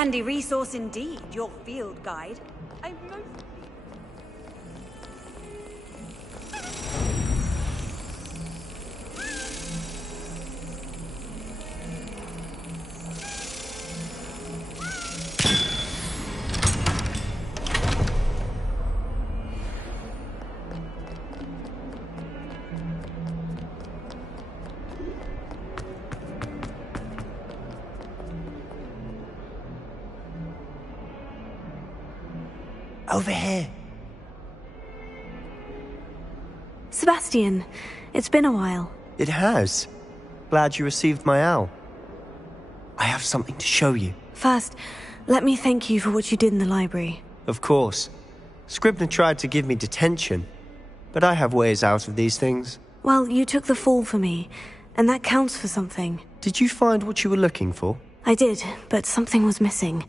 Handy resource indeed, your field guide. I most... Over here. Sebastian, it's been a while. It has. Glad you received my owl. I have something to show you. First, let me thank you for what you did in the library. Of course. Scribner tried to give me detention, but I have ways out of these things. Well, you took the fall for me, and that counts for something. Did you find what you were looking for? I did, but something was missing.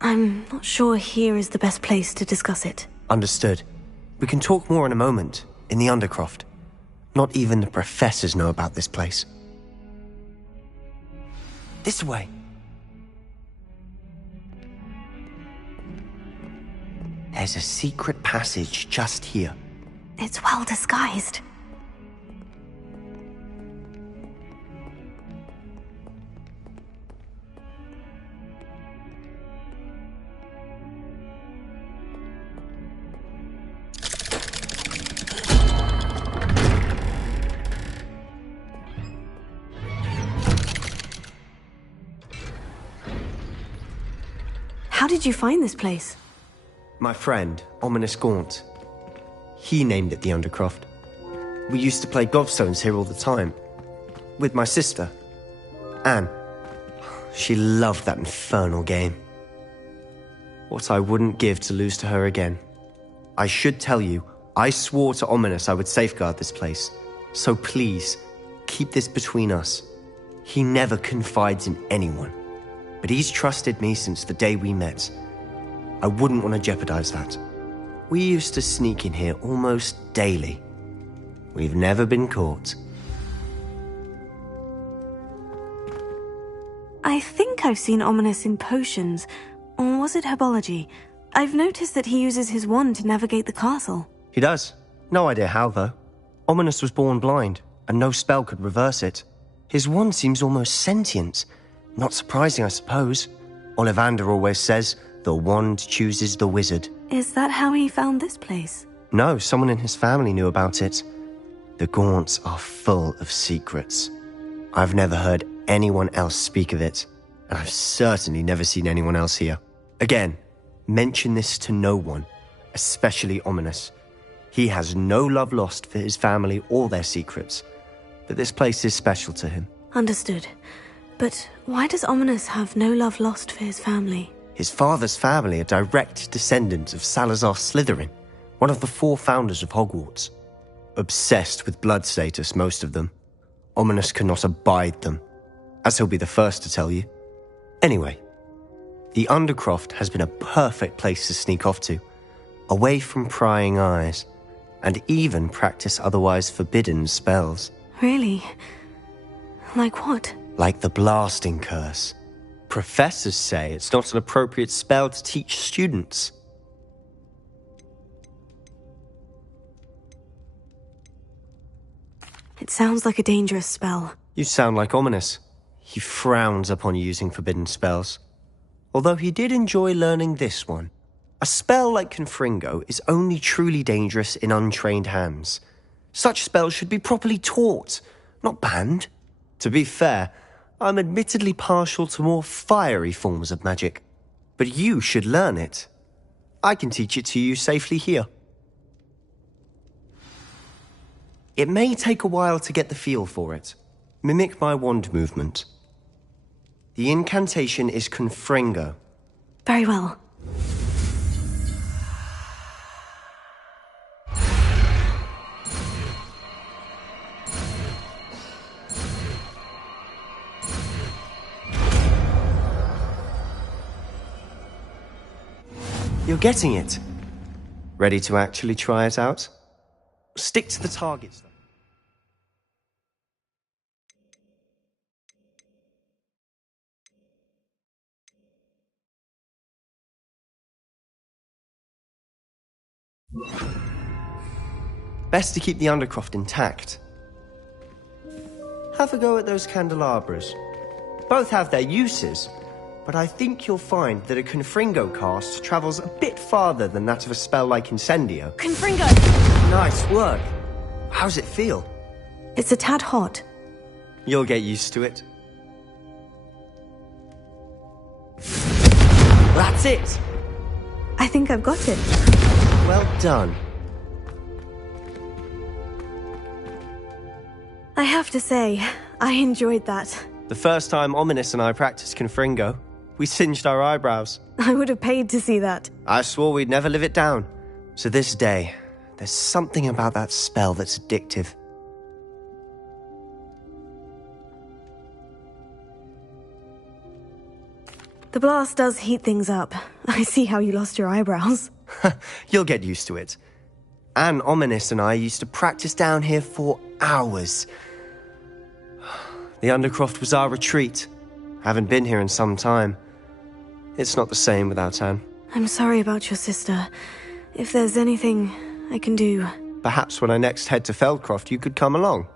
I'm not sure here is the best place to discuss it. Understood. We can talk more in a moment, in the Undercroft. Not even the professors know about this place. This way. There's a secret passage just here. It's well disguised. How did you find this place? My friend, Ominous Gaunt. He named it the Undercroft. We used to play gobstones here all the time. With my sister, Anne. She loved that infernal game. What I wouldn't give to lose to her again. I should tell you, I swore to Ominous I would safeguard this place. So please, keep this between us. He never confides in anyone. But he's trusted me since the day we met. I wouldn't want to jeopardize that. We used to sneak in here almost daily. We've never been caught. I think I've seen Ominous in potions. Or was it herbology? I've noticed that he uses his wand to navigate the castle. He does. No idea how, though. Ominous was born blind, and no spell could reverse it. His wand seems almost sentient. Not surprising, I suppose. Ollivander always says, the wand chooses the wizard. Is that how he found this place? No, someone in his family knew about it. The Gaunts are full of secrets. I've never heard anyone else speak of it, and I've certainly never seen anyone else here. Again, mention this to no one, especially Ominous. He has no love lost for his family or their secrets, but this place is special to him. Understood. But why does Ominous have no love lost for his family? His father's family are direct descendants of Salazar Slytherin, one of the 4 founders of Hogwarts. Obsessed with blood status, most of them. Ominous cannot abide them, as he'll be the first to tell you. Anyway, the Undercroft has been a perfect place to sneak off to, away from prying eyes, and even practice otherwise forbidden spells. Really? Like what? Like the blasting curse. Professors say it's not an appropriate spell to teach students. It sounds like a dangerous spell. You sound like Ominous. He frowns upon using forbidden spells. Although he did enjoy learning this one. A spell like Confringo is only truly dangerous in untrained hands. Such spells should be properly taught, not banned. To be fair, I'm admittedly partial to more fiery forms of magic. But you should learn it. I can teach it to you safely here. It may take a while to get the feel for it. Mimic my wand movement. The incantation is Confringo. Very well. You're getting it. Ready to actually try it out? Stick to the targets, though. Best to keep the Undercroft intact. Have a go at those candelabras. Both have their uses, but I think you'll find that a Confringo cast travels a bit farther than that of a spell like Incendio. Confringo! Nice work. How's it feel? It's a tad hot. You'll get used to it. That's it! I think I've got it. Well done. I have to say, I enjoyed that. The first time Ominous and I practiced Confringo, we singed our eyebrows. I would have paid to see that. I swore we'd never live it down. So this day, there's something about that spell that's addictive. The blast does heat things up. I see how you lost your eyebrows. You'll get used to it. Anne, Ominous and I used to practice down here for hours. The Undercroft was our retreat. Haven't been here in some time. It's not the same without Anne. I'm sorry about your sister. If there's anything I can do... Perhaps when I next head to Feldcroft, you could come along.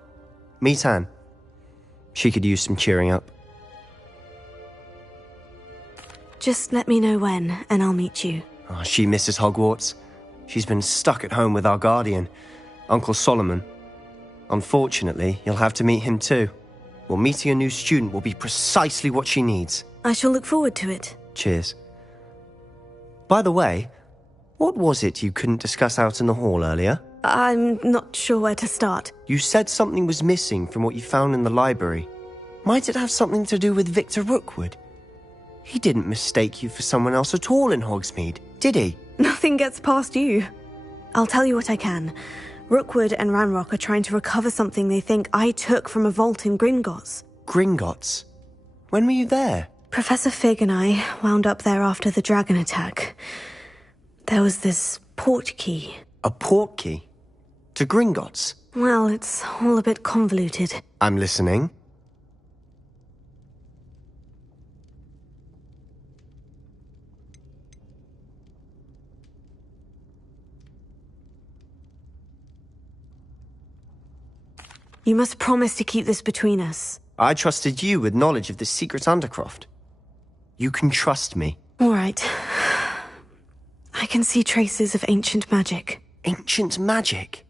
Meet Anne. She could use some cheering up. Just let me know when, and I'll meet you. Oh, she misses Hogwarts. She's been stuck at home with our guardian, Uncle Solomon. Unfortunately, you'll have to meet him too. Well, meeting a new student will be precisely what she needs. I shall look forward to it. Cheers. By the way, what was it you couldn't discuss out in the hall earlier? I'm not sure where to start. You said something was missing from what you found in the library. Might it have something to do with Victor Rookwood? He didn't mistake you for someone else at all in Hogsmeade, did he? Nothing gets past you. I'll tell you what I can. Rookwood and Ranrock are trying to recover something they think I took from a vault in Gringotts. Gringotts? When were you there? Professor Fig and I wound up there after the dragon attack. There was this port key. A port key? To Gringotts? Well, it's all a bit convoluted. I'm listening. You must promise to keep this between us. I trusted you with knowledge of the secret Undercroft. You can trust me. All right. I can see traces of ancient magic. Ancient magic?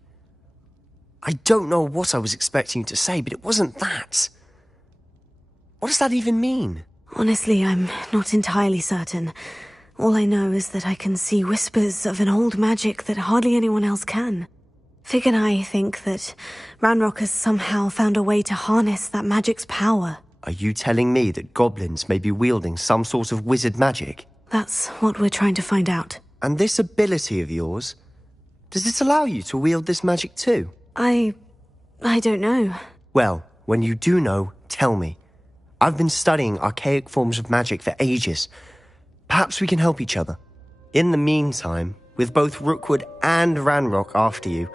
I don't know what I was expecting you to say, but it wasn't that. What does that even mean? Honestly, I'm not entirely certain. All I know is that I can see whispers of an old magic that hardly anyone else can. Fig and I think that Ranrock has somehow found a way to harness that magic's power. Are you telling me that goblins may be wielding some sort of wizard magic? That's what we're trying to find out. And this ability of yours, does it allow you to wield this magic too? I don't know. Well, when you do know, tell me. I've been studying archaic forms of magic for ages. Perhaps we can help each other. In the meantime, with both Rookwood and Ranrock after you,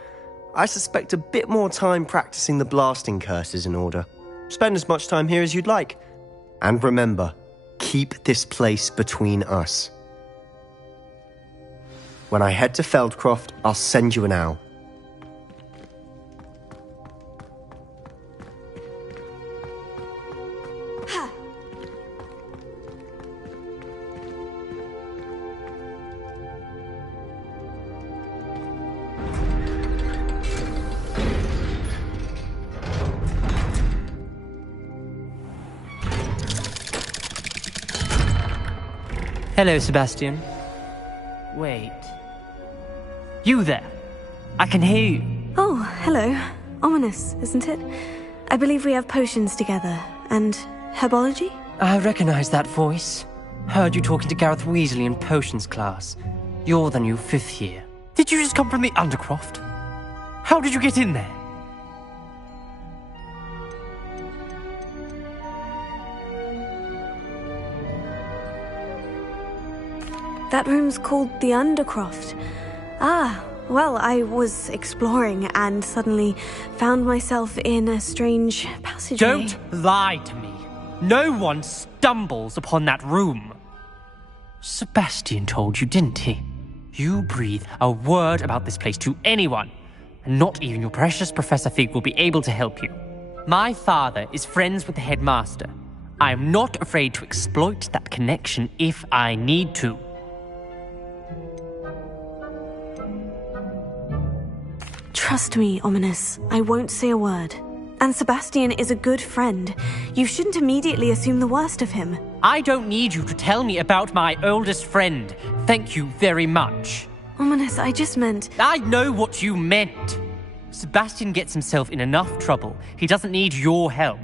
I suspect a bit more time practicing the blasting curses in order. Spend as much time here as you'd like. And remember, keep this place between us. When I head to Feldcroft, I'll send you an owl. Hello, Sebastian. Wait. You there? I can hear you. Oh, hello. Ominous, isn't it? I believe we have potions together. And herbology? I recognize that voice. Heard you talking to Gareth Weasley in potions class. You're the new 5th year. Did you just come from the Undercroft? How did you get in there? That room's called the Undercroft. Ah, well, I was exploring and suddenly found myself in a strange passageway. Don't lie to me. No one stumbles upon that room. Sebastian told you, didn't he? You breathe a word about this place to anyone, and not even your precious Professor Fig will be able to help you. My father is friends with the headmaster. I am not afraid to exploit that connection if I need to. Trust me, Ominous. I won't say a word. And Sebastian is a good friend. You shouldn't immediately assume the worst of him. I don't need you to tell me about my oldest friend. Thank you very much. Ominous, I just meant... I know what you meant. Sebastian gets himself in enough trouble. He doesn't need your help.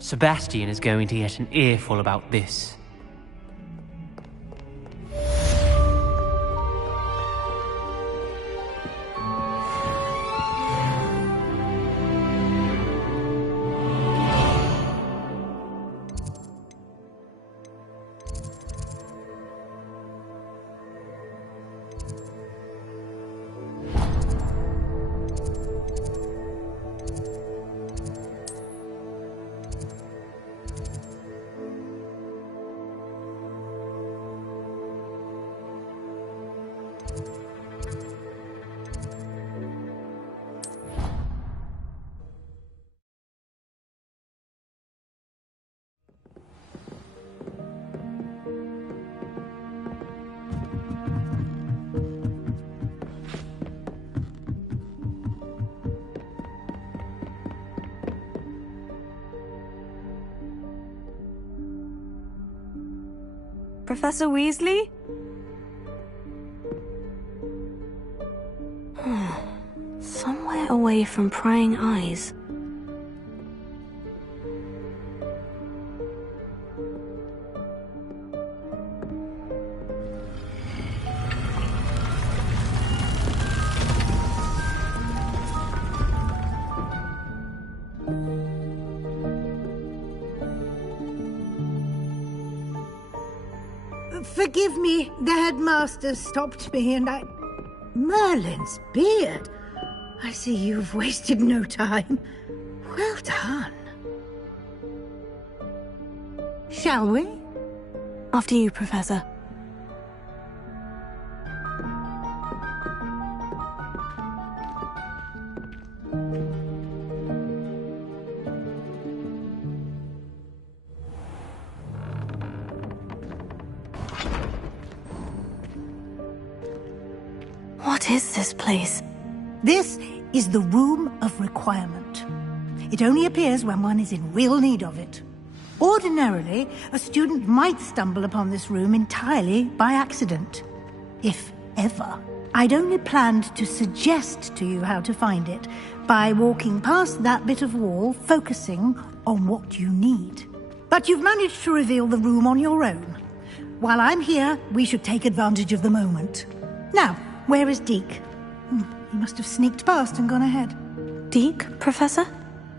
Sebastian is going to get an earful about this. Professor Weasley? Somewhere away from prying eyes. Forgive me, the headmaster stopped me and I... Merlin's beard! I see you've wasted no time. Well done. Shall we? After you, Professor. What is this place? This is the Room of Requirement. It only appears when one is in real need of it. Ordinarily, a student might stumble upon this room entirely by accident. If ever. I'd only planned to suggest to you how to find it by walking past that bit of wall, focusing on what you need. But you've managed to reveal the room on your own. While I'm here, we should take advantage of the moment. Now, where is Deke? He must have sneaked past and gone ahead. Deke, Professor?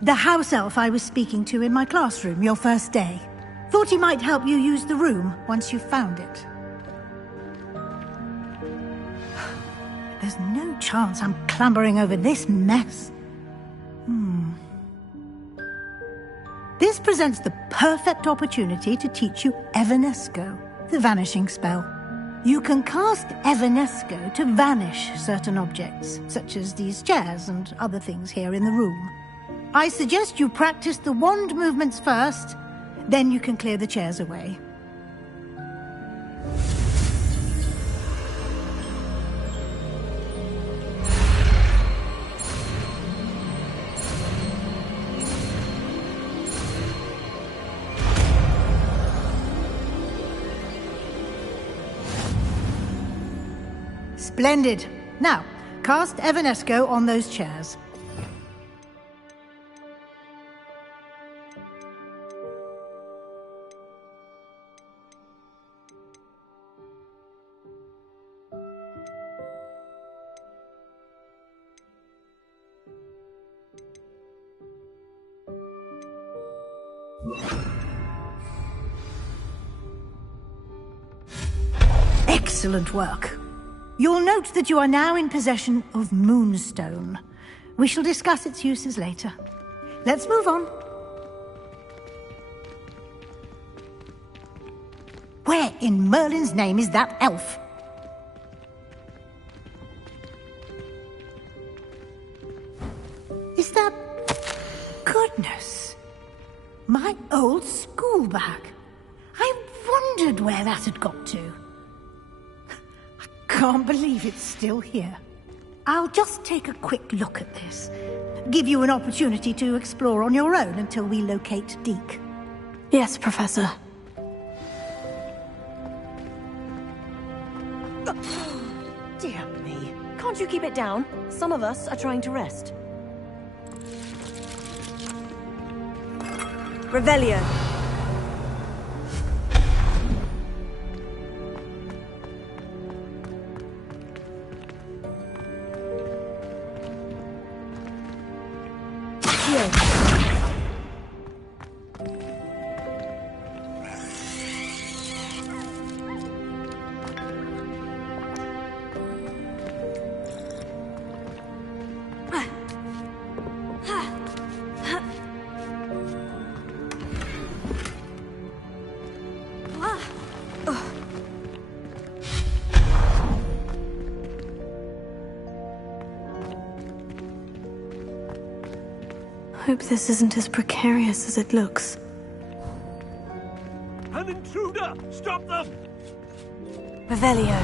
The house elf I was speaking to in my classroom your first day. Thought he might help you use the room once you've found it. There's no chance I'm clambering over this mess. This presents the perfect opportunity to teach you Evanesco, the vanishing spell. You can cast Evanesco to vanish certain objects, such as these chairs and other things here in the room. I suggest you practice the wand movements first, then you can clear the chairs away. Splendid. Now, cast Evanesco on those chairs. Excellent work. You'll note that you are now in possession of Moonstone. We shall discuss its uses later. Let's move on. Where in Merlin's name is that elf? Is that... Goodness! My old school bag. I wondered where that had got to. I can't believe it's still here. I'll just take a quick look at this. Give you an opportunity to explore on your own until we locate Deke. Yes, Professor. Dear me. Can't you keep it down? Some of us are trying to rest. Revelio. Hope this isn't as precarious as it looks. An intruder! Stop them! Revelio.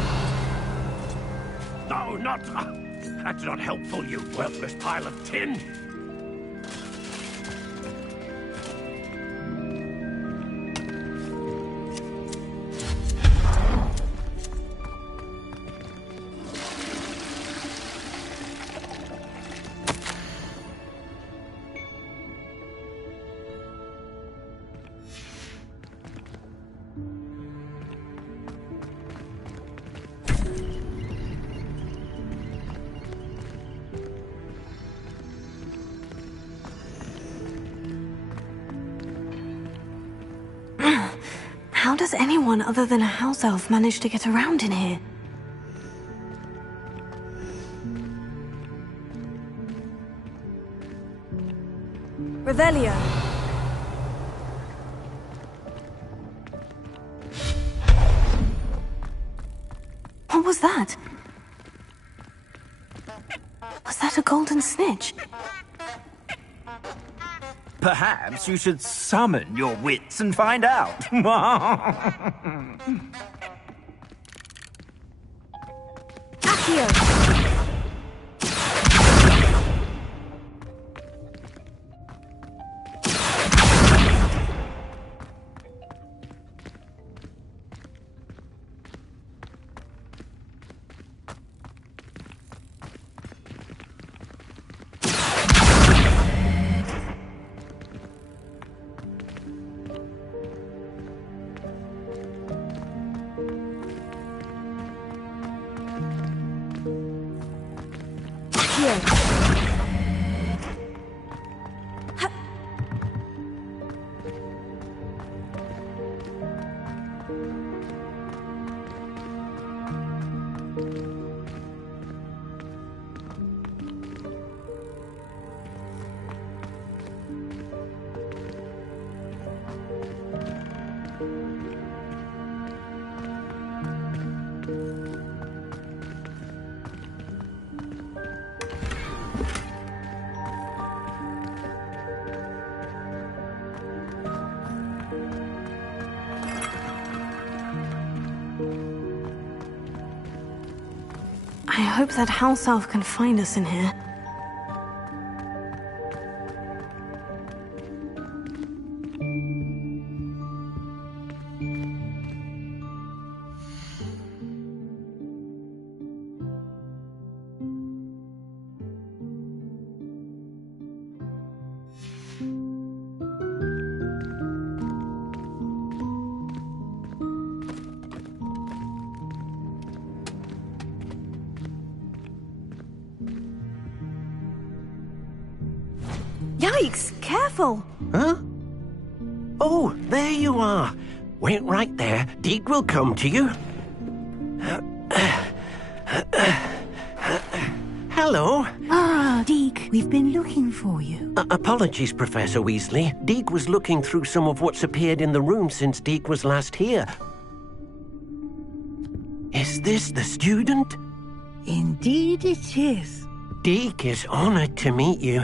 No, not... that's not helpful, you worthless pile of tin! How does anyone other than a house elf manage to get around in here? Revelio. What was that? Was that a golden snitch? Perhaps you should summon your wits and find out. Accio. I hope that house elf can find us in here. Yikes! Careful! Huh? Oh, there you are. Wait right there. Deke will come to you. Hello. Ah, Deke, we've been looking for you. Apologies, Professor Weasley. Deke was looking through some of what's appeared in the room since Deke was last here. Is this the student? Indeed it is. Deek is honored to meet you.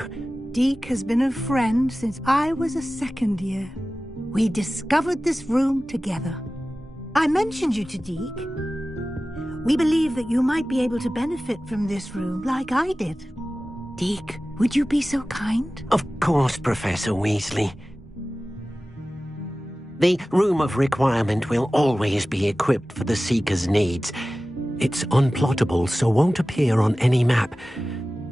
Deek has been a friend since I was a second year. We discovered this room together. I mentioned you to Deek. We believe that you might be able to benefit from this room like I did. Deek, would you be so kind? Of course, Professor Weasley. The Room of Requirement will always be equipped for the Seeker's needs. It's unplottable, so won't appear on any map.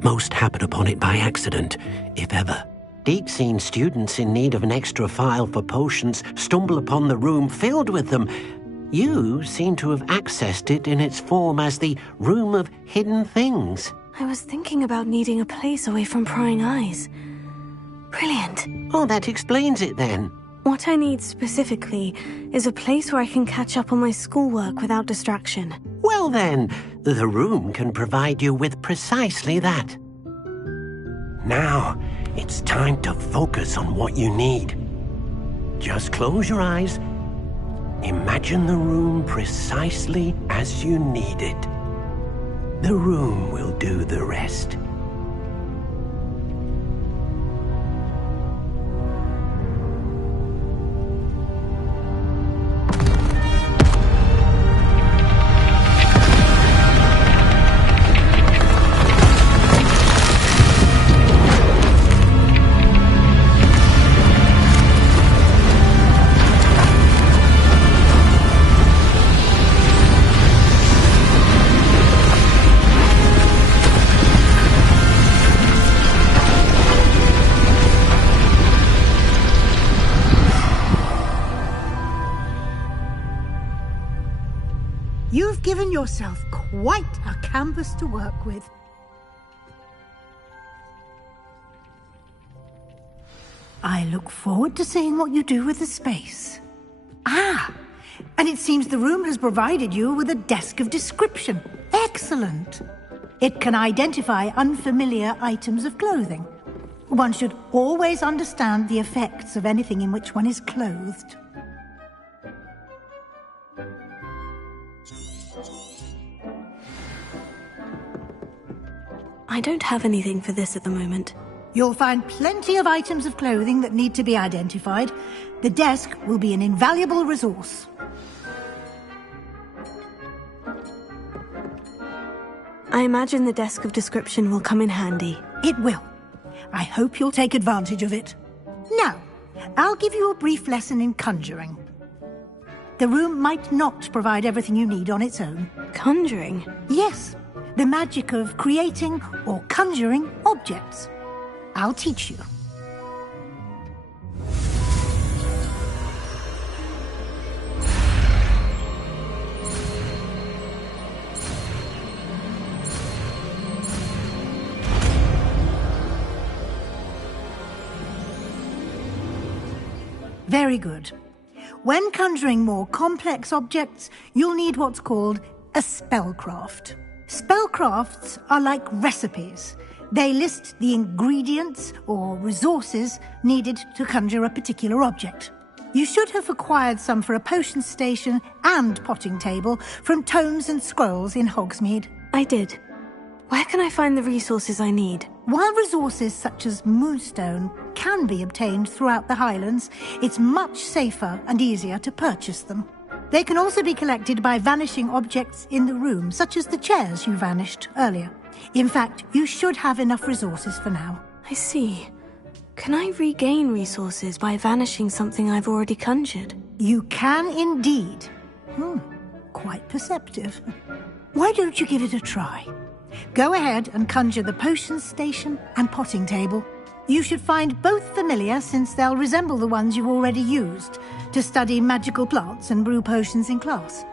Most happen upon it by accident, if ever. Deek's seen students in need of an extra file for potions stumble upon the room filled with them. You seem to have accessed it in its form as the Room of Hidden Things. I was thinking about needing a place away from prying eyes. Brilliant. Oh, that explains it then. What I need specifically is a place where I can catch up on my schoolwork without distraction. Well then, the room can provide you with precisely that. Now, it's time to focus on what you need. Just close your eyes. Imagine the room precisely as you need it. The room will do the rest. You've given yourself quite a canvas to work with. I look forward to seeing what you do with the space. Ah, and it seems the room has provided you with a desk of description. Excellent. It can identify unfamiliar items of clothing. One should always understand the effects of anything in which one is clothed. I don't have anything for this at the moment. You'll find plenty of items of clothing that need to be identified. The desk will be an invaluable resource. I imagine the desk of description will come in handy. It will. I hope you'll take advantage of it. Now, I'll give you a brief lesson in conjuring. The room might not provide everything you need on its own. Conjuring? Yes, the magic of creating or conjuring objects. I'll teach you. Very good. When conjuring more complex objects, you'll need what's called a spellcraft. Spellcrafts are like recipes. They list the ingredients or resources needed to conjure a particular object. You should have acquired some for a potion station and potting table from tomes and scrolls in Hogsmeade. I did. Where can I find the resources I need? While resources such as moonstone can be obtained throughout the Highlands, it's much safer and easier to purchase them. They can also be collected by vanishing objects in the room, such as the chairs you vanished earlier. In fact, you should have enough resources for now. I see. Can I regain resources by vanishing something I've already conjured? You can indeed. Quite perceptive. Why don't you give it a try? Go ahead and conjure the potion station and potting table. You should find both familiar, since they'll resemble the ones you've already used to study magical plants and brew potions in class.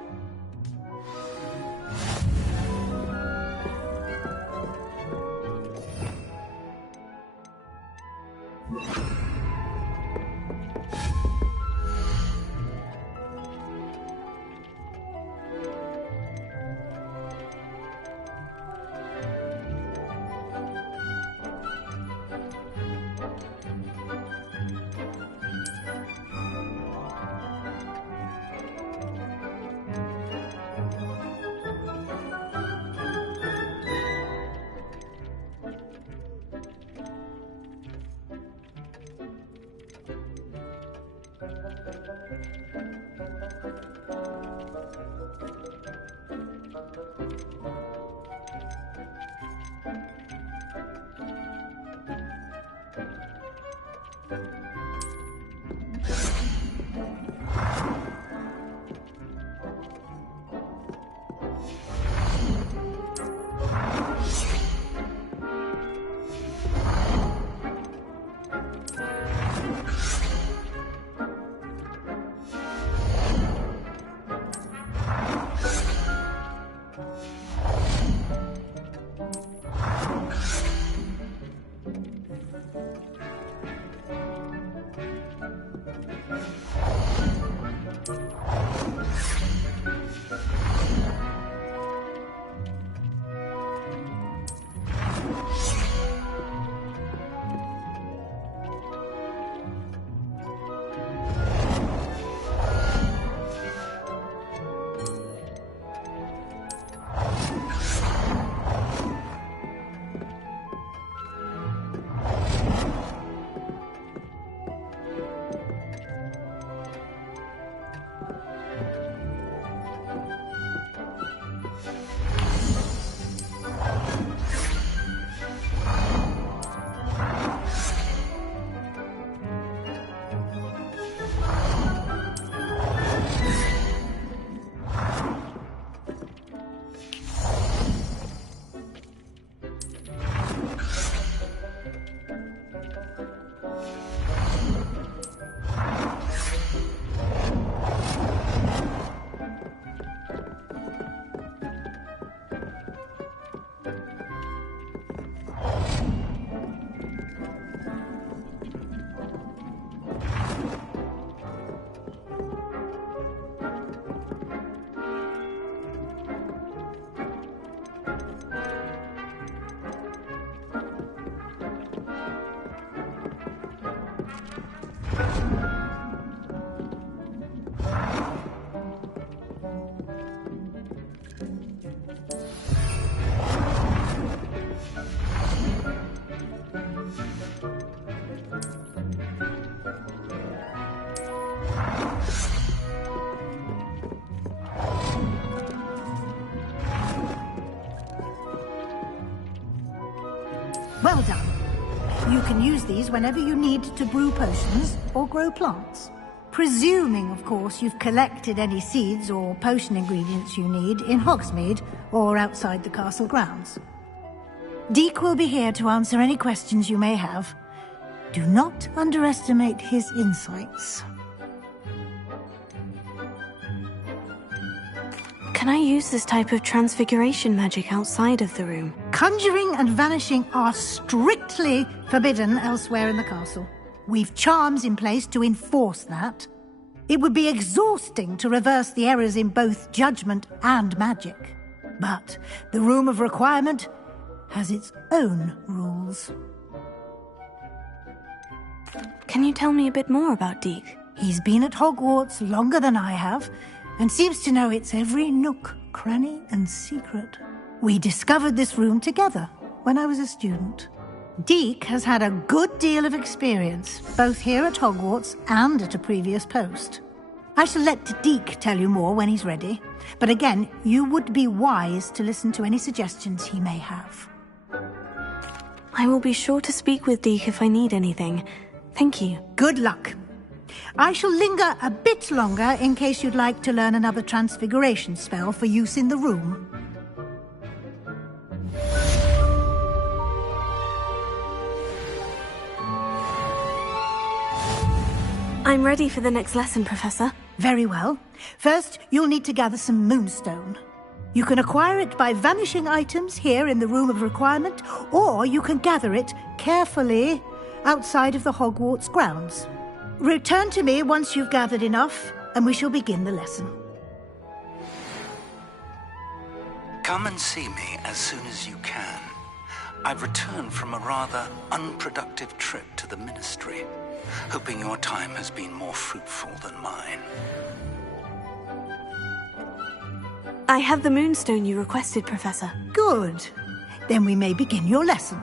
Well done. You can use these whenever you need to brew potions or grow plants. Presuming, of course, you've collected any seeds or potion ingredients you need in Hogsmeade or outside the castle grounds. Deek will be here to answer any questions you may have. Do not underestimate his insights. Can I use this type of transfiguration magic outside of the room? Conjuring and vanishing are strictly forbidden elsewhere in the castle. We've charms in place to enforce that. It would be exhausting to reverse the errors in both judgment and magic. But the Room of Requirement has its own rules. Can you tell me a bit more about Deek? He's been at Hogwarts longer than I have, and seems to know its every nook, cranny, and secret. We discovered this room together when I was a student. Deek has had a good deal of experience, both here at Hogwarts and at a previous post. I shall let Deek tell you more when he's ready, but again, you would be wise to listen to any suggestions he may have. I will be sure to speak with Deek if I need anything. Thank you. Good luck. I shall linger a bit longer in case you'd like to learn another transfiguration spell for use in the room. I'm ready for the next lesson, Professor. Very well. First, you'll need to gather some moonstone. You can acquire it by vanishing items here in the Room of Requirement, or you can gather it carefully outside of the Hogwarts grounds. Return to me once you've gathered enough, and we shall begin the lesson. Come and see me as soon as you can. I've returned from a rather unproductive trip to the Ministry, hoping your time has been more fruitful than mine. I have the moonstone you requested, Professor. Good. Then we may begin your lesson.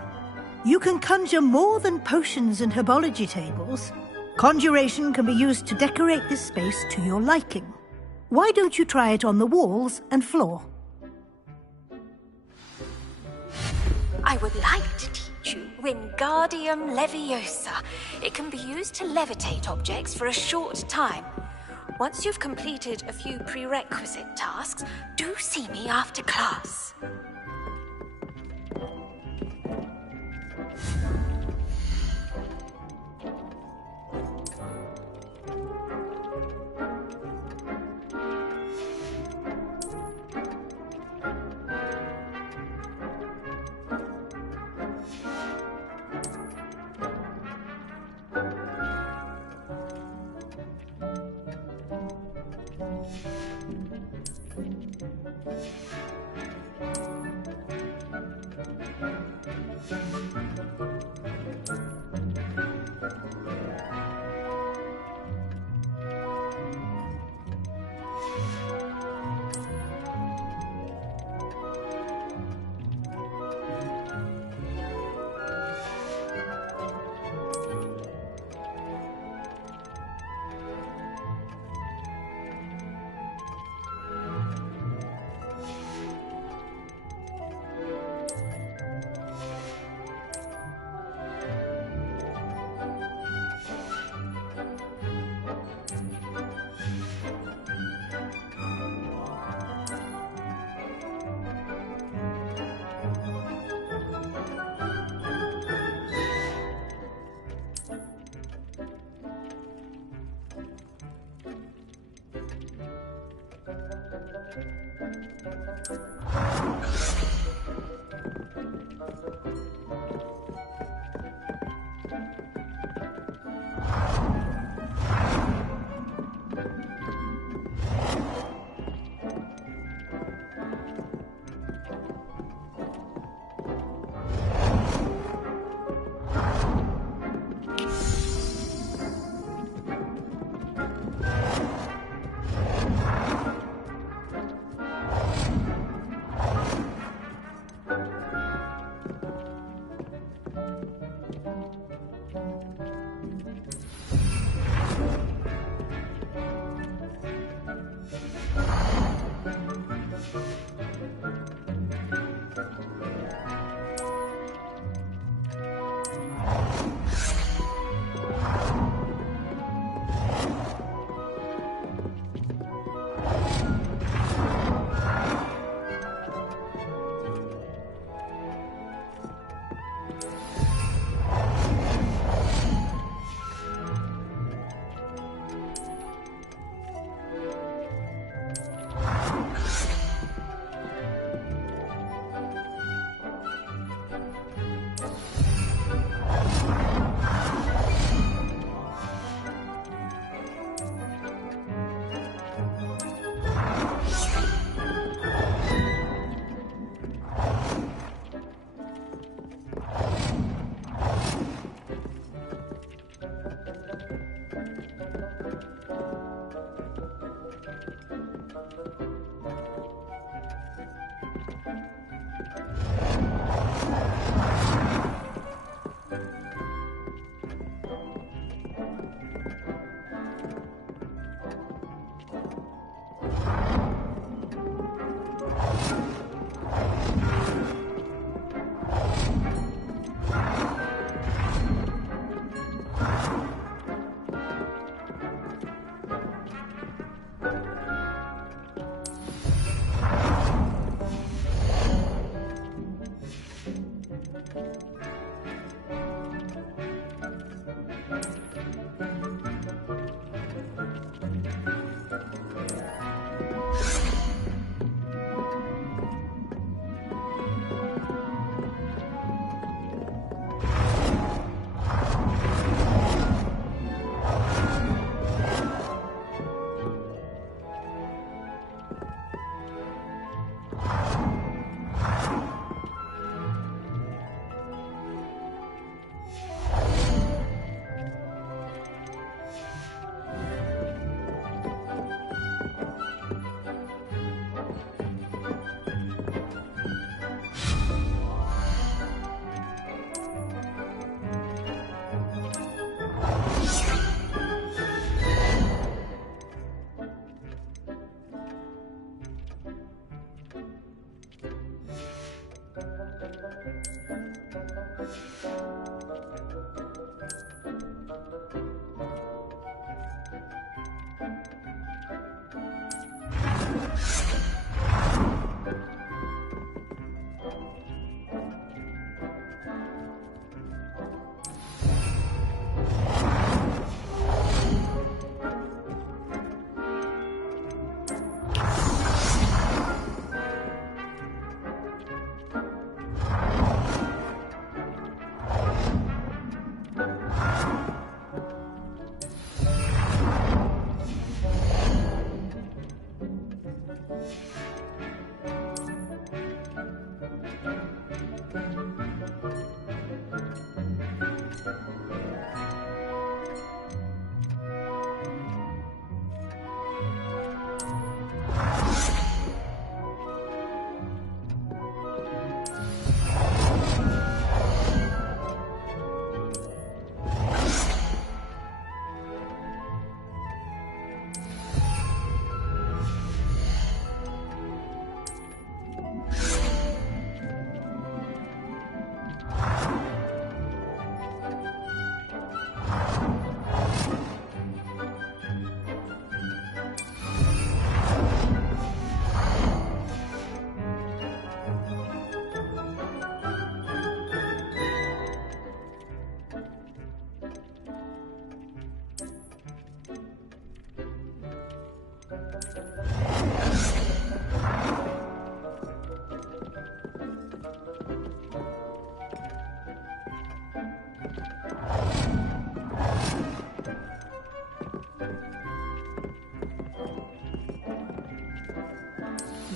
You can conjure more than potions and herbology tables. Conjuration can be used to decorate this space to your liking. Why don't you try it on the walls and floor? I would like to teach you Wingardium Leviosa. It can be used to levitate objects for a short time. Once you've completed a few prerequisite tasks, do see me after class.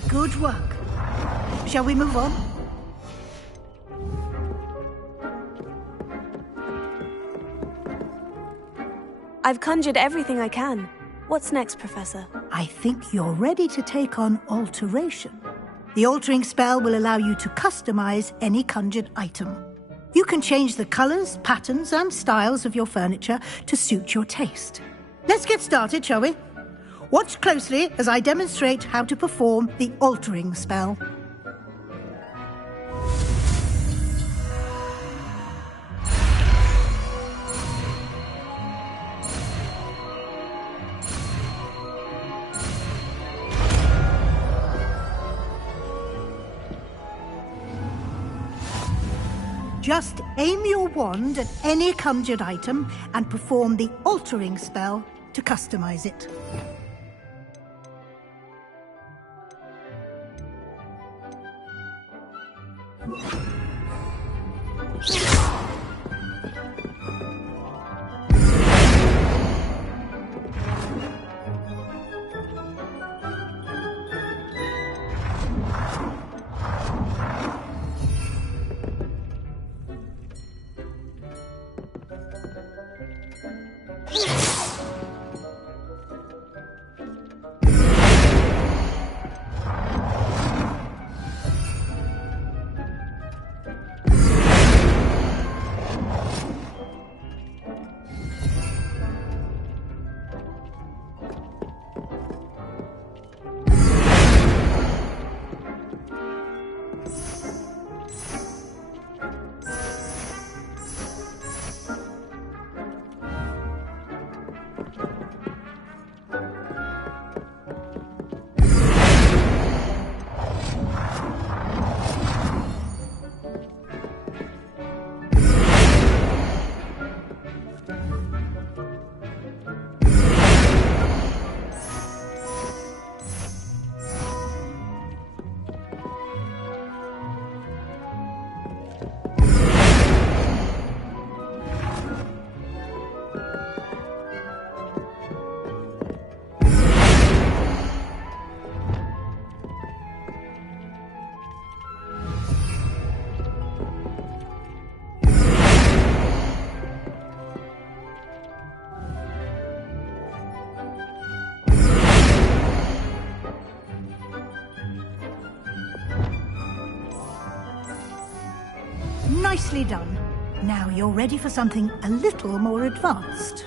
Good work. Shall we move on? I've conjured everything I can. What's next, Professor? I think you're ready to take on alteration. The altering spell will allow you to customize any conjured item. You can change the colors, patterns, and styles of your furniture to suit your taste. Let's get started, shall we? Watch closely as I demonstrate how to perform the altering spell. Just aim your wand at any conjured item and perform the altering spell to customize it. Nicely done. Now you're ready for something a little more advanced.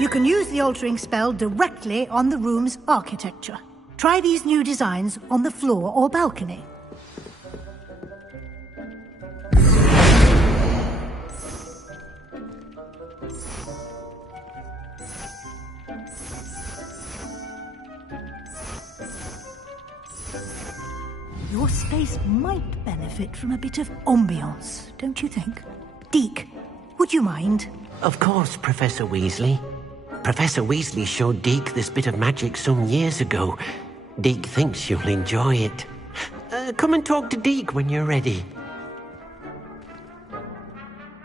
You can use the altering spell directly on the room's architecture. Try these new designs on the floor or balcony. Your space might benefit from a bit of ambiance, don't you think? Deke, would you mind? Of course, Professor Weasley. Professor Weasley showed Deke this bit of magic some years ago. Deke thinks you'll enjoy it. Come and talk to Deke when you're ready.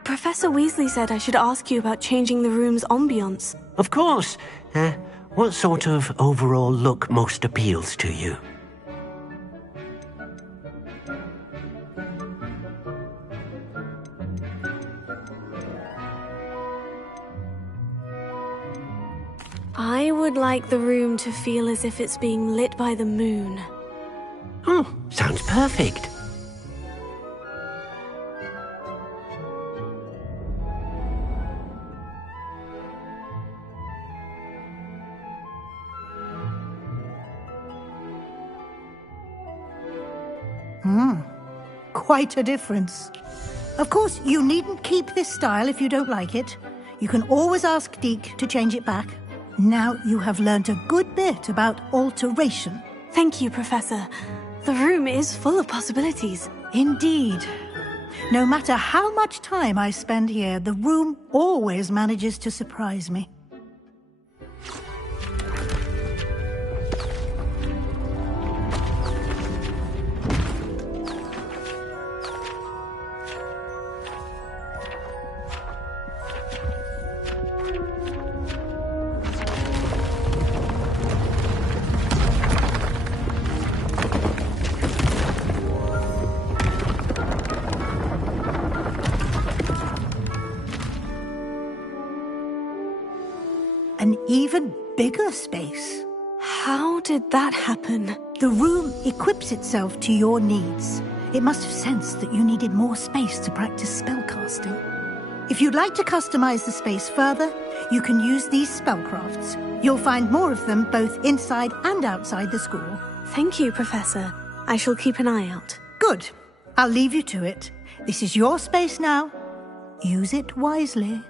Professor Weasley said I should ask you about changing the room's ambiance. Of course. What sort of overall look most appeals to you? I would like the room to feel as if it's being lit by the moon. Oh, sounds perfect. Quite a difference. Of course, you needn't keep this style if you don't like it. You can always ask Deke to change it back. Now you have learnt a good bit about alteration. Thank you, Professor. The room is full of possibilities. Indeed. No matter how much time I spend here, the room always manages to surprise me. An even bigger space. How did that happen? The room equips itself to your needs. It must have sensed that you needed more space to practice spellcasting. If you'd like to customize the space further, you can use these spellcrafts. You'll find more of them both inside and outside the school. Thank you, Professor. I shall keep an eye out. Good. I'll leave you to it. This is your space now. Use it wisely.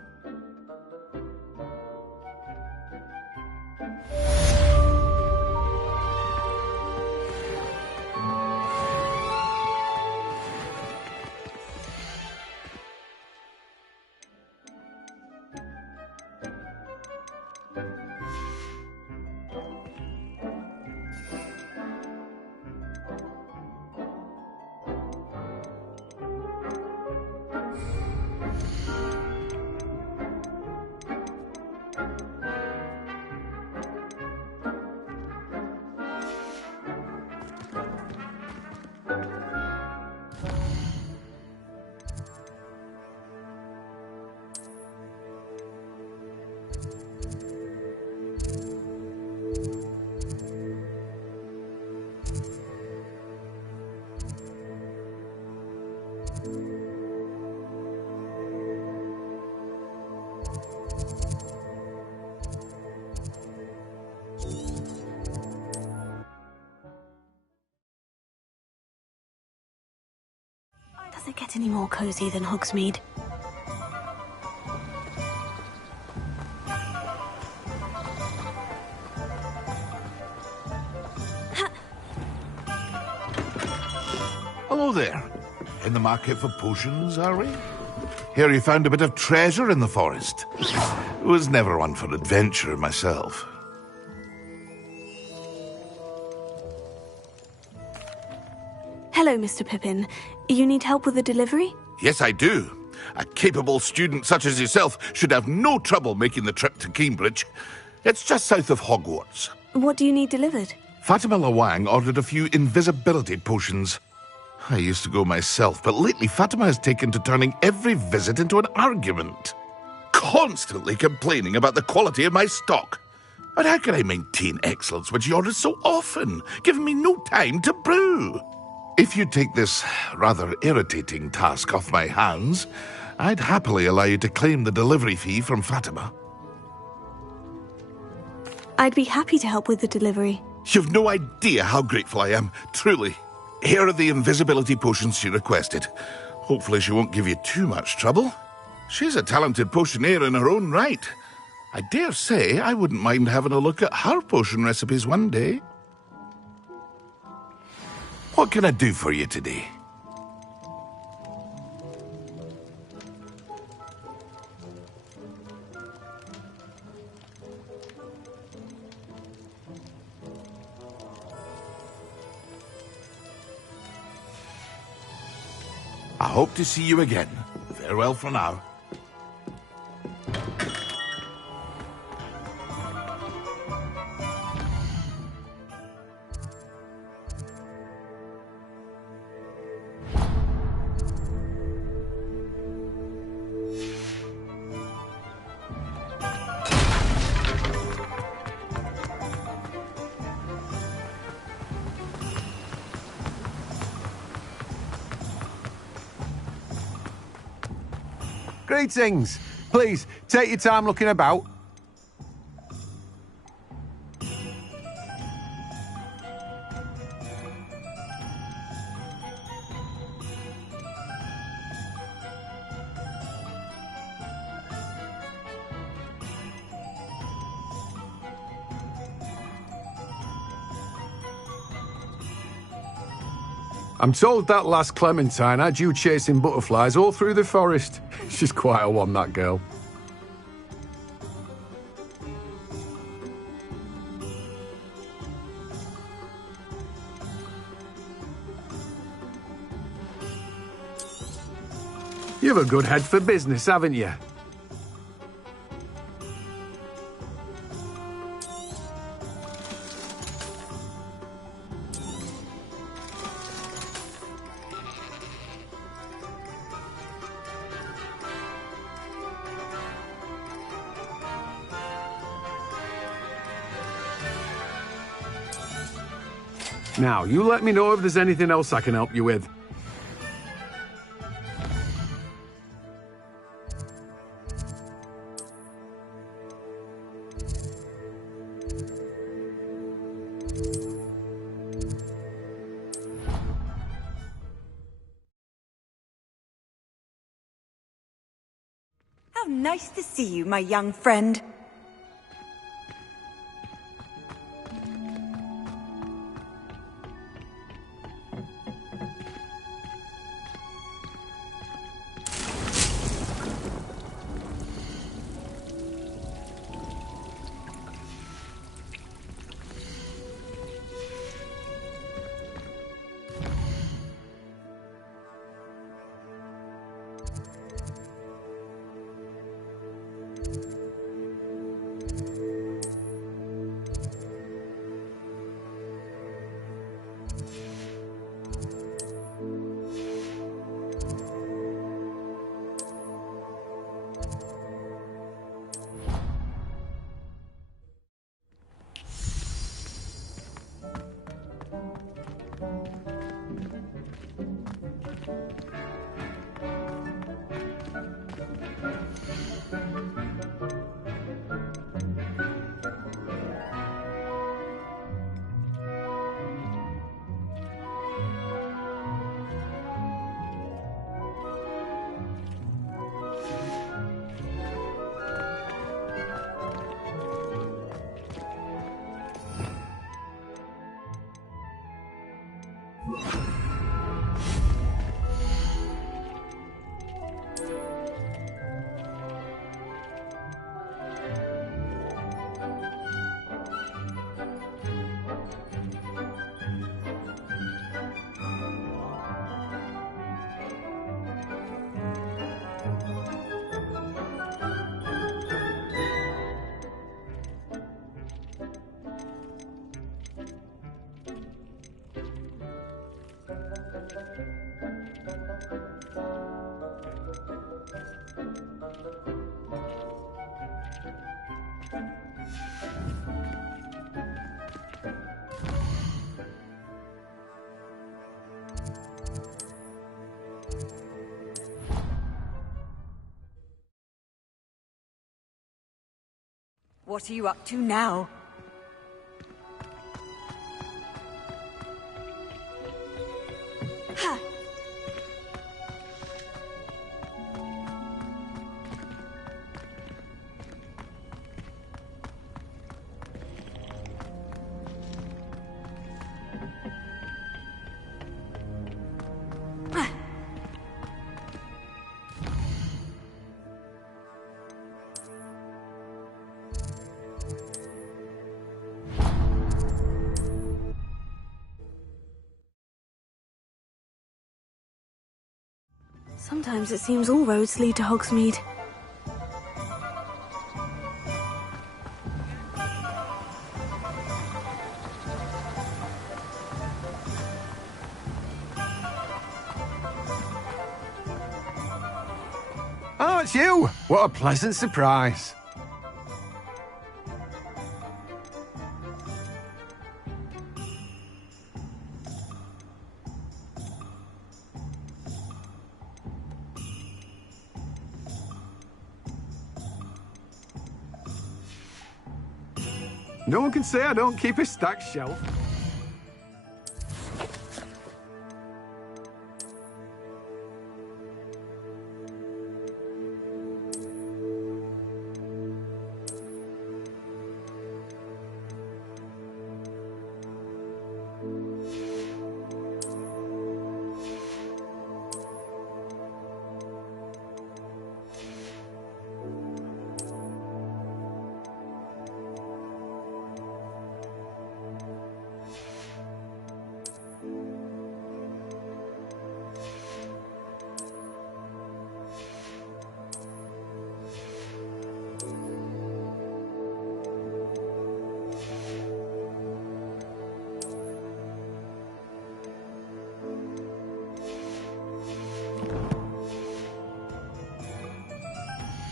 Does it get any more cozy than Hogsmeade? Hello there. In the market for potions, are we? Hear you found a bit of treasure in the forest. Was never one for adventure myself. Hello, Mr. Pippin. You need help with a delivery? Yes, I do. A capable student such as yourself should have no trouble making the trip to Cambridge. It's just south of Hogwarts. What do you need delivered? Fatima Lawang ordered a few invisibility potions. I used to go myself, but lately Fatima has taken to turning every visit into an argument. Constantly complaining about the quality of my stock. But how can I maintain excellence when she orders so often, giving me no time to brew? If you take this rather irritating task off my hands, I'd happily allow you to claim the delivery fee from Fatima. I'd be happy to help with the delivery. You've no idea how grateful I am, truly. Here are the invisibility potions she requested. Hopefully she won't give you too much trouble. She's a talented potioneer in her own right. I dare say I wouldn't mind having a look at her potion recipes one day. What can I do for you today? I hope to see you again. Farewell for now. Greetings. Please, take your time looking about. I'm told that last Clementine had you chasing butterflies all through the forest. She's quite a one, that girl. You've a good head for business, haven't you? Now, you let me know if there's anything else I can help you with. How nice to see you, my young friend. What are you up to now? Ha! Sometimes it seems all roads lead to Hogsmeade. Oh, it's you! What a pleasant surprise. No one can say I don't keep a stacked shelf.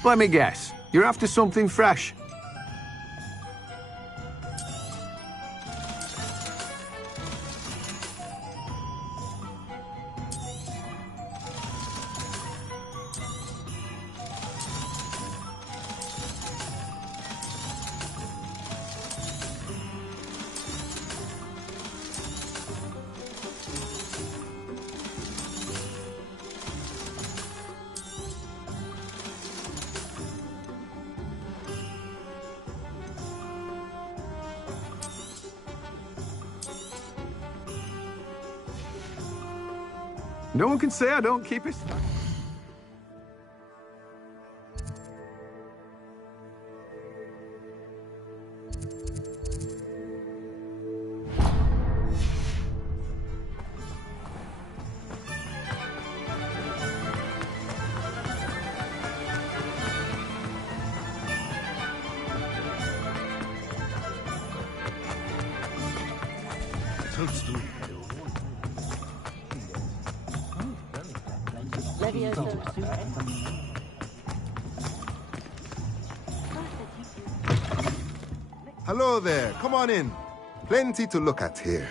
Let me guess. You're after something fresh. No one can say I don't keep it. Hello there, come on in. Plenty to look at here.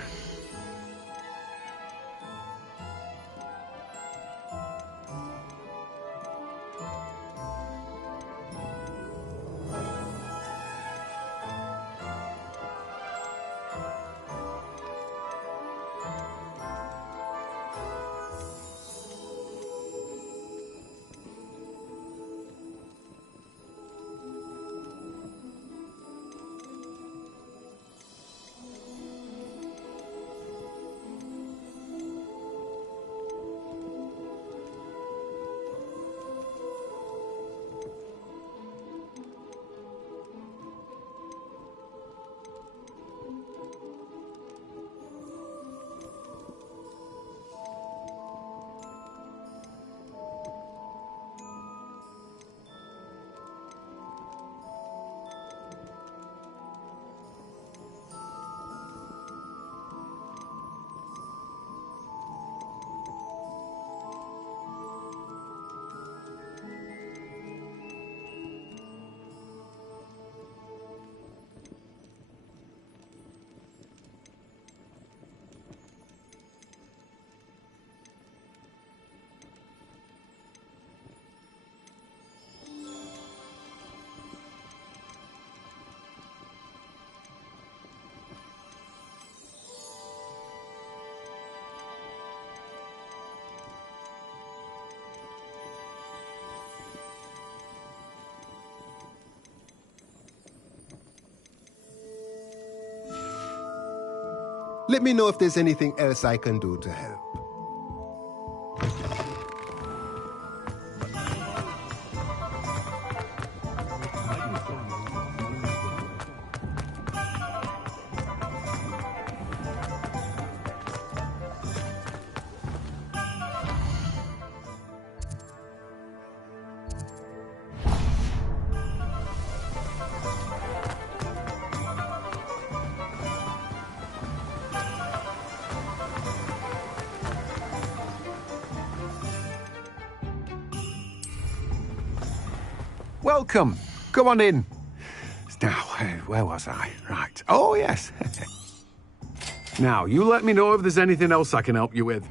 Let me know if there's anything else I can do to help. Welcome. Come on in. Now, where was I? Right. Oh, yes. Now, you let me know if there's anything else I can help you with.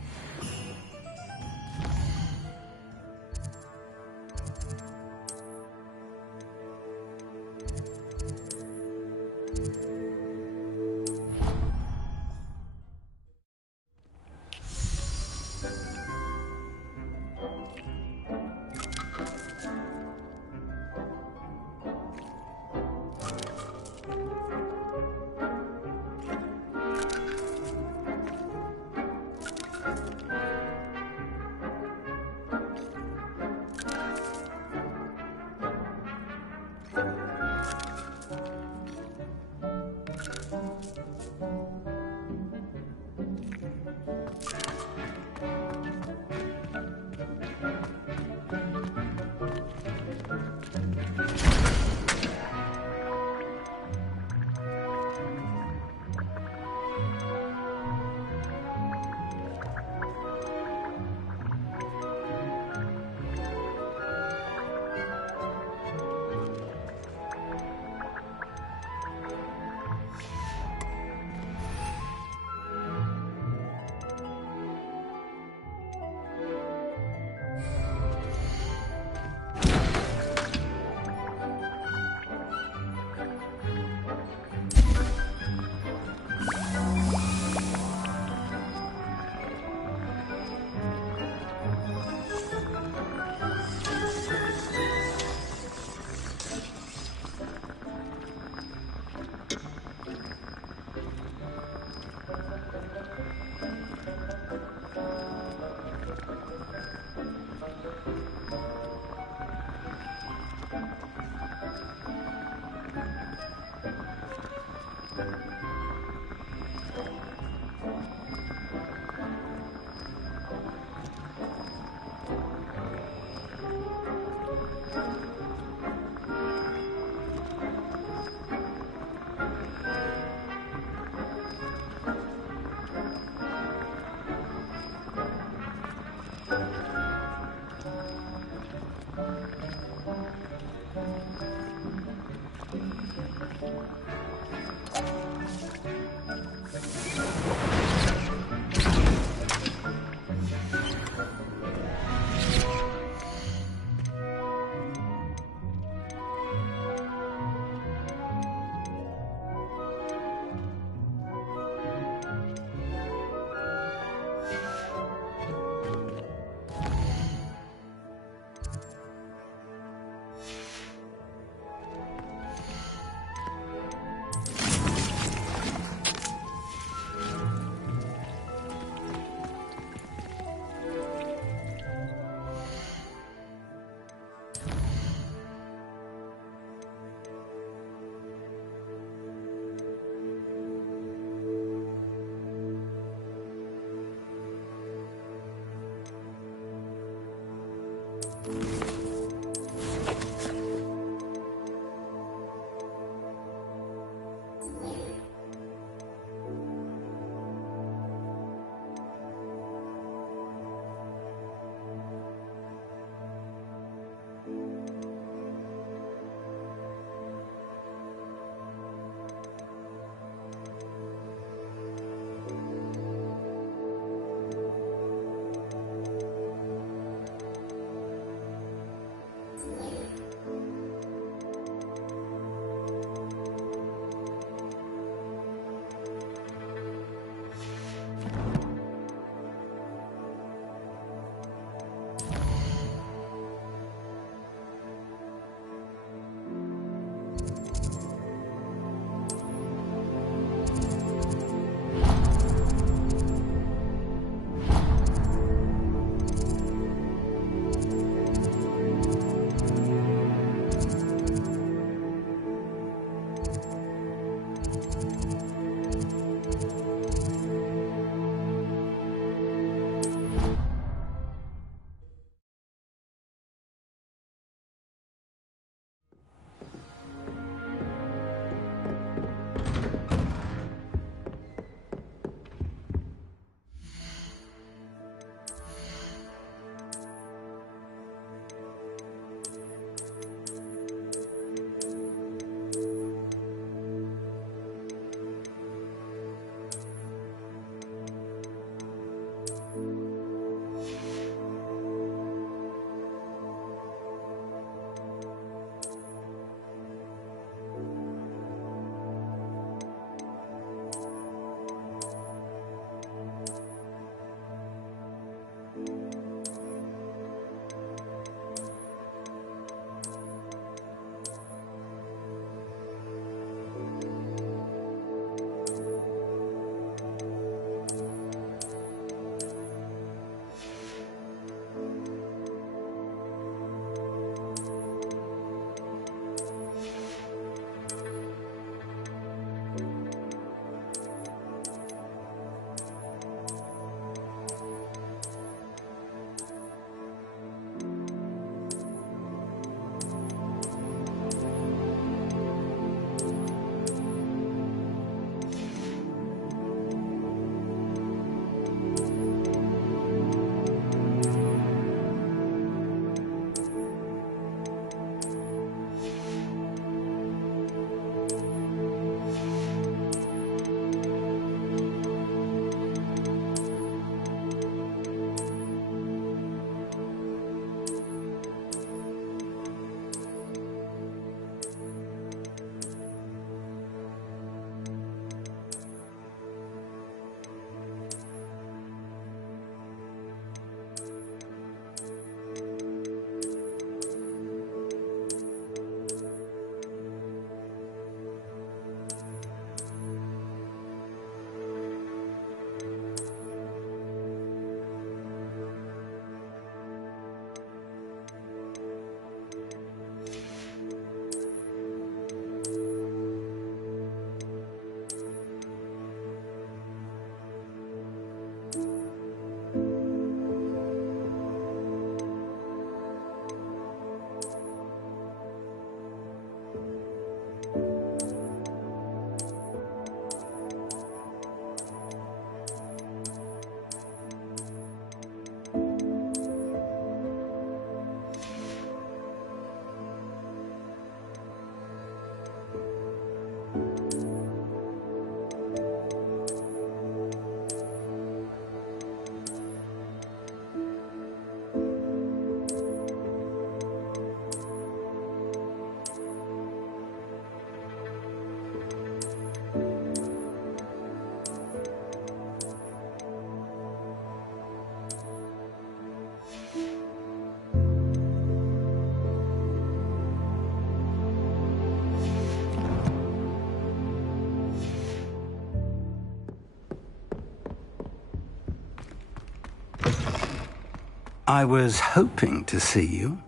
I was hoping to see you.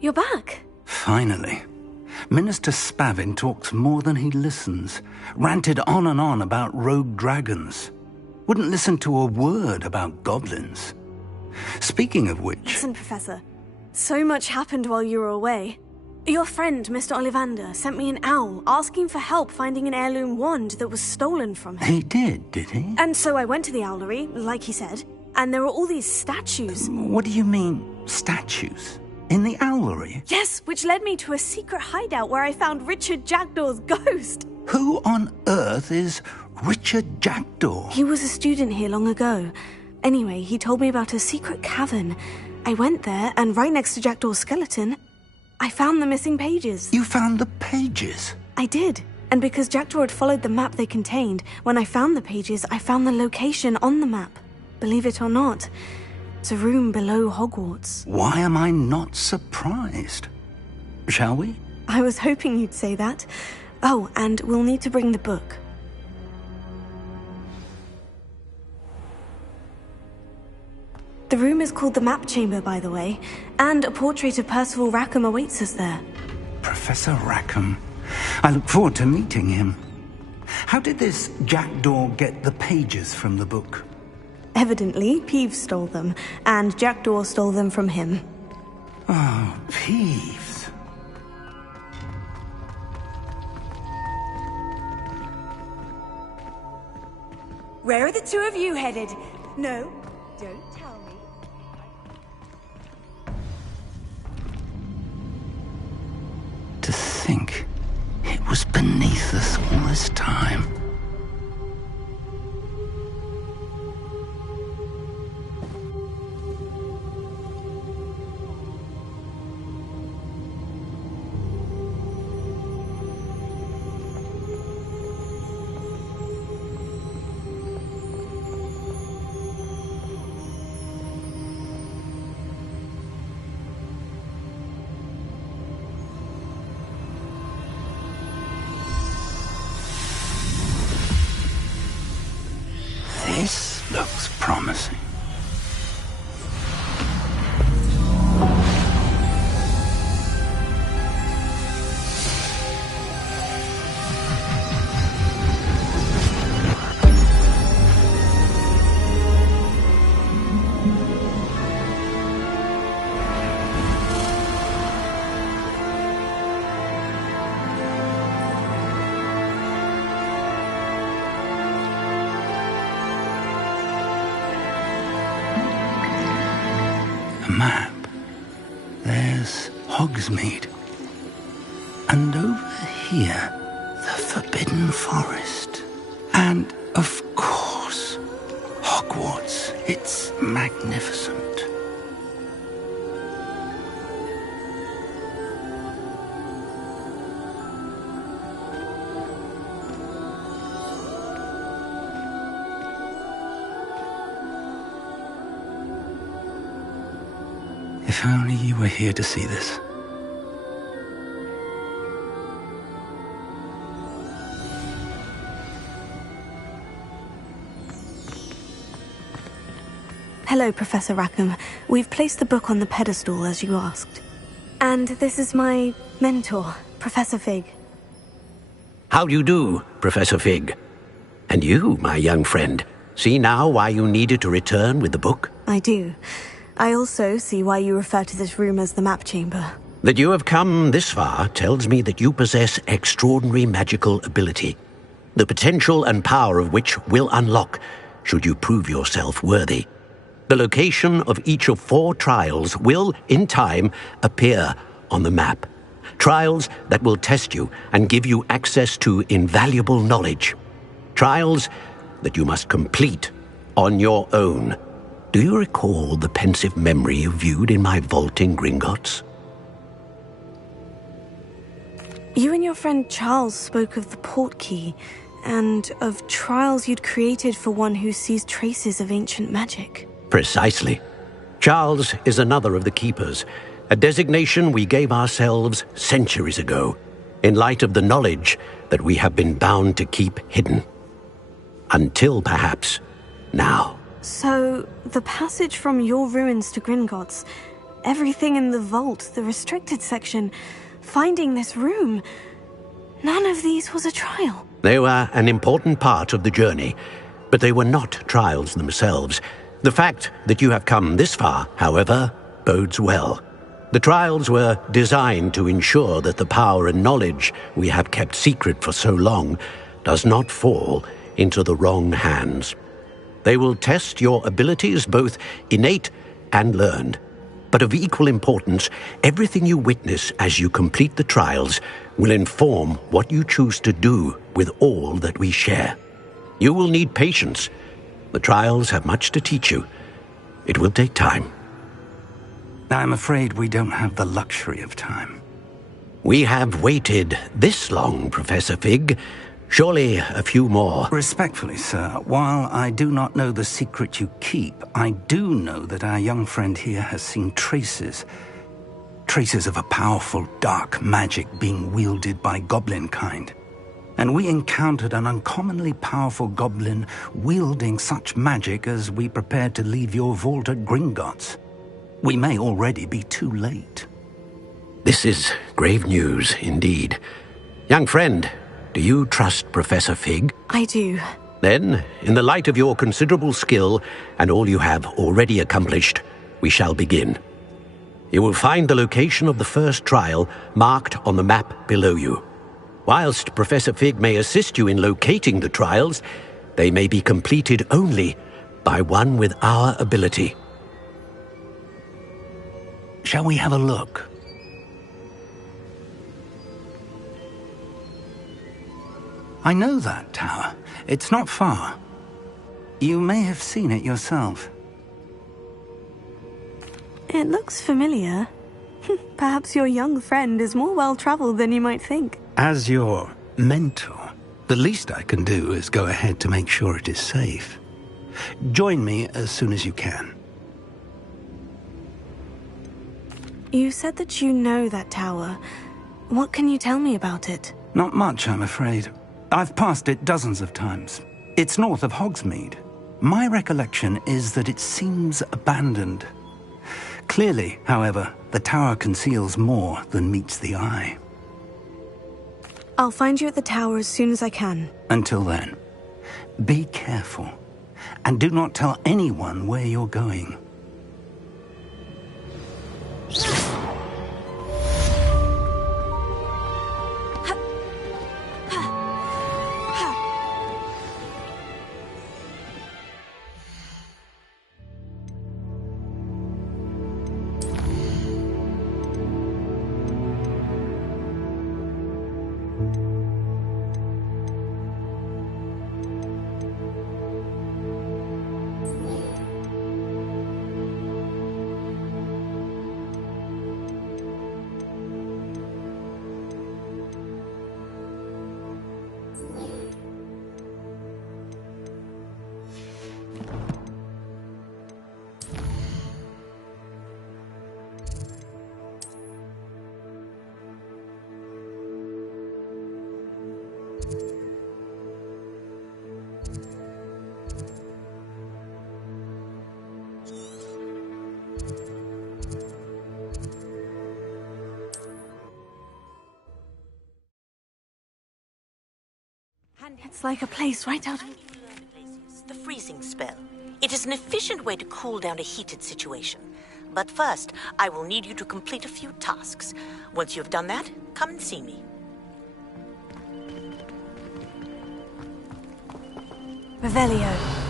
You're back. Finally. Minister Spavin talks more than he listens. Ranted on and on about rogue dragons. Wouldn't listen to a word about goblins. Speaking of which... Listen, Professor. So much happened while you were away. Your friend, Mr. Ollivander, sent me an owl asking for help finding an heirloom wand that was stolen from him. He did he? And so I went to the owlery, like he said, and there were all these statues. What do you mean, statues? In the owlery? Yes, which led me to a secret hideout where I found Richard Jackdaw's ghost. Who on earth is Richard Jackdaw? He was a student here long ago. Anyway, he told me about a secret cavern. I went there, and right next to Jackdaw's skeleton, I found the missing pages. You found the pages? I did. And because Jackdaw had followed the map they contained, when I found the pages, I found the location on the map. Believe it or not, it's a room below Hogwarts. Why am I not surprised? Shall we? I was hoping you'd say that. Oh, and we'll need to bring the book. The room is called the Map Chamber, by the way, and a portrait of Percival Rackham awaits us there. Professor Rackham. I look forward to meeting him. How did this Jackdaw get the pages from the book? Evidently, Peeves stole them, and Jackdaw stole them from him. Oh, Peeves. Where are the two of you headed? No, don't tell me. To think it was beneath us all this time. This looks promising. Map. There's Hogsmeade. And over here, the Forbidden Forest. And, of course, Hogwarts. It's magnificent. If only you were here to see this. Hello, Professor Rackham. We've placed the book on the pedestal, as you asked. And this is my mentor, Professor Fig. How do you do, Professor Fig? And you, my young friend, see now why you needed to return with the book? I do. I also see why you refer to this room as the Map Chamber. That you have come this far tells me that you possess extraordinary magical ability, the potential and power of which will unlock should you prove yourself worthy. The location of each of 4 trials will, in time, appear on the map. Trials that will test you and give you access to invaluable knowledge. Trials that you must complete on your own. Do you recall the pensive memory you viewed in my vault in Gringotts? You and your friend Charles spoke of the portkey, and of trials you'd created for one who sees traces of ancient magic. Precisely. Charles is another of the keepers, a designation we gave ourselves centuries ago, in light of the knowledge that we have been bound to keep hidden. Until, perhaps, now. So, the passage from your ruins to Gringotts, everything in the vault, the restricted section, finding this room, none of these was a trial. They were an important part of the journey, but they were not trials themselves. The fact that you have come this far, however, bodes well. The trials were designed to ensure that the power and knowledge we have kept secret for so long does not fall into the wrong hands. They will test your abilities, both innate and learned. But of equal importance, everything you witness as you complete the trials will inform what you choose to do with all that we share. You will need patience. The trials have much to teach you. It will take time. I'm afraid we don't have the luxury of time. We have waited this long, Professor Fig. Surely a few more. Respectfully, sir, while I do not know the secret you keep, I do know that our young friend here has seen traces of a powerful dark magic being wielded by goblin kind. And we encountered an uncommonly powerful goblin wielding such magic as we prepared to leave your vault at Gringotts. We may already be too late. This is grave news indeed. Young friend, do you trust Professor Fig? I do. Then, in the light of your considerable skill and all you have already accomplished, we shall begin. You will find the location of the first trial marked on the map below you. Whilst Professor Fig may assist you in locating the trials, they may be completed only by one with our ability. Shall we have a look? I know that tower. It's not far. You may have seen it yourself. It looks familiar. Perhaps your young friend is more well-traveled than you might think. As your mentor, the least I can do is go ahead to make sure it is safe. Join me as soon as you can. You said that you know that tower. What can you tell me about it? Not much, I'm afraid. I've passed it dozens of times. It's north of Hogsmeade. My recollection is that it seems abandoned. Clearly, however, the tower conceals more than meets the eye. I'll find you at the tower as soon as I can. Until then, be careful, and do not tell anyone where you're going. It's like a place right out of... The freezing spell. It is an efficient way to cool down a heated situation. But first, I will need you to complete a few tasks. Once you have done that, come and see me. Revelio.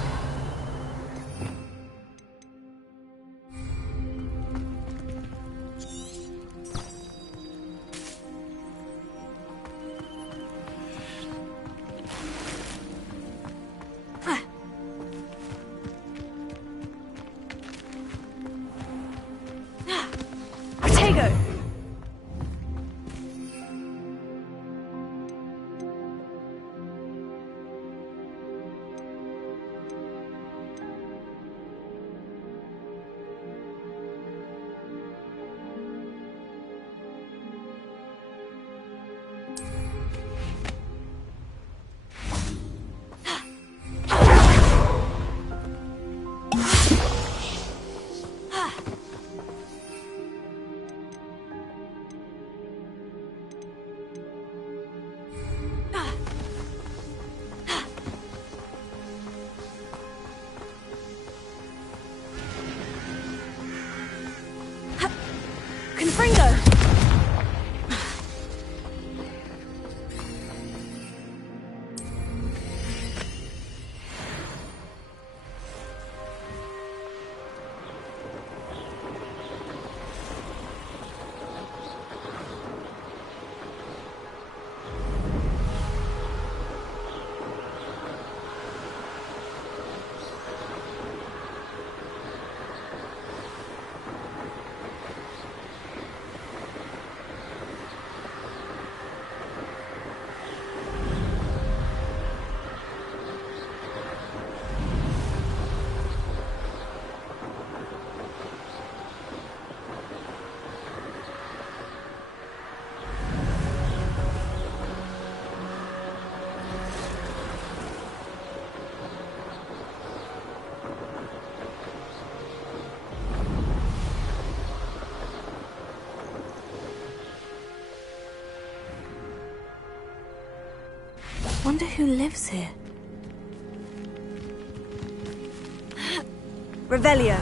Wonder who lives here. Revelio.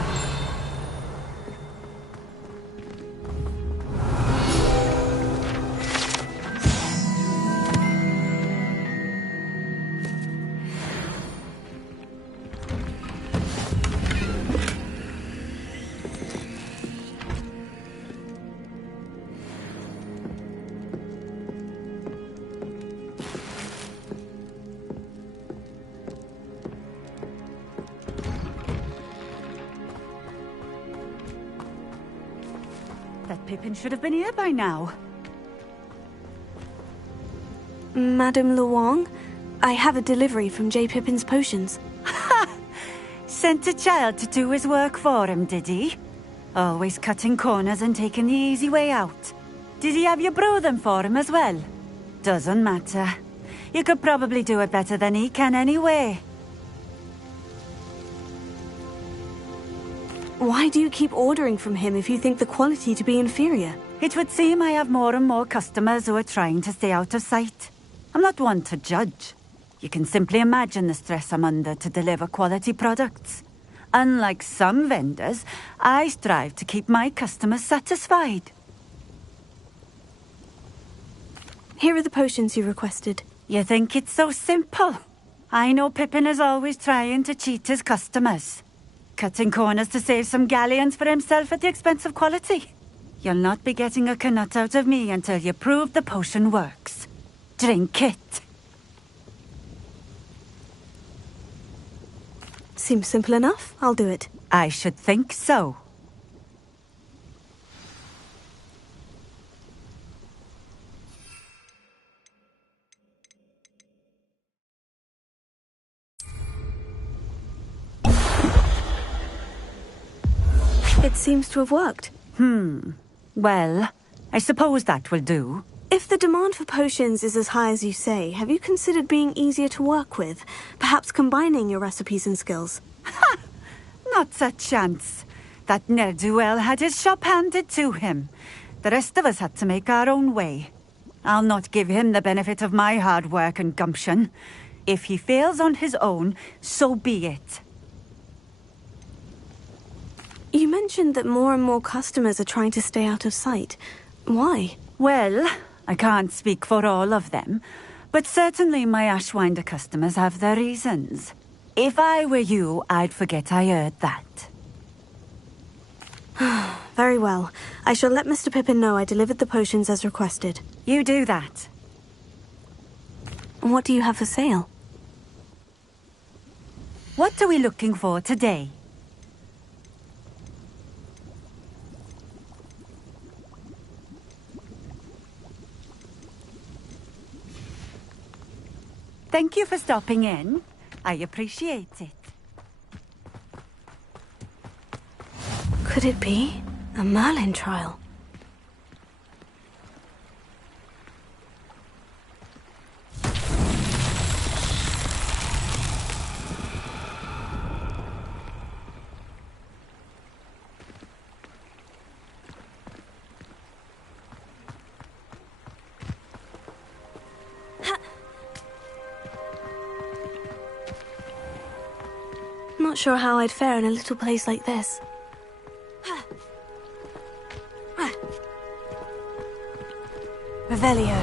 That Pippin should have been here by now. Madame Luong, I have a delivery from J. Pippin's potions. Ha! Sent a child to do his work for him, did he? Always cutting corners and taking the easy way out. Did he have you brew them for him as well? Doesn't matter. You could probably do it better than he can anyway. Why do you keep ordering from him if you think the quality to be inferior? It would seem I have more and more customers who are trying to stay out of sight. I'm not one to judge. You can simply imagine the stress I'm under to deliver quality products. Unlike some vendors, I strive to keep my customers satisfied. Here are the potions you requested. You think it's so simple? I know Pippin is always trying to cheat his customers. Cutting corners to save some galleons for himself at the expense of quality. You'll not be getting a canut out of me until you prove the potion works. Drink it. Seems simple enough. I'll do it. I should think so. It seems to have worked. Well, I suppose that will do. If the demand for potions is as high as you say, have you considered being easier to work with? Perhaps combining your recipes and skills? Ha! Not a chance. That ne'er-do-well had his shop handed to him. The rest of us had to make our own way. I'll not give him the benefit of my hard work and gumption. If he fails on his own, so be it. You mentioned that more and more customers are trying to stay out of sight. Why? Well, I can't speak for all of them, but certainly my Ashwinder customers have their reasons. If I were you, I'd forget I heard that. Very well. I shall let Mr. Pippin know I delivered the potions as requested. You do that. What do you have for sale? What are we looking for today? Thank you for stopping in. I appreciate it. Could it be a Merlin trial? Not sure how I'd fare in a little place like this. Revelio.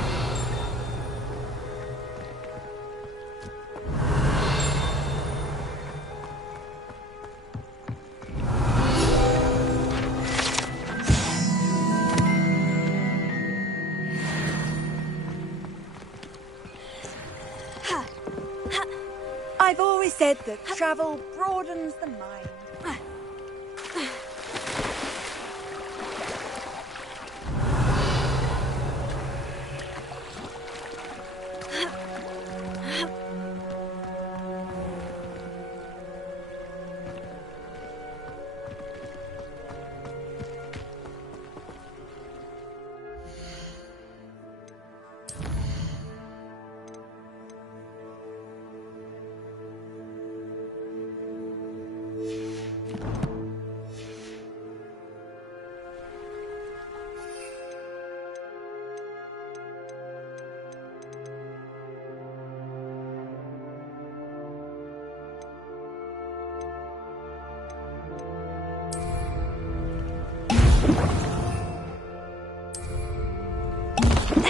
I've always said that travel broadens the mind.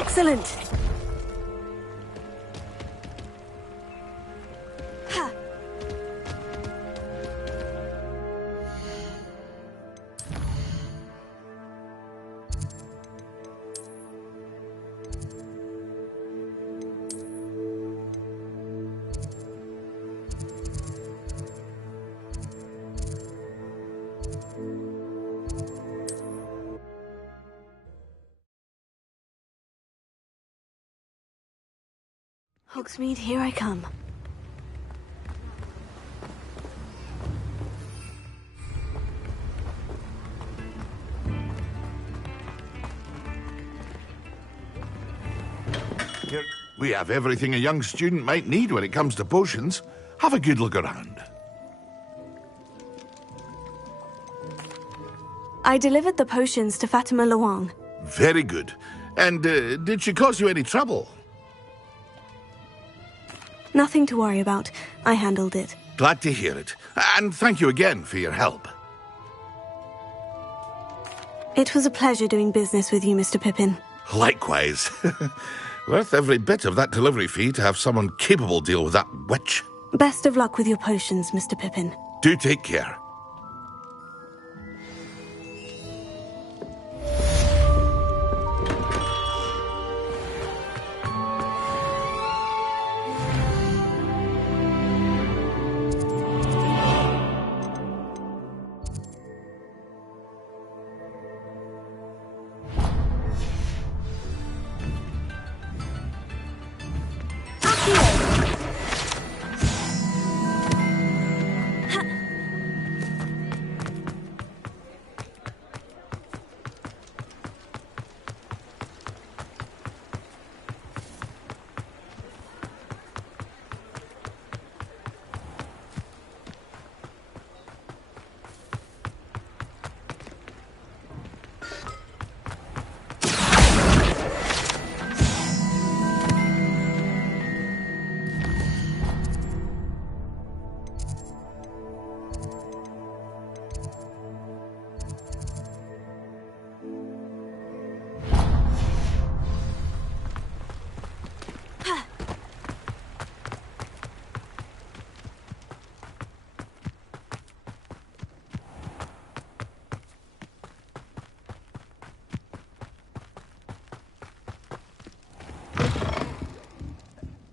Excellent! Hogsmeade, here I come. Here, we have everything a young student might need when it comes to potions. Have a good look around. I delivered the potions to Fatima Luang. Very good. And did she cause you any trouble? Nothing to worry about. I handled it. Glad to hear it. And thank you again for your help. It was a pleasure doing business with you, Mr. Pippin. Likewise. Worth every bit of that delivery fee to have someone capable deal with that witch. Best of luck with your potions, Mr. Pippin. Do take care.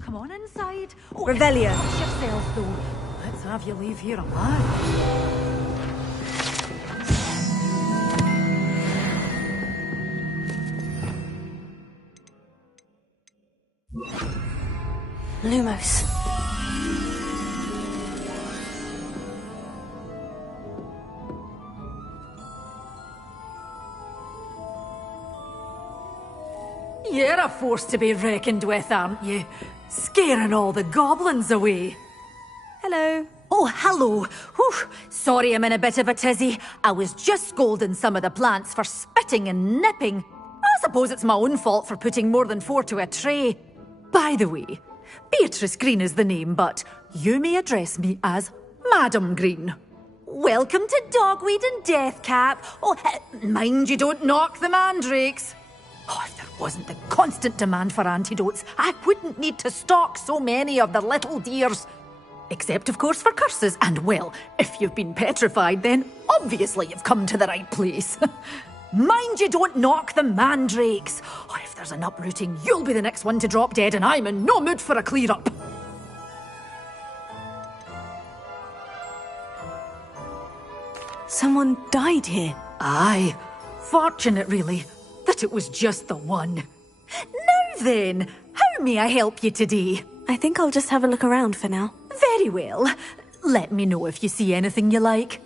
Come on inside. Oh, Revelio. watch yourself, though. Let's have you leave here alive. Lumos. You're a force to be reckoned with, aren't you? Scaring all the goblins away. Hello. Oh, hello. Whew. Sorry I'm in a bit of a tizzy. I was just scolding some of the plants for spitting and nipping. I suppose it's my own fault for putting more than 4 to a tray. By the way, Beatrice Green is the name, but you may address me as Madam Green. Welcome to Dogweed and Deathcap. Oh, mind you don't knock the mandrakes. Oh, if there wasn't the constant demand for antidotes, I wouldn't need to stock so many of the little dears. Except, of course, for curses. And, well, if you've been petrified, then obviously you've come to the right place. Mind you don't knock the mandrakes. Oh, if there's an uprooting, you'll be the next one to drop dead, and I'm in no mood for a clear-up. Someone died here. Aye. Fortunate, really, that it was just the one. Now then, how may I help you today? I think I'll just have a look around for now. Very well. Let me know if you see anything you like.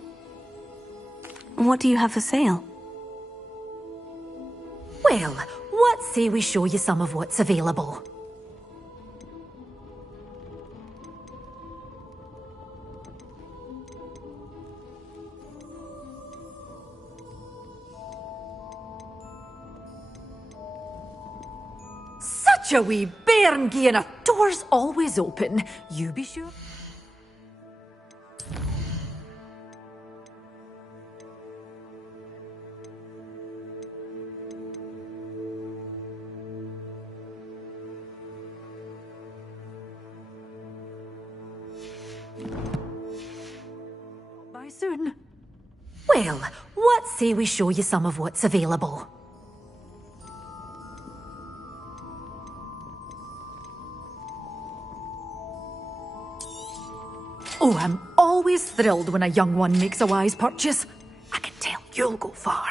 What do you have for sale? Well, what say we show you some of what's available? Such a wee bairn gain a door's always open. You be sure. Well, what say we show you some of what's available? Oh, I'm always thrilled when a young one makes a wise purchase. I can tell you'll go far.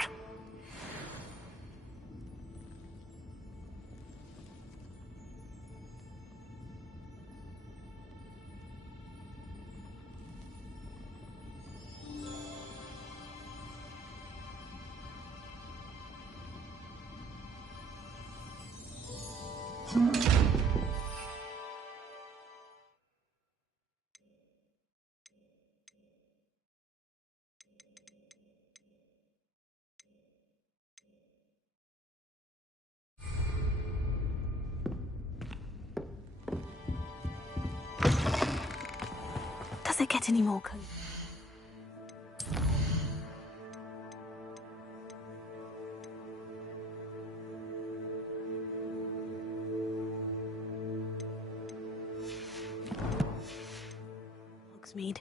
Does it get any more cozy? Hogsmeade.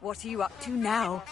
What are you up to now?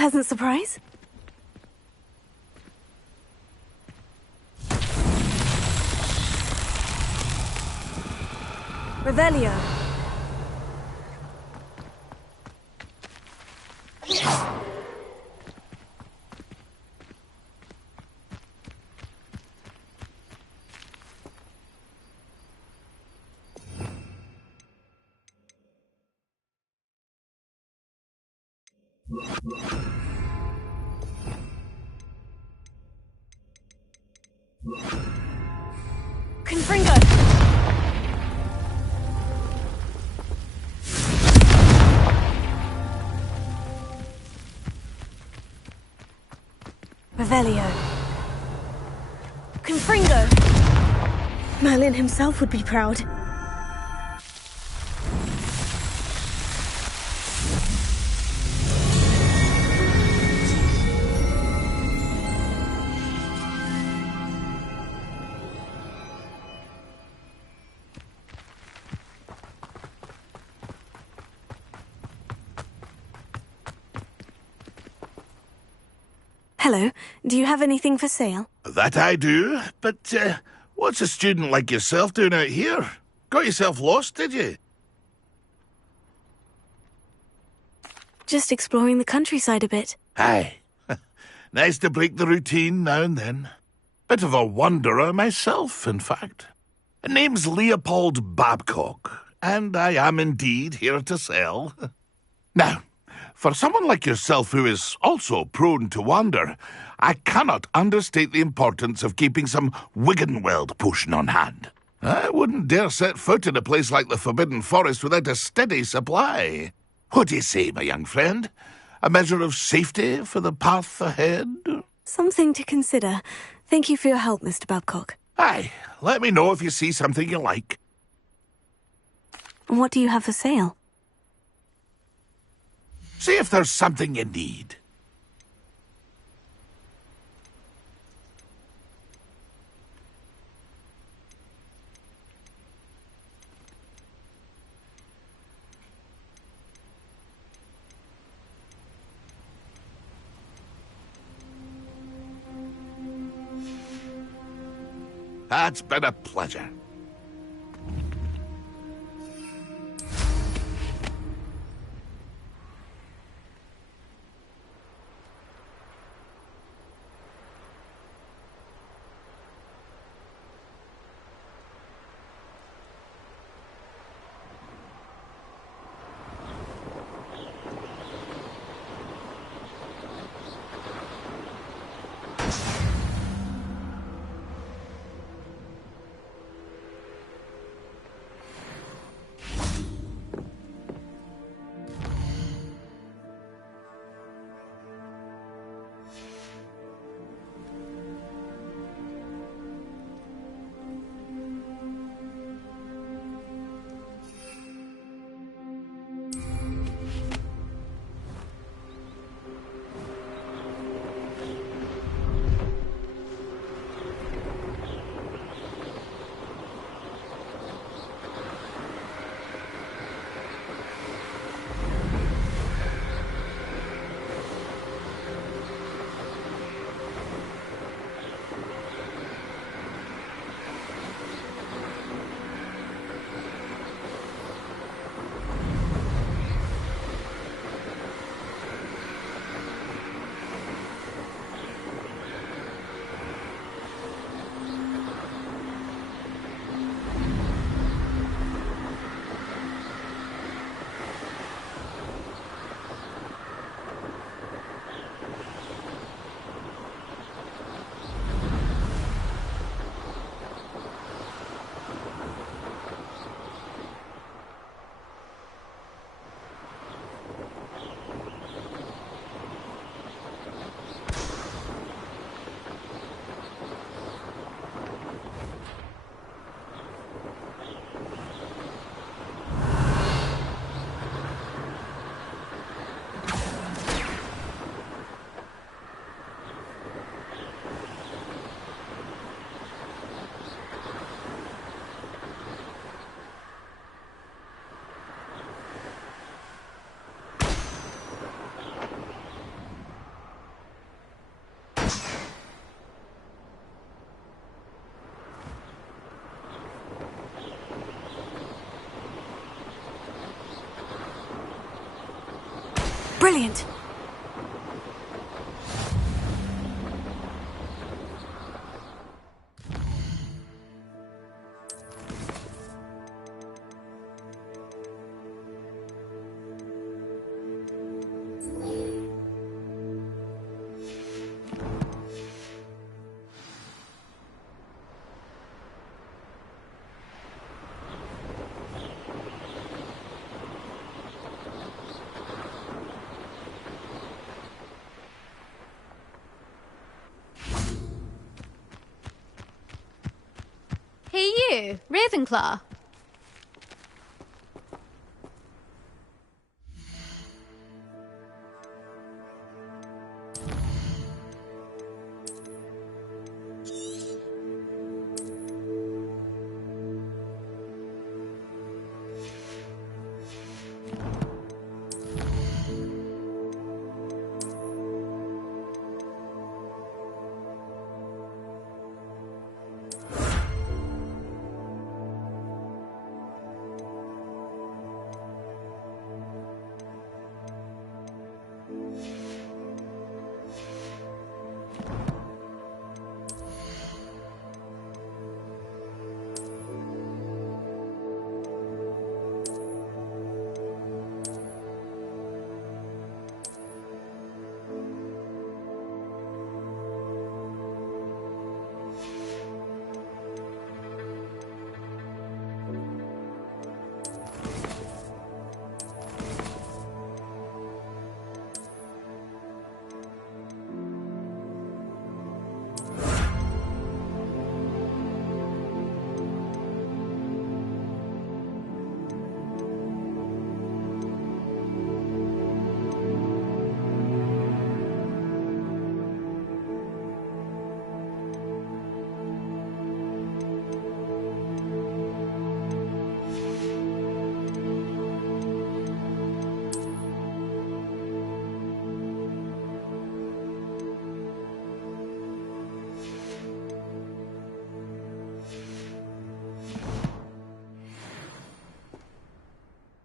pleasant surprise. Revelio. Confringo! Revelio. Confringo! Merlin himself would be proud. Hello. Do you have anything for sale? That I do, but what's a student like yourself doing out here? Got yourself lost, did you? Just exploring the countryside a bit. Aye. Nice to break the routine now and then. Bit of a wanderer myself, in fact. Name's Leopold Babcock, and I am indeed here to sell. Now, for someone like yourself who is also prone to wander, I cannot understate the importance of keeping some Wiggenweld potion on hand. I wouldn't dare set foot in a place like the Forbidden Forest without a steady supply. What do you say, my young friend? A measure of safety for the path ahead? Something to consider. Thank you for your help, Mr. Babcock. Aye, let me know if you see something you like. What do you have for sale? See if there's something you need. That's been a pleasure. Brilliant. Hey you, Ravenclaw.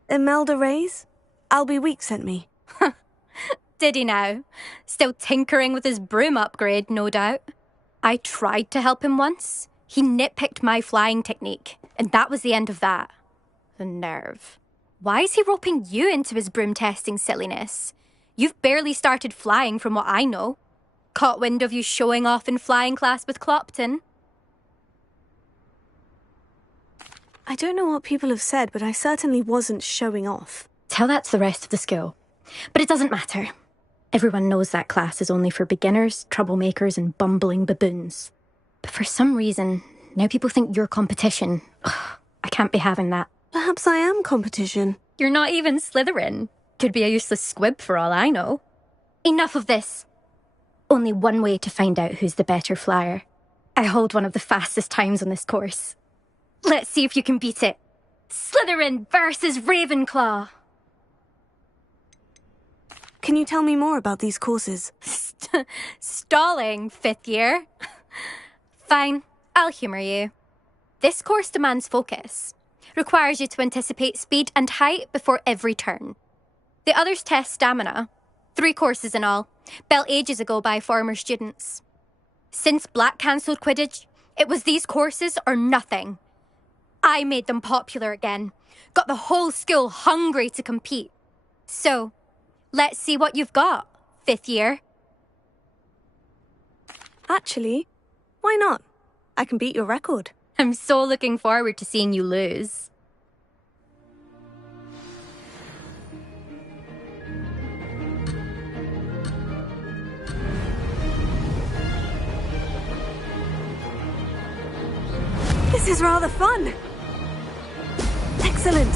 Imelda Reyes? Albie Week sent me. Did he now? Still tinkering with his broom upgrade, no doubt. I tried to help him once. He nitpicked my flying technique, and that was the end of that. The nerve. Why is he roping you into his broom testing silliness? You've barely started flying from what I know. Caught wind of you showing off in flying class with Clopton. I don't know what people have said, but I certainly wasn't showing off. Tell that to the rest of the school. But it doesn't matter. Everyone knows that class is only for beginners, troublemakers, and bumbling baboons. But for some reason, now people think you're competition. Ugh, I can't be having that. Perhaps I am competition. You're not even Slytherin. Could be a useless squib for all I know. Enough of this. Only one way to find out who's the better flyer. I hold one of the fastest times on this course. Let's see if you can beat it. Slytherin versus Ravenclaw. Can you tell me more about these courses? Stalling, 5th year. Fine, I'll humour you. This course demands focus. Requires you to anticipate speed and height before every turn. The others test stamina. 3 courses in all, built ages ago by former students. Since Black cancelled Quidditch, it was these courses or nothing. I made them popular again. Got the whole school hungry to compete. So, let's see what you've got, 5th year. Actually, why not? I can beat your record. I'm so looking forward to seeing you lose. This is rather fun. Excellent.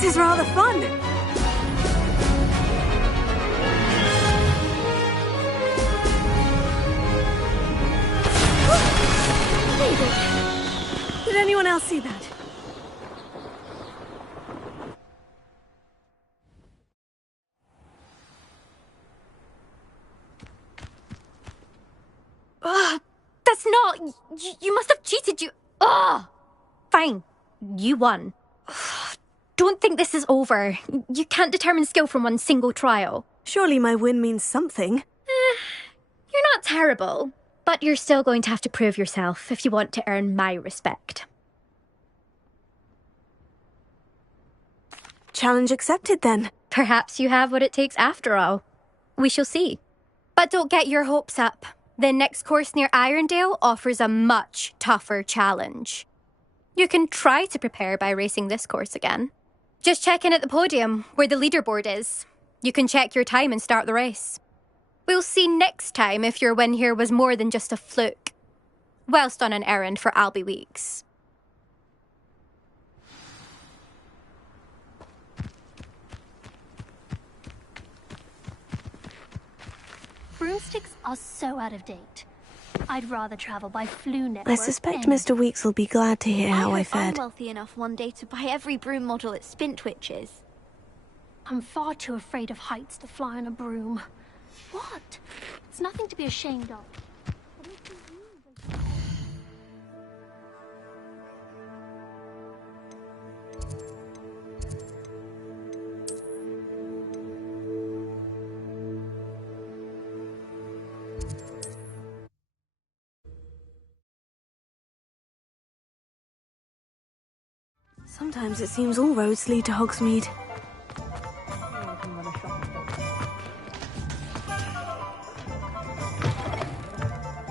This is rather fun. Did anyone else see that? That's not... You must have cheated, you... Ugh! Fine. You won. Don't think this is over. You can't determine skill from one single trial. Surely my win means something. You're not terrible, but you're still going to have to prove yourself if you want to earn my respect. Challenge accepted, then. Perhaps you have what it takes after all. We shall see. But don't get your hopes up. The next course near Irondale offers a much tougher challenge. You can try to prepare by racing this course again. Just check in at the podium, where the leaderboard is. You can check your time and start the race. We'll see next time if your win here was more than just a fluke. Whilst on an errand for Albie Weeks. Broomsticks are so out of date. I'd rather travel by Flu Network. I suspect Mr. Weeks will be glad to hear how I fared. I'm wealthy enough one day to buy every broom model at Spintwitches. I'm far too afraid of heights to fly on a broom. What? It's nothing to be ashamed of. Sometimes it seems all roads lead to Hogsmeade.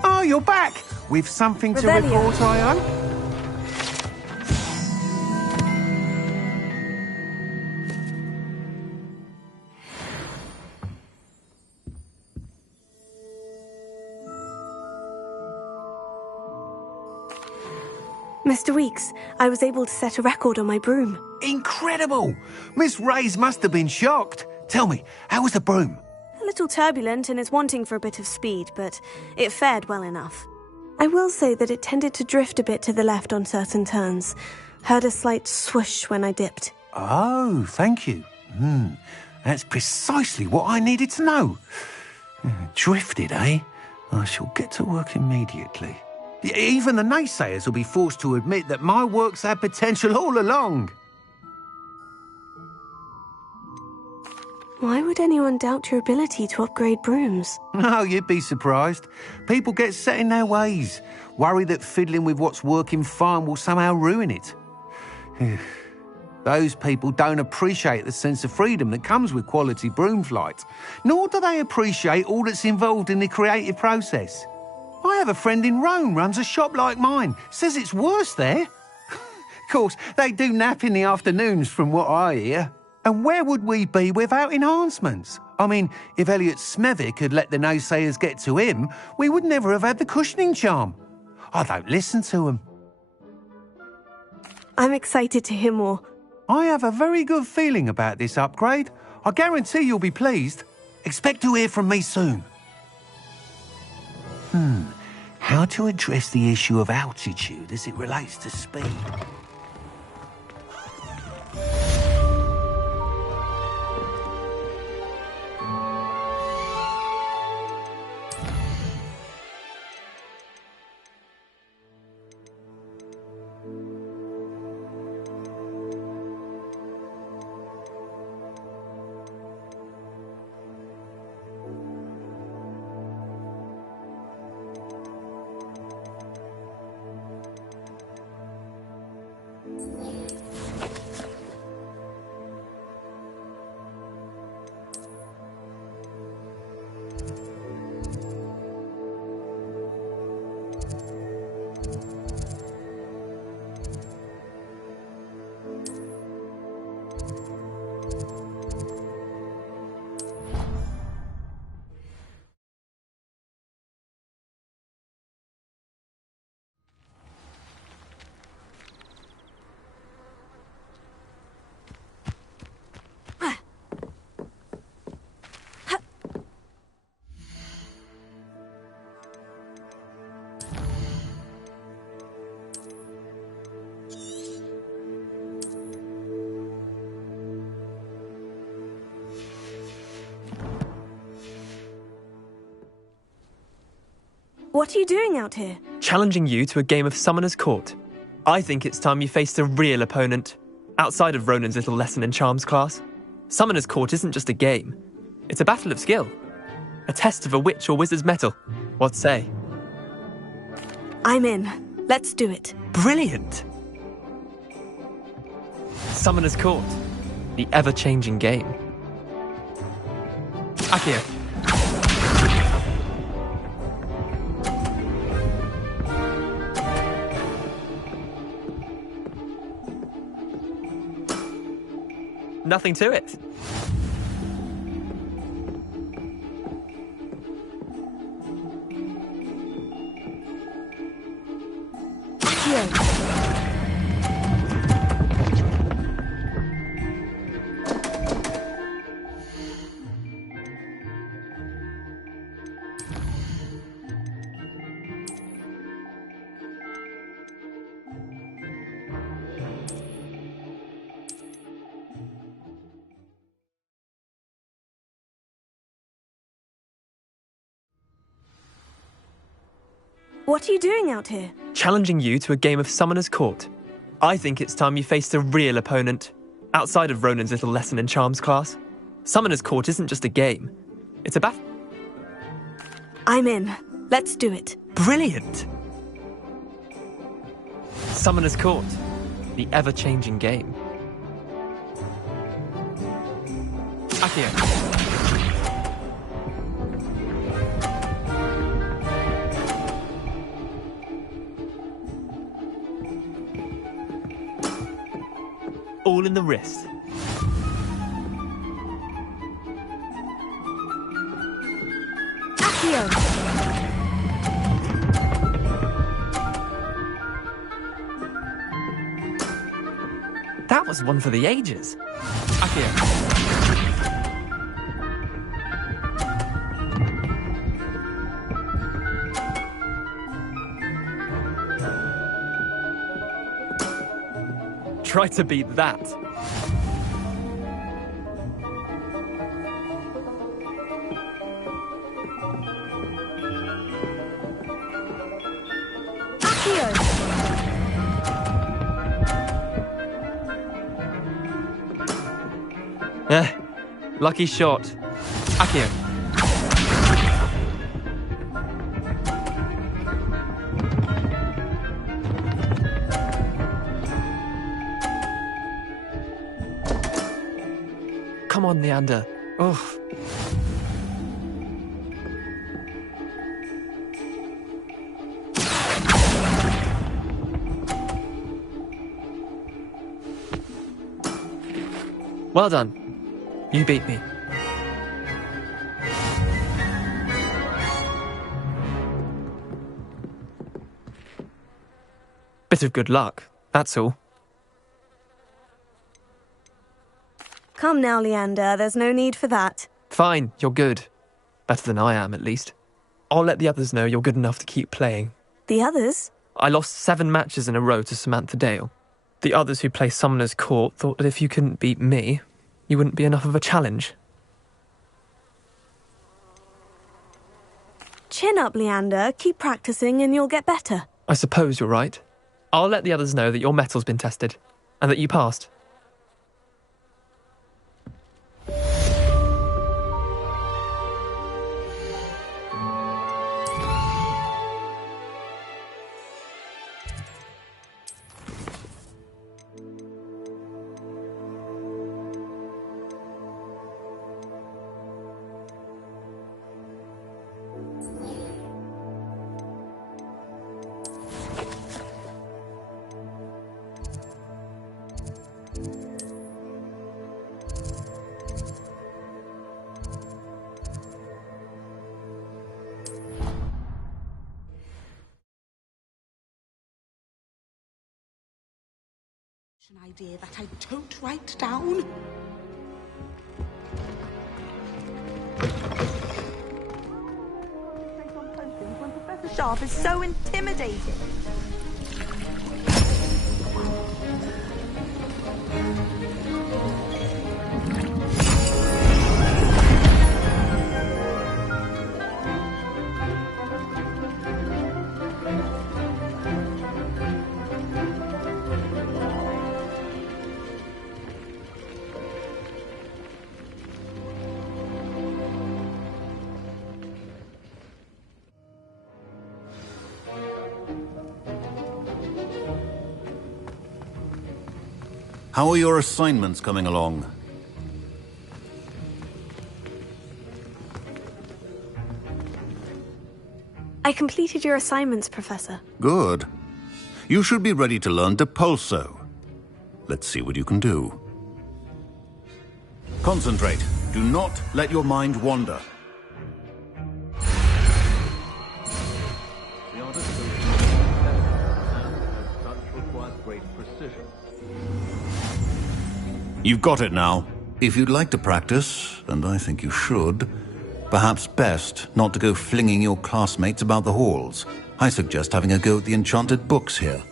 Oh, you're back! With something to Revelio. report, I hope? Mr. Weeks, I was able to set a record on my broom. Incredible! Miss Reyes must have been shocked. Tell me, how was the broom? A little turbulent and is wanting for a bit of speed, but it fared well enough. I will say that it tended to drift a bit to the left on certain turns. Heard a slight swoosh when I dipped. Oh, thank you. That's precisely what I needed to know. Drifted, eh? I shall get to work immediately. Even the naysayers will be forced to admit that my work's had potential all along. Why would anyone doubt your ability to upgrade brooms? Oh, you'd be surprised. People get set in their ways, worry that fiddling with what's working fine will somehow ruin it. Those people don't appreciate the sense of freedom that comes with quality broom flight, nor do they appreciate all that's involved in the creative process. I have a friend in Rome runs a shop like mine, says it's worse there. Of course, they do nap in the afternoons from what I hear. And where would we be without enhancements? I mean, if Elliot Smethwick had let the naysayers get to him, we would never have had the cushioning charm. I don't listen to them. I'm excited to hear more. I have a very good feeling about this upgrade. I guarantee you'll be pleased. Expect to hear from me soon. How to address the issue of altitude as it relates to speed? What are you doing out here? Challenging you to a game of Summoner's Court. I think it's time you faced a real opponent, outside of Ronan's little lesson in charms class. Summoner's Court isn't just a game. It's a battle of skill. A test of a witch or wizard's mettle. What say? I'm in. Let's do it. Brilliant! Summoner's Court. The ever-changing game. Akio. Nothing to it. What are you doing out here? Challenging you to a game of Summoner's Court. I think it's time you faced a real opponent, outside of Ronan's little lesson in charms class. Summoner's Court isn't just a game. It's a battle. I'm in. Let's do it. Brilliant! Summoner's Court. The ever-changing game. Akio. All in the wrist. Akio. That was one for the ages. Akio. Try to beat that. Lucky shot. Akio. Come on, Leander. Oh. Well done. You beat me. Bit of good luck, that's all. Come now, Leander, there's no need for that. Fine, you're good. Better than I am, at least. I'll let the others know you're good enough to keep playing. The others? I lost 7 matches in a row to Samantha Dale. The others who play Summoner's Court thought that if you couldn't beat me, you wouldn't be enough of a challenge. Chin up, Leander. Keep practicing and you'll get better. I suppose you're right. I'll let the others know that your metal's been tested, and that you passed. An idea that I don't write down. When Professor Sharp is so intimidating. How are your assignments coming along? I completed your assignments, Professor. Good. You should be ready to learn Depulso. Let's see what you can do. Concentrate. Do not let your mind wander. The art of coaching and as such requires great precision. You've got it now. If you'd like to practice, and I think you should, perhaps best not to go flinging your classmates about the halls. I suggest having a go at the enchanted books here.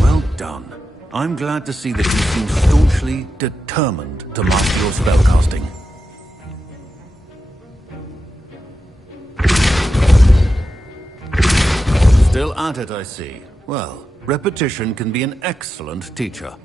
Well done. I'm glad to see that you seem staunchly determined to master your spellcasting. Still at it, I see. Well, repetition can be an excellent teacher.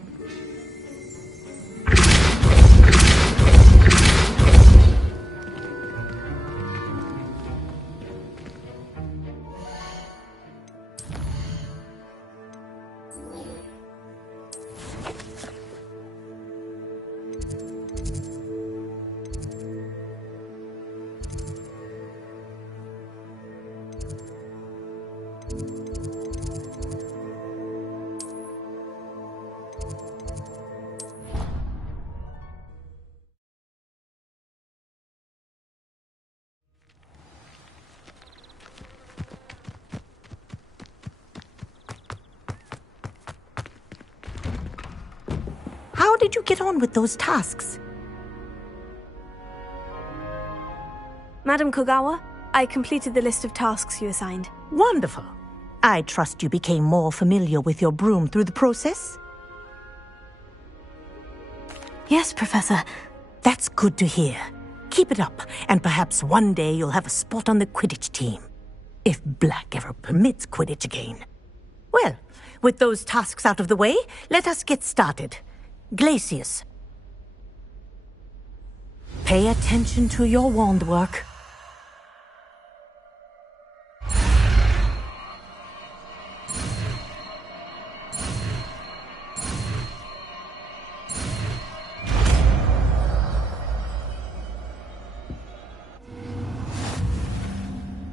How did you get on with those tasks? Madam Kogawa, I completed the list of tasks you assigned. Wonderful. I trust you became more familiar with your broom through the process? Yes, Professor. That's good to hear. Keep it up, and perhaps one day you'll have a spot on the Quidditch team. If Black ever permits Quidditch again. Well, with those tasks out of the way, let us get started. Glacius. Pay attention to your wand work.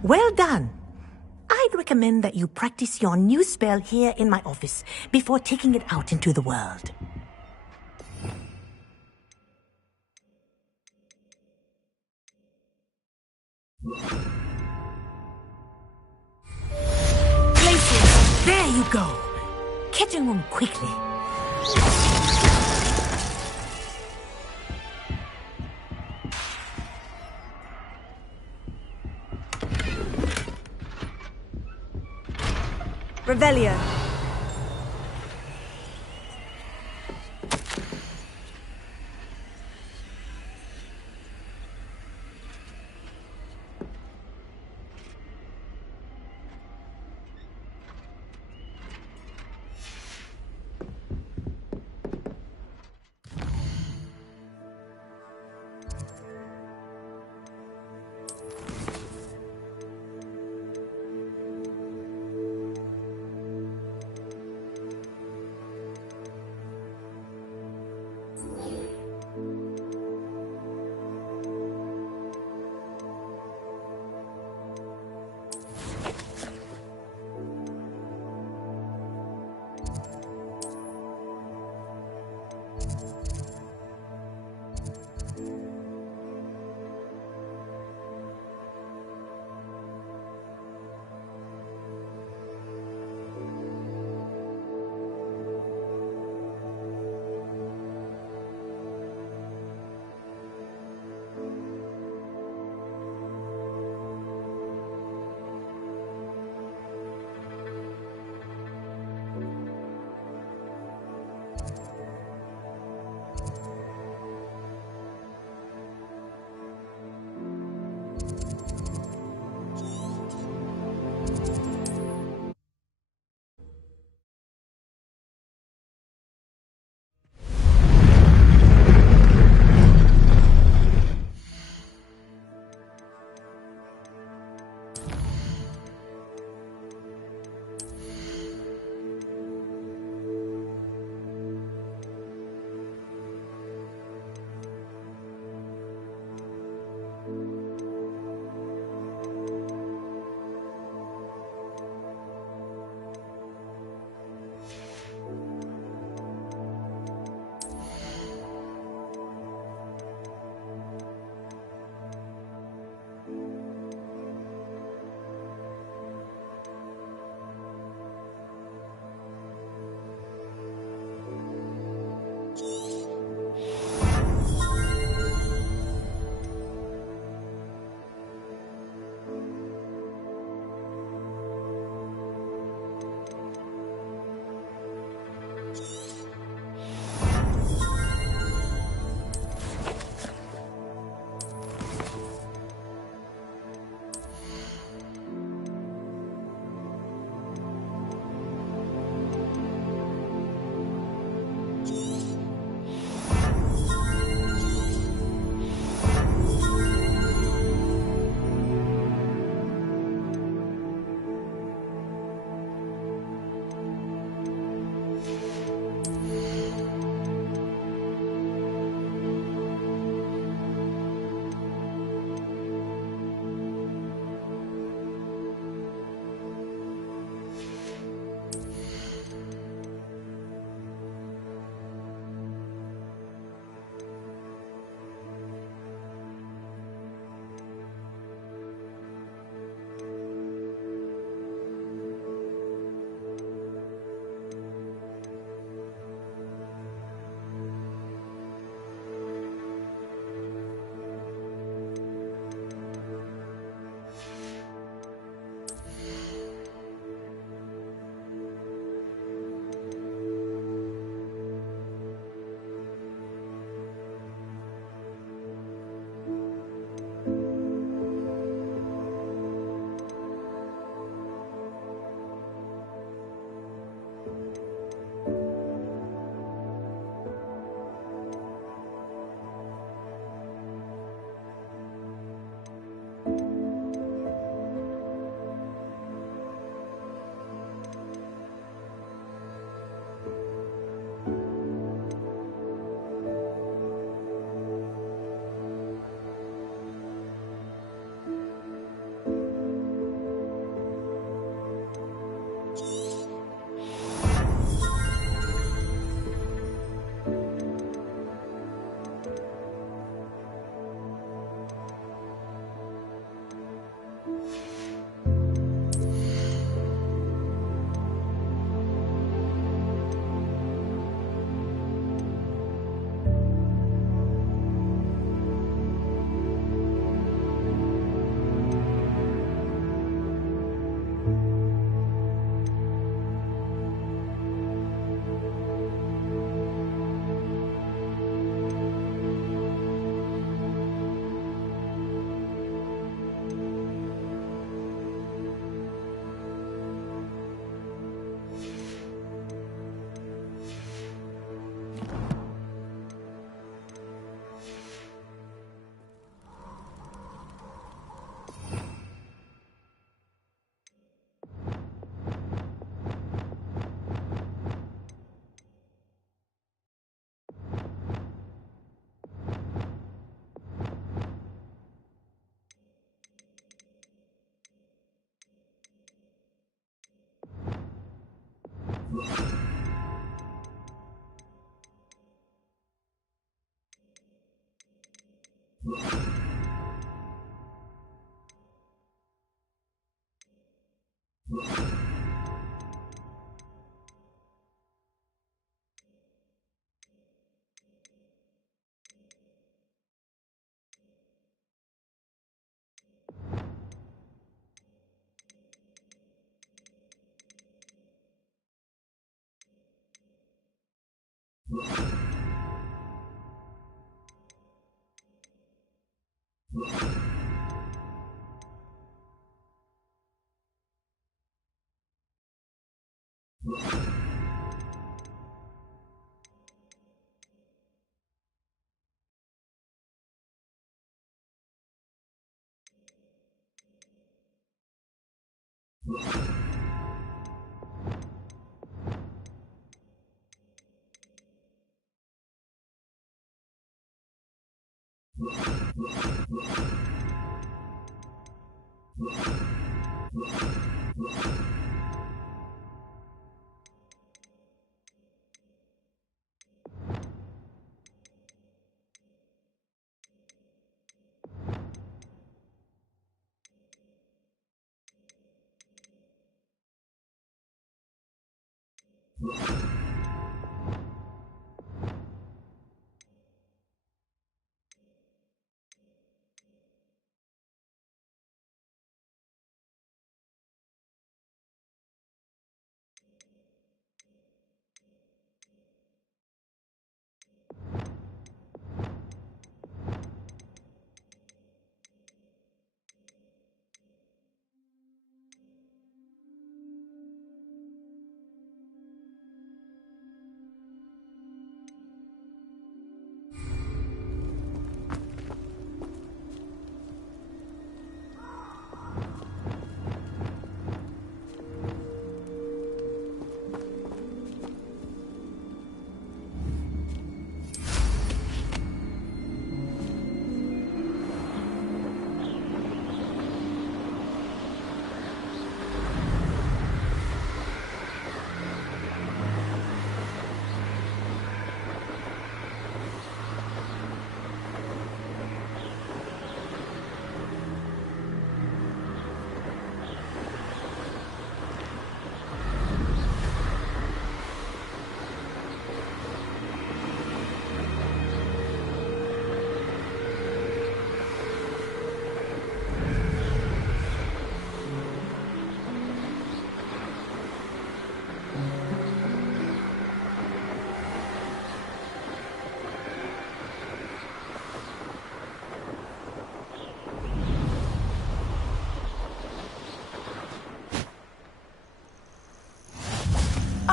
Well done. I'd recommend that you practice your new spell here in my office before taking it out into the world. Glacius, there you go. Catching on quickly. Revelio.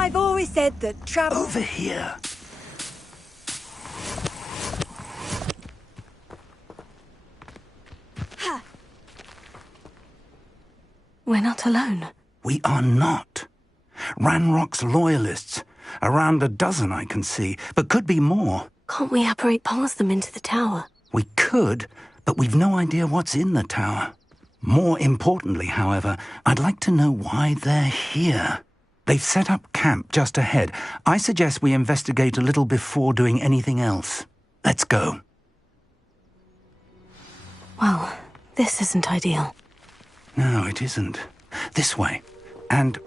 I've always said that travel... Over here. We're not alone. We are not. Ranrock's loyalists. Around a dozen I can see, but could be more. Can't we apparate past them into the tower? We could, but we've no idea what's in the tower. More importantly, however, I'd like to know why they're here. They've set up camp just ahead. I suggest we investigate a little before doing anything else. Let's go. Well, this isn't ideal. No, it isn't. This way. And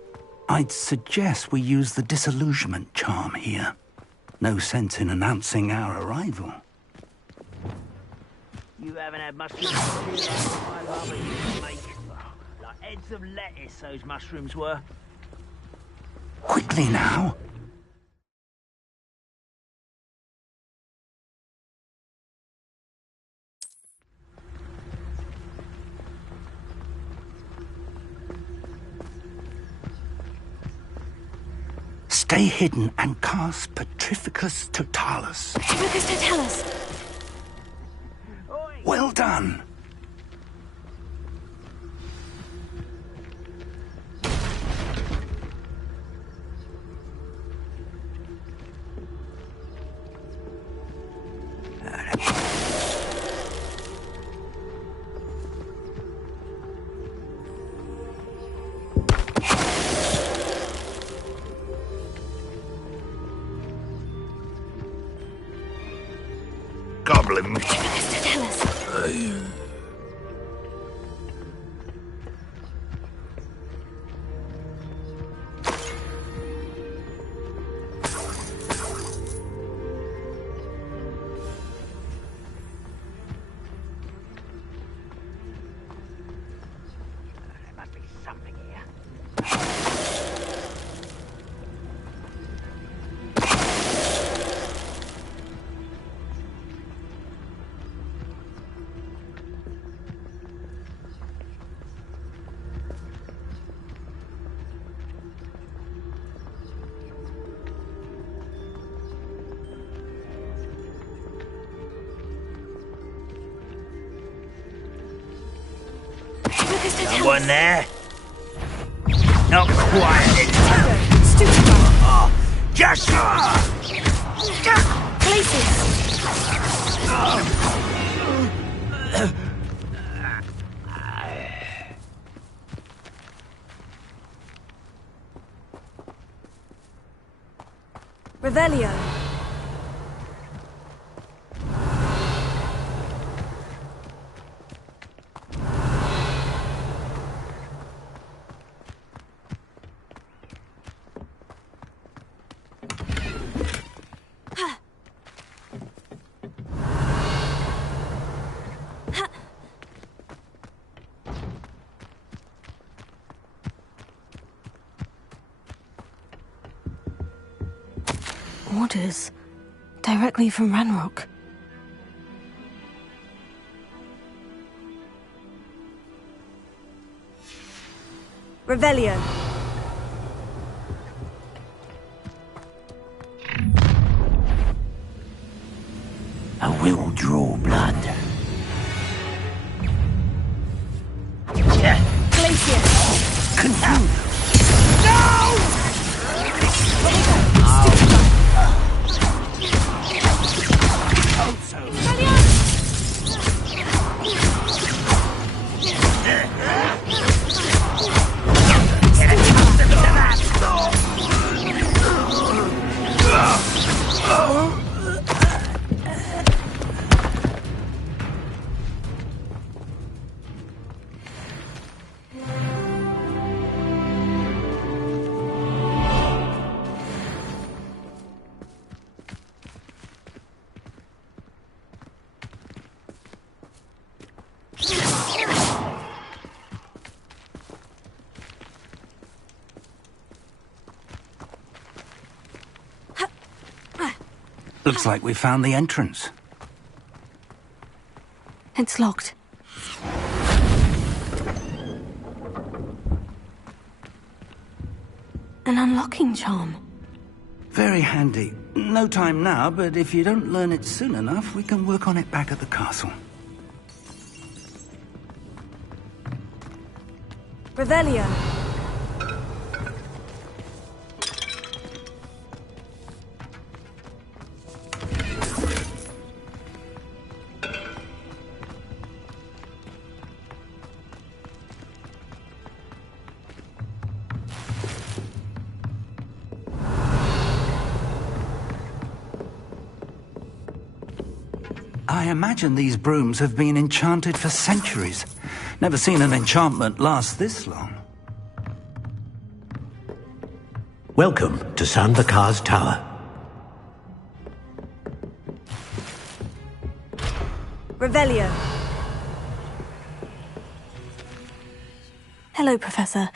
I'd suggest we use the disillusionment charm here. No sense in announcing our arrival. You haven't had much to I love it, mate. Like heads of lettuce, those mushrooms were. Quickly now. Stay hidden and cast Petrificus Totalis. Petrificus Totalis. Well done. Goblin. Petrificus Totalis. Someone there? Not quiet. Just Revelio. Orders. Directly from Ranrock. Revelio. I will draw blood. Glacier. Confused. Looks like we found the entrance. It's locked. An unlocking charm. Very handy. No time now, but if you don't learn it soon enough, we can work on it back at the castle. Revelio. I imagine these brooms have been enchanted for centuries. Never seen an enchantment last this long. Welcome to San Bakar's Tower. Revelio. Hello, Professor.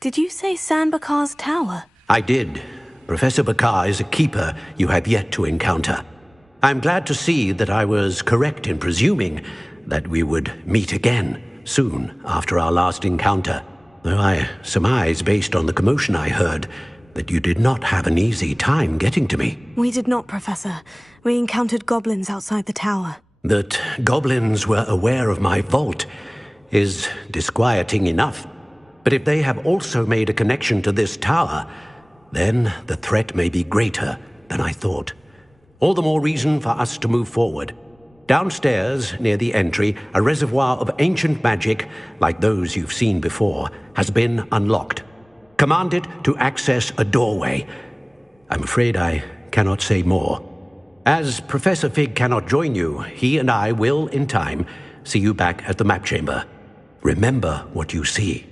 Did you say San Bakar's Tower? I did. Professor Bakar is a keeper you have yet to encounter. I'm glad to see that I was correct in presuming that we would meet again soon after our last encounter, though I surmise, based on the commotion I heard, that you did not have an easy time getting to me. We did not, Professor. We encountered goblins outside the tower. That goblins were aware of my vault is disquieting enough. But if they have also made a connection to this tower, then the threat may be greater than I thought. All the more reason for us to move forward. Downstairs, near the entry, a reservoir of ancient magic, like those you've seen before, has been unlocked. Command it to access a doorway. I'm afraid I cannot say more. As Professor Fig cannot join you, he and I will, in time, See you back at the map chamber. Remember what you see.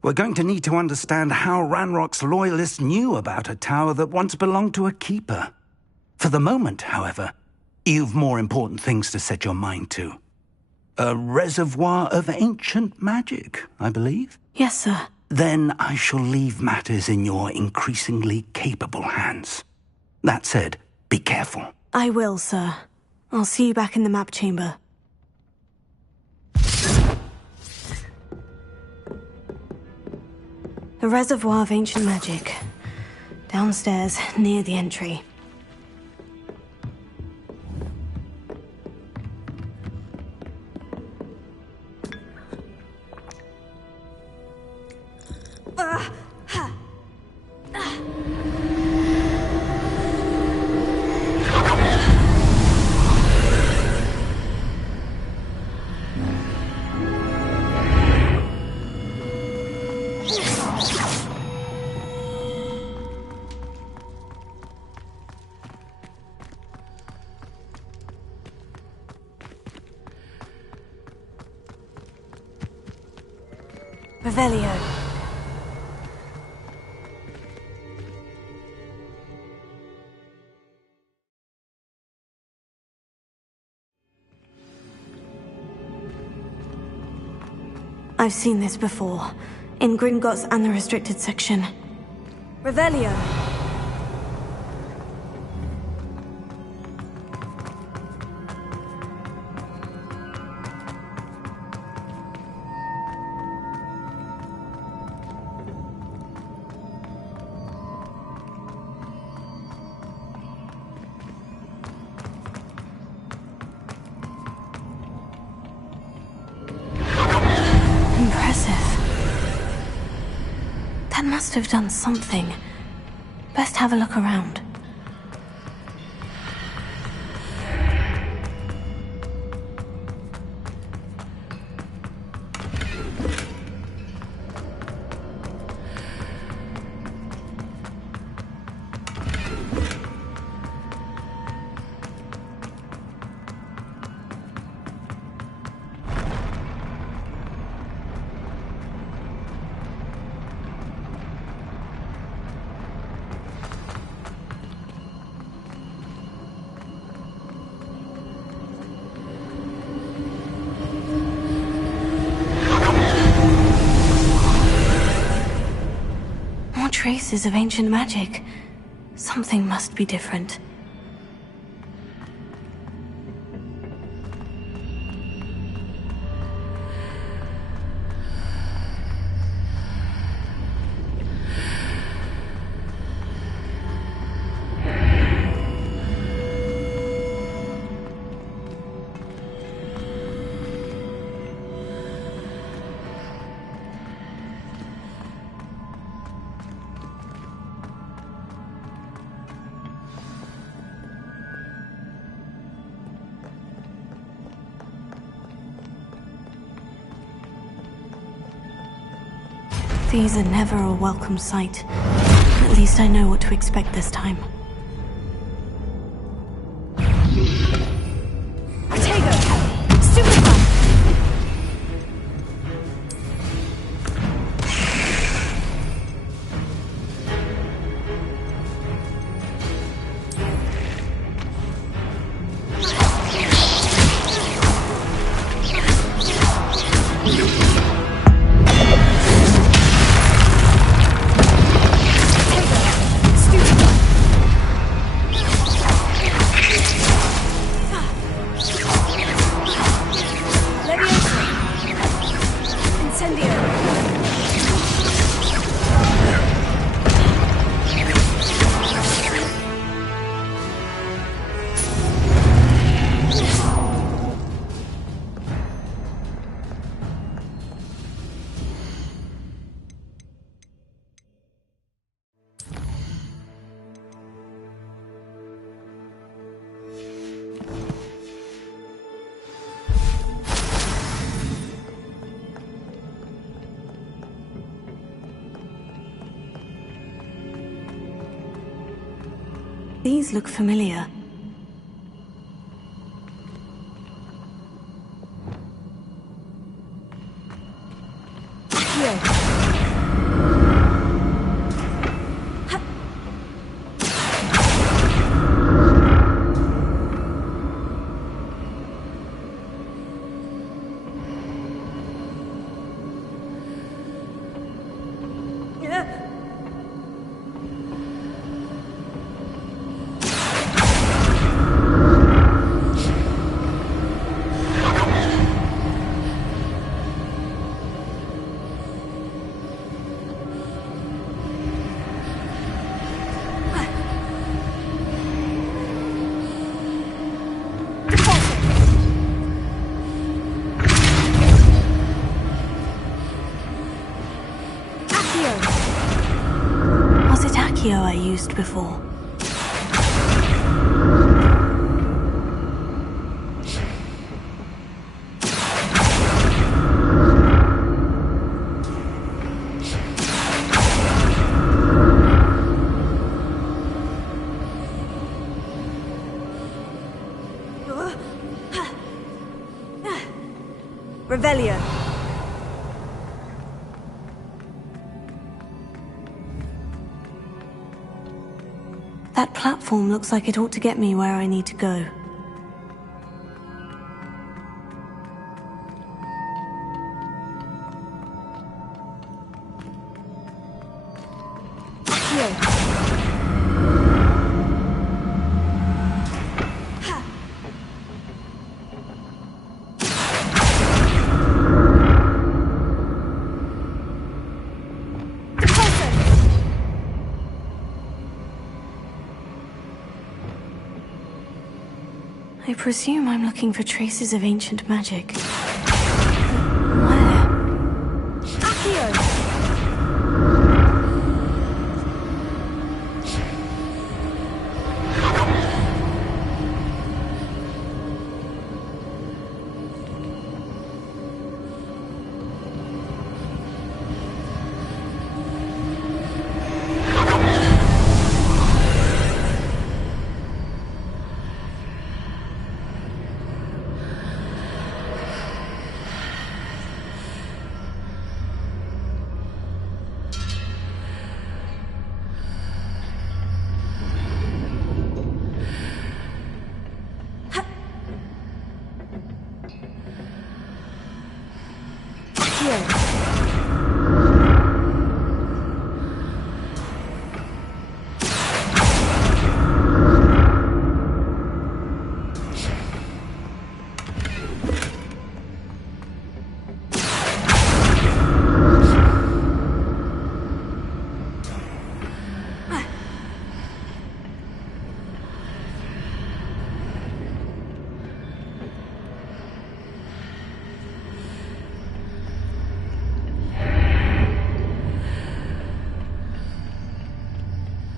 We're going to need to understand how Ranrock's loyalists knew about a tower that once belonged to a keeper. For the moment, however, you've more important things to set your mind to. A reservoir of ancient magic, I believe? Yes, sir. Then I shall leave matters in your increasingly capable hands. That said, be careful. I will, sir. I'll see you back in the map chamber. The reservoir of ancient magic. Downstairs, near the entry. Revelio. I've seen this before, in Gringotts and the restricted section. Revelio. That must have done something. Best have a look around. Traces of ancient magic. Something must be different. These are never a welcome sight. At least I know what to expect this time. These look familiar. I used before. Revelio. That platform looks like it ought to get me where I need to go. I presume I'm looking for traces of ancient magic. Where?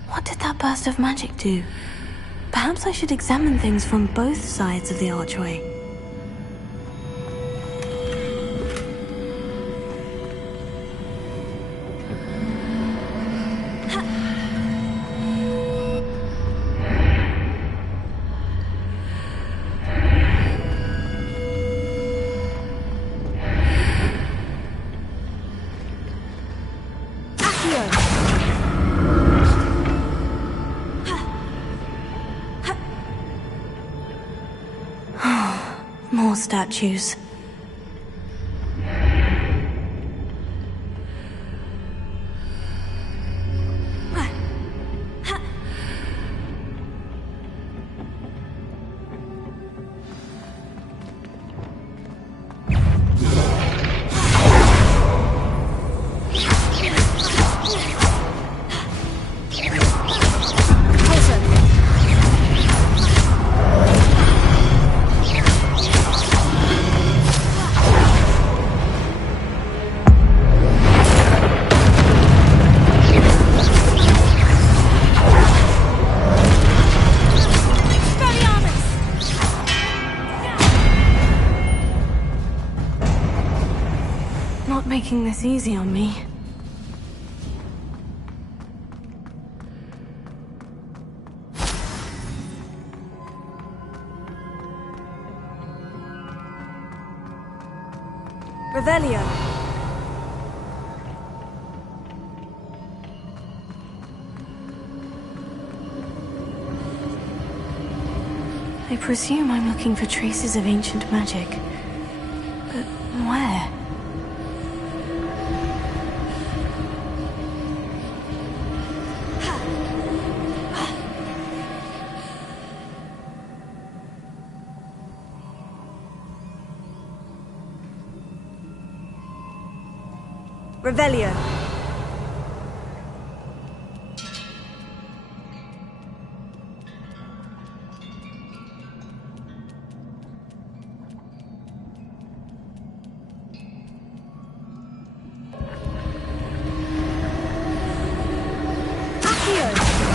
What did that burst of magic do? Perhaps I should examine things from both sides of the archway. More statues. Not making this easy on me. Revelio. I presume I'm looking for traces of ancient magic. But where? Revelio. Accio.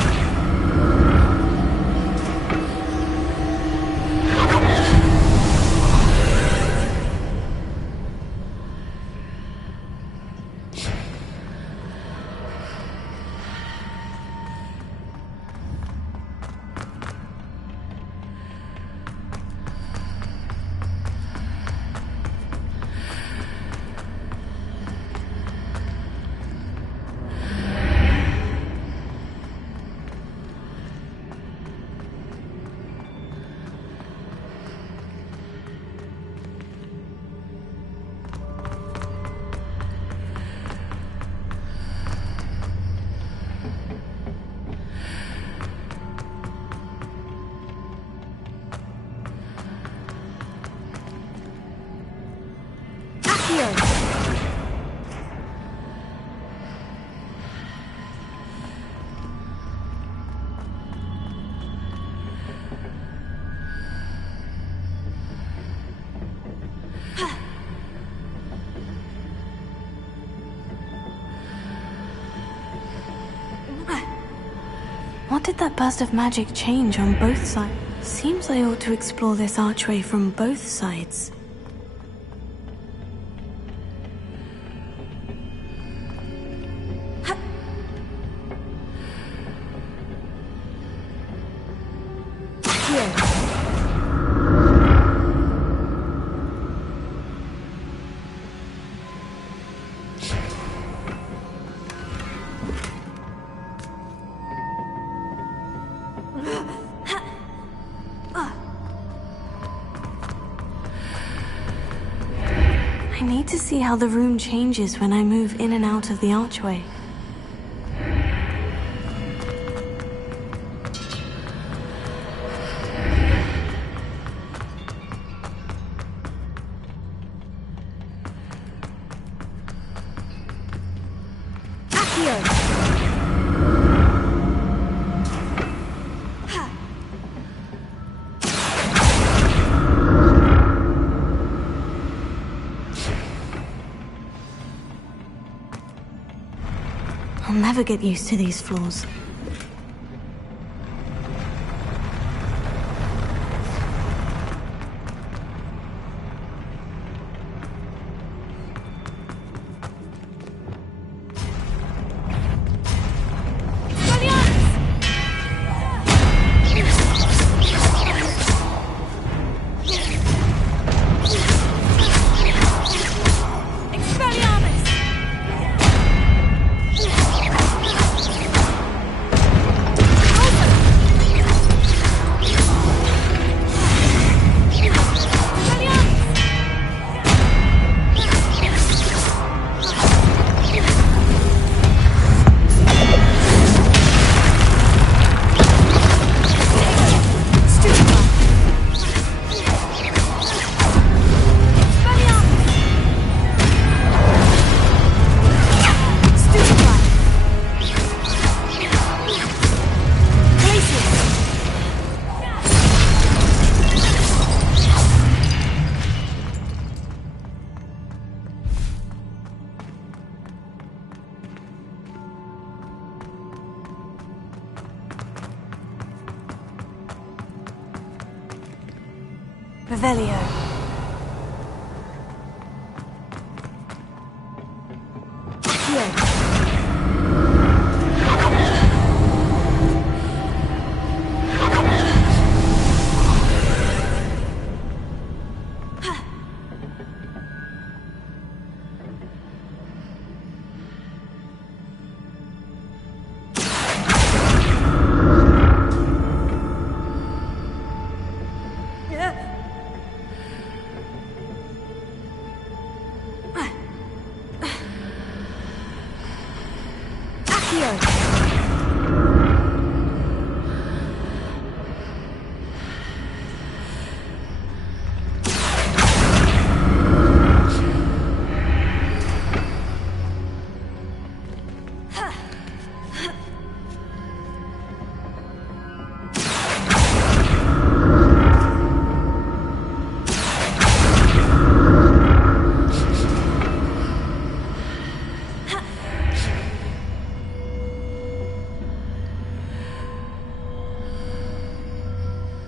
did that burst of magic change on both sides? Seems I ought to explore this archway from both sides. I need to see how the room changes when I move in and out of the archway. I'll never get used to these floors. Revelio.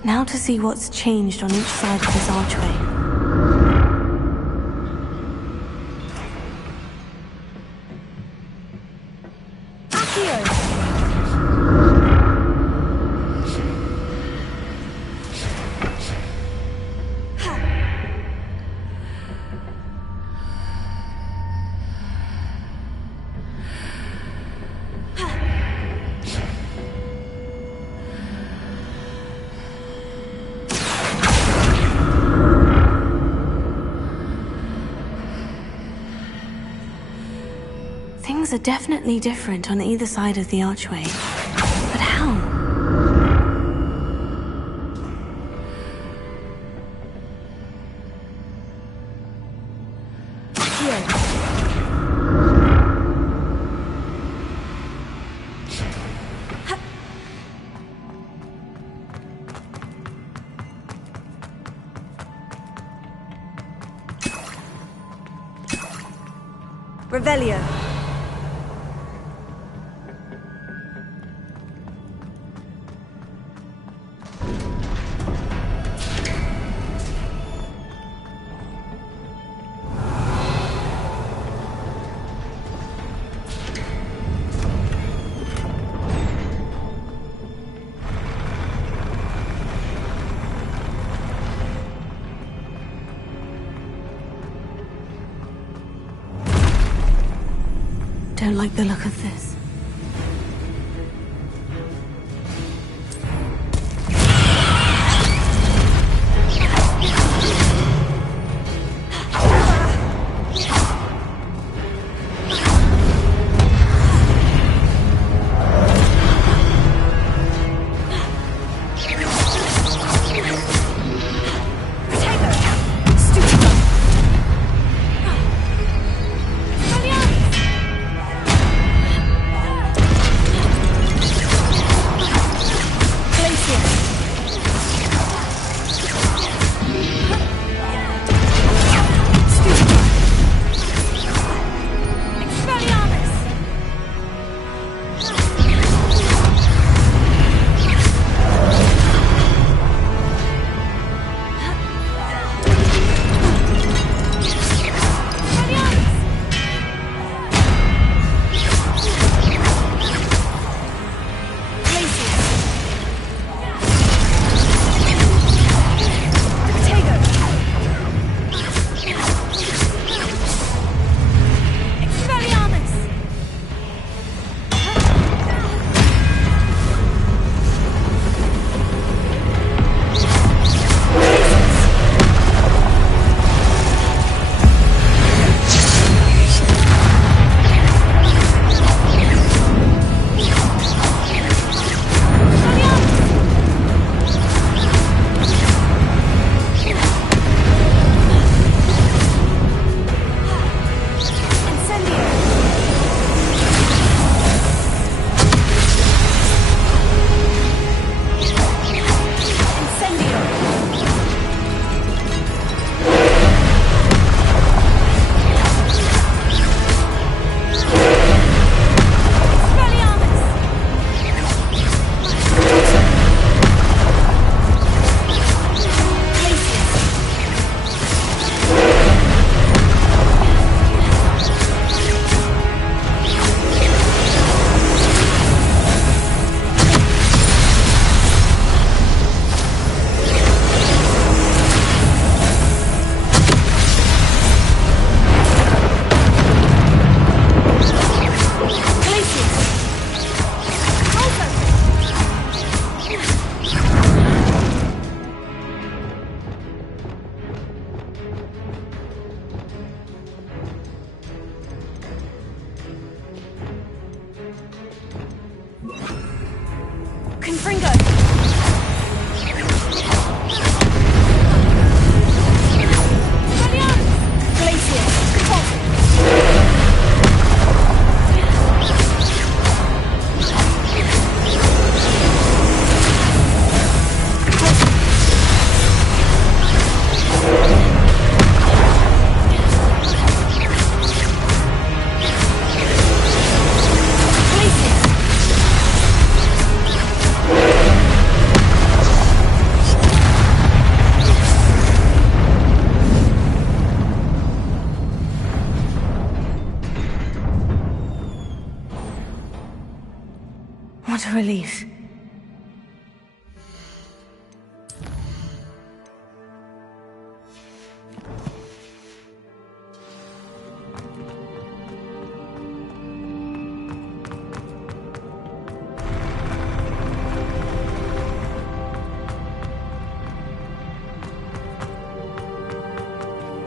Now to see what's changed on each side of this archway. Things are definitely different on either side of the archway. But how? Revelio. don't like the look of this. What a relief.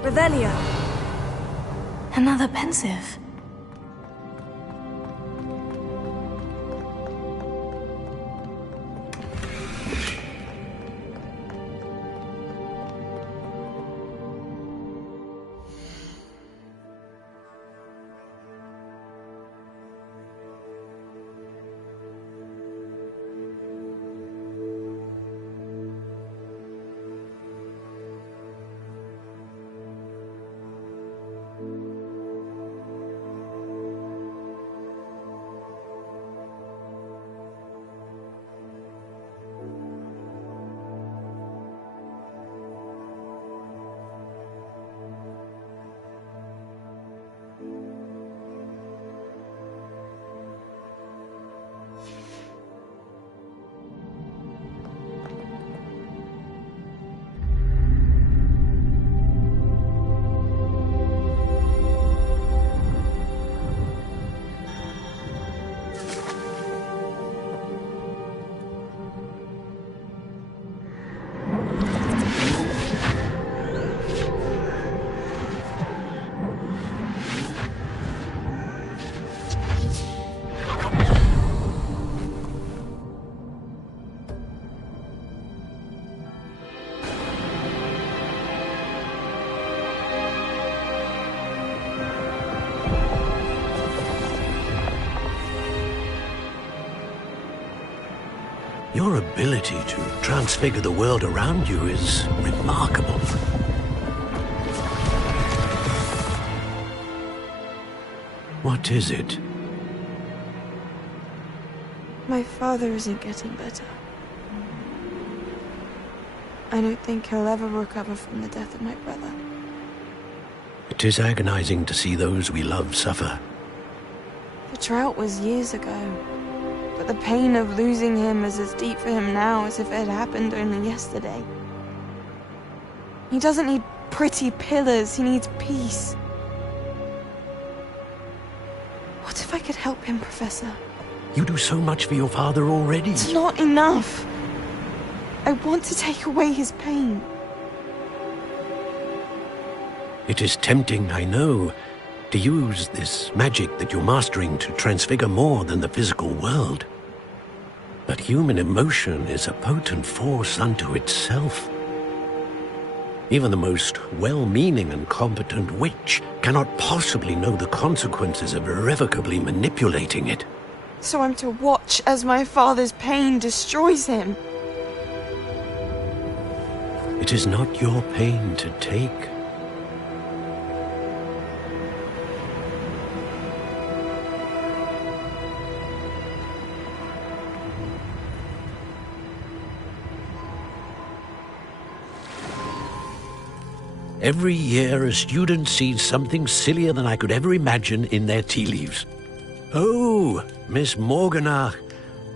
Revelio. Another pensive. Your ability to transfigure the world around you is remarkable. What is it? My father isn't getting better. I don't think he'll ever recover from the death of my brother. It is agonizing to see those we love suffer. The drought was years ago, but the pain of losing him is as deep for him now as if it had happened only yesterday. He doesn't need pretty pillars, he needs peace. What if I could help him, Professor? You do so much for your father already. It's not enough. I want to take away his pain. It is tempting, I know, to use this magic that you're mastering to transfigure more than the physical world. But human emotion is a potent force unto itself. Even the most well-meaning and competent witch cannot possibly know the consequences of irrevocably manipulating it. So I'm to watch as my father's pain destroys him. It is not your pain to take. Every year, a student sees something sillier than I could ever imagine in their tea leaves. Oh, Miss Morganach,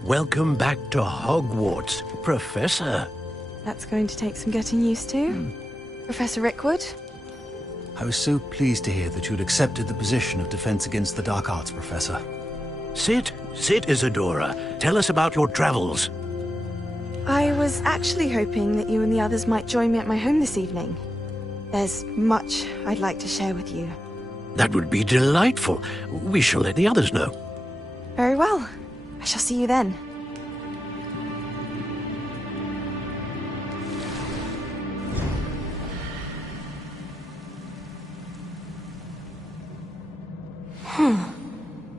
welcome back to Hogwarts, Professor. That's going to take some getting used to. Professor Rickwood? I was so pleased to hear that you'd accepted the position of Defense Against the Dark Arts, Professor. Sit, Isadora. Tell us about your travels. I was actually hoping that you and the others might join me at my home this evening. There's much I'd like to share with you. That would be delightful. We shall let the others know. Very well. I shall see you then.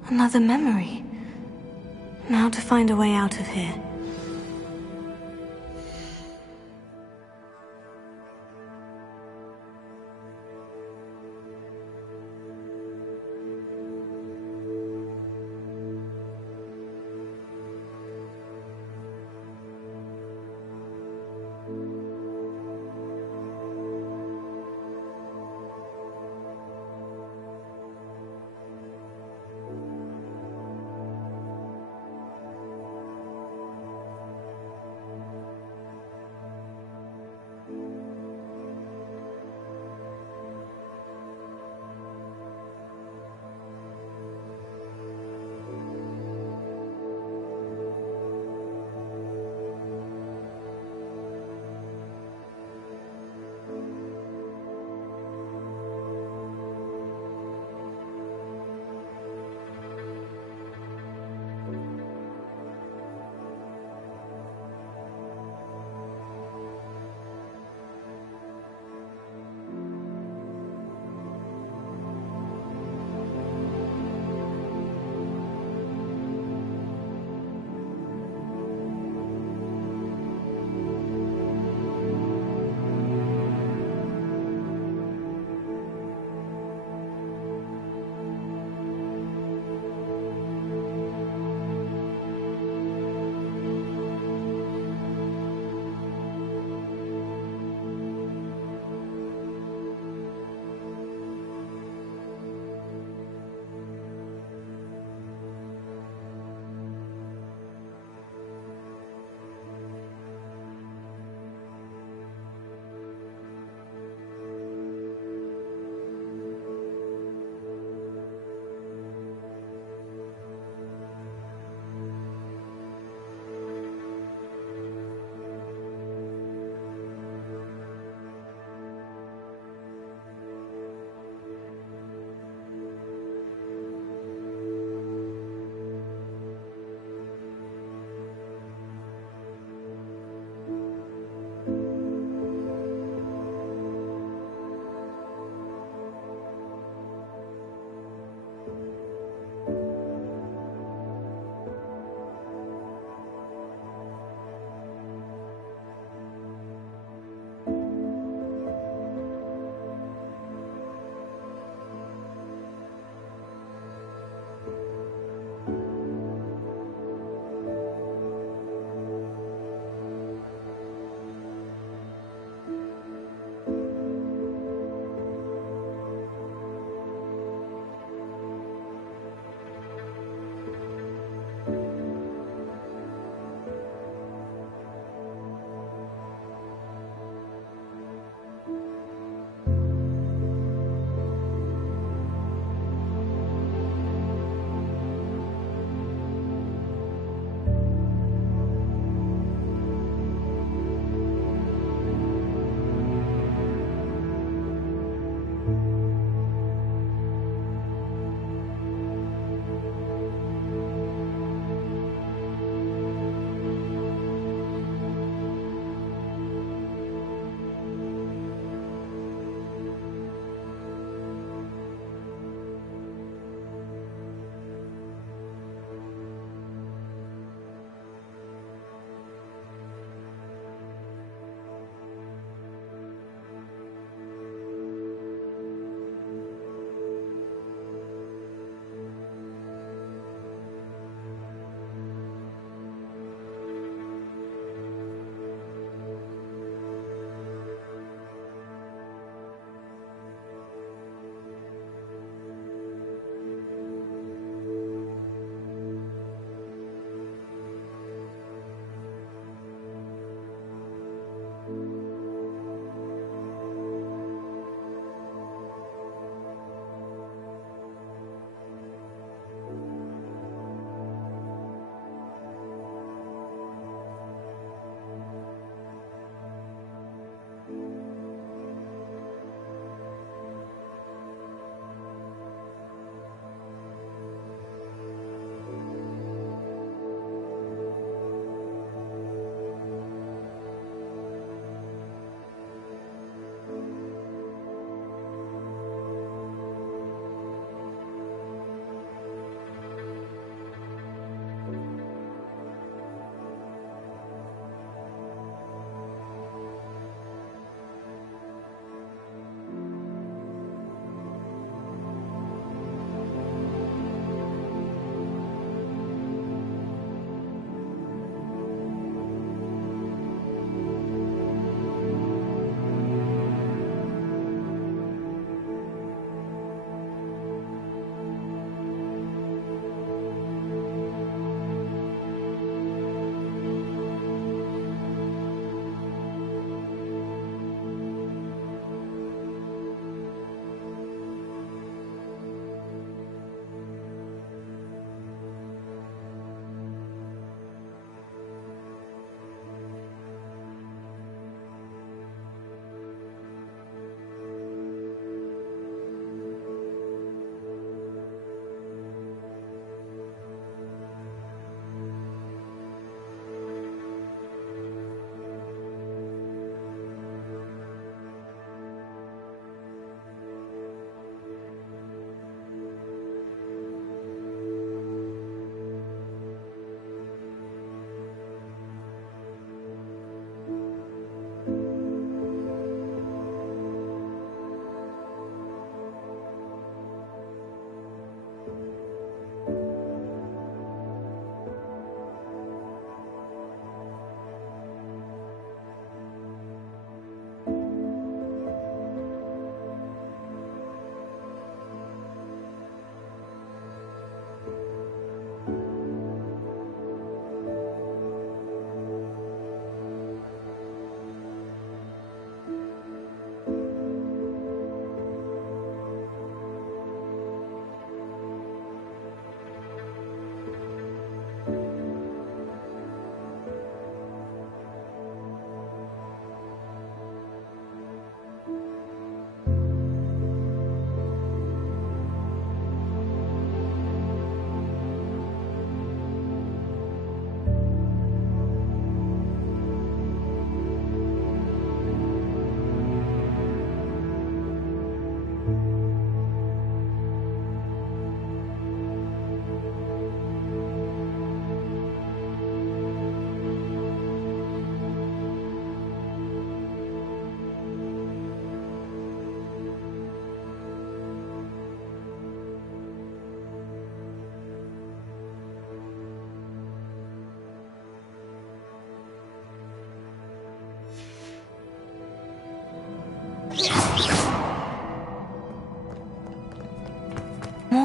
Another memory. Now to find a way out of here.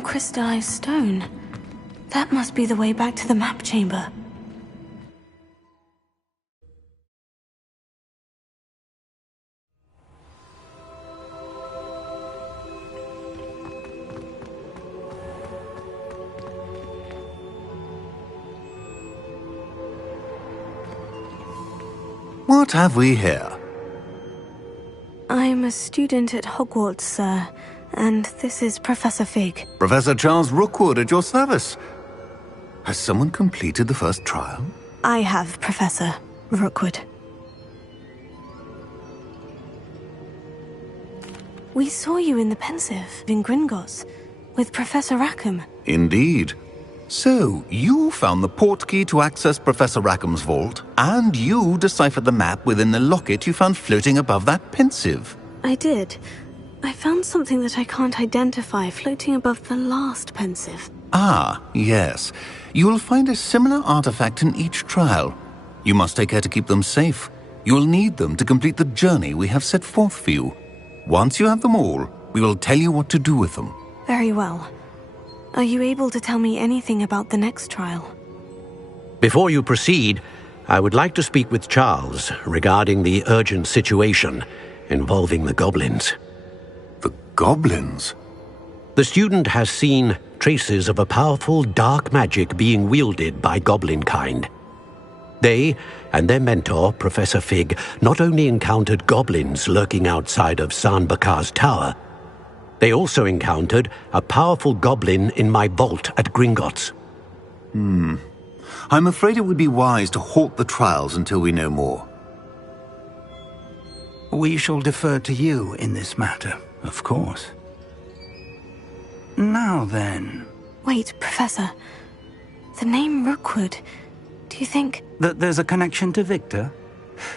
crystallized stone. That must be the way back to the map chamber. What have we here? I'm a student at Hogwarts, sir, and this is Professor Fig. Professor Charles Rookwood at your service. Has someone completed the first trial? I have, Professor Rookwood. We saw you in the Pensive in Gringotts with Professor Rackham. Indeed. So, you found the portkey to access Professor Rackham's vault, and you deciphered the map within the locket you found floating above that Pensive. I did. I found something that I can't identify floating above the last Pensive. Ah, yes. You will find a similar artifact in each trial. You must take care to keep them safe. You will need them to complete the journey we have set forth for you. Once you have them all, we will tell you what to do with them. Very well. Are you able to tell me anything about the next trial? Before you proceed, I would like to speak with Charles regarding the urgent situation involving the goblins. The goblins? The student has seen traces of a powerful dark magic being wielded by goblin kind. They and their mentor, Professor Fig, not only encountered goblins lurking outside of San Bakar's tower, they also encountered a powerful goblin in my vault at Gringotts. I'm afraid it would be wise to halt the trials until we know more. We shall defer to you in this matter, of course. Now then... Wait, Professor. The name Rookwood. Do you think... That there's a connection to Victor?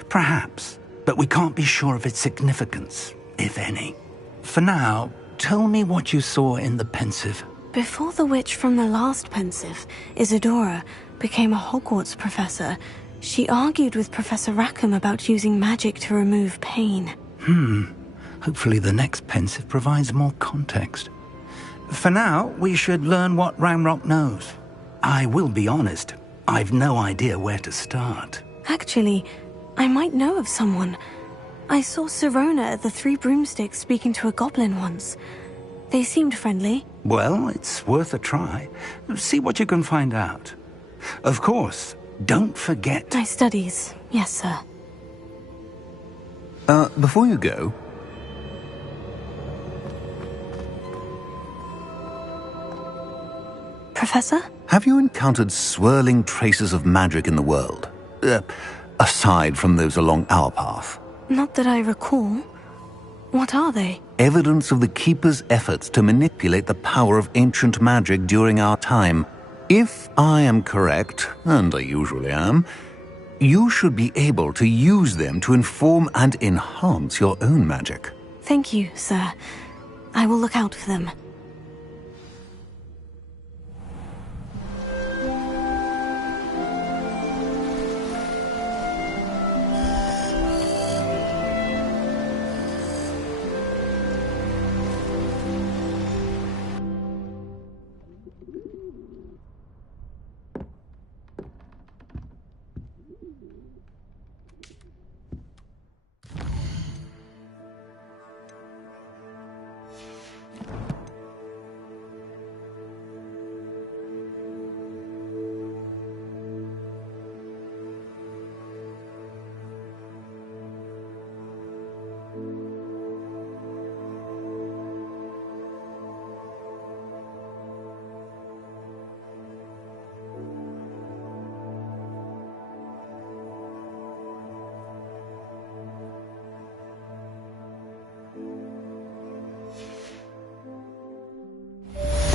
Perhaps, but we can't be sure of its significance, if any. For now, tell me what you saw in the Pensive. Before the witch from the last Pensive, Isadora, became a Hogwarts professor, she argued with Professor Rackham about using magic to remove pain. Hopefully the next Pensive provides more context. For now, we should learn what Ranrock knows. I will be honest, I've no idea where to start. Actually, I might know of someone. I saw Sirona at the Three Broomsticks speaking to a goblin once. They seemed friendly. Well, it's worth a try. See what you can find out. Of course, don't forget... My studies, yes, sir. Before you go... Professor? Have you encountered swirling traces of magic in the world? Aside from those along our path? Not that I recall. What are they? Evidence of the Keeper's efforts to manipulate the power of ancient magic during our time. If I am correct, and I usually am, you should be able to use them to inform and enhance your own magic. Thank you, sir. I will look out for them.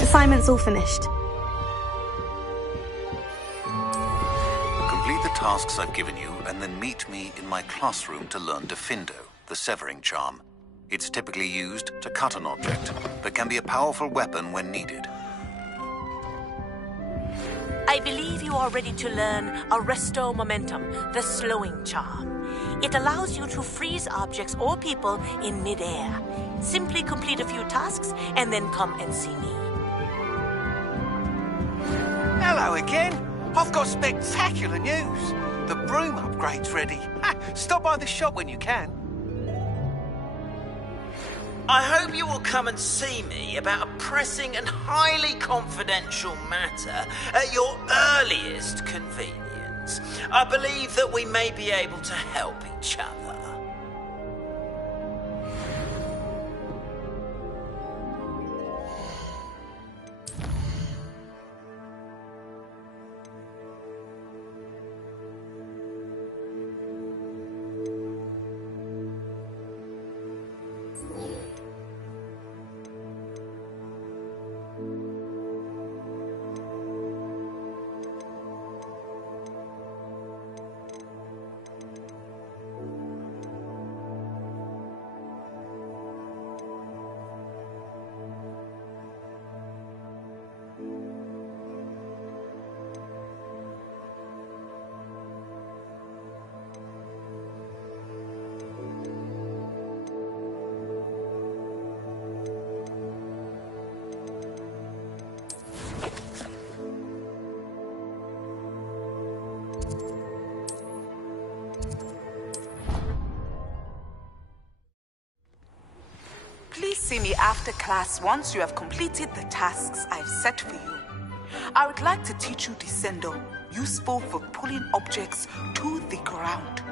Assignment's all finished. Complete the tasks I've given you, and then meet me in my classroom to learn Defindo, the severing charm. It's typically used to cut an object, but can be a powerful weapon when needed. I believe you are ready to learn Arresto Momentum, the slowing charm. It allows you to freeze objects or people in midair. Simply complete a few tasks and then come and see me. Hello again. I've got spectacular news. The broom upgrade's ready. Stop by the shop when you can. I hope you will come and see me about a pressing and highly confidential matter at your earliest convenience. I believe that we may be able to help each other. Please see me after class once you have completed the tasks I've set for you. I would like to teach you Descendo, useful for pulling objects to the ground.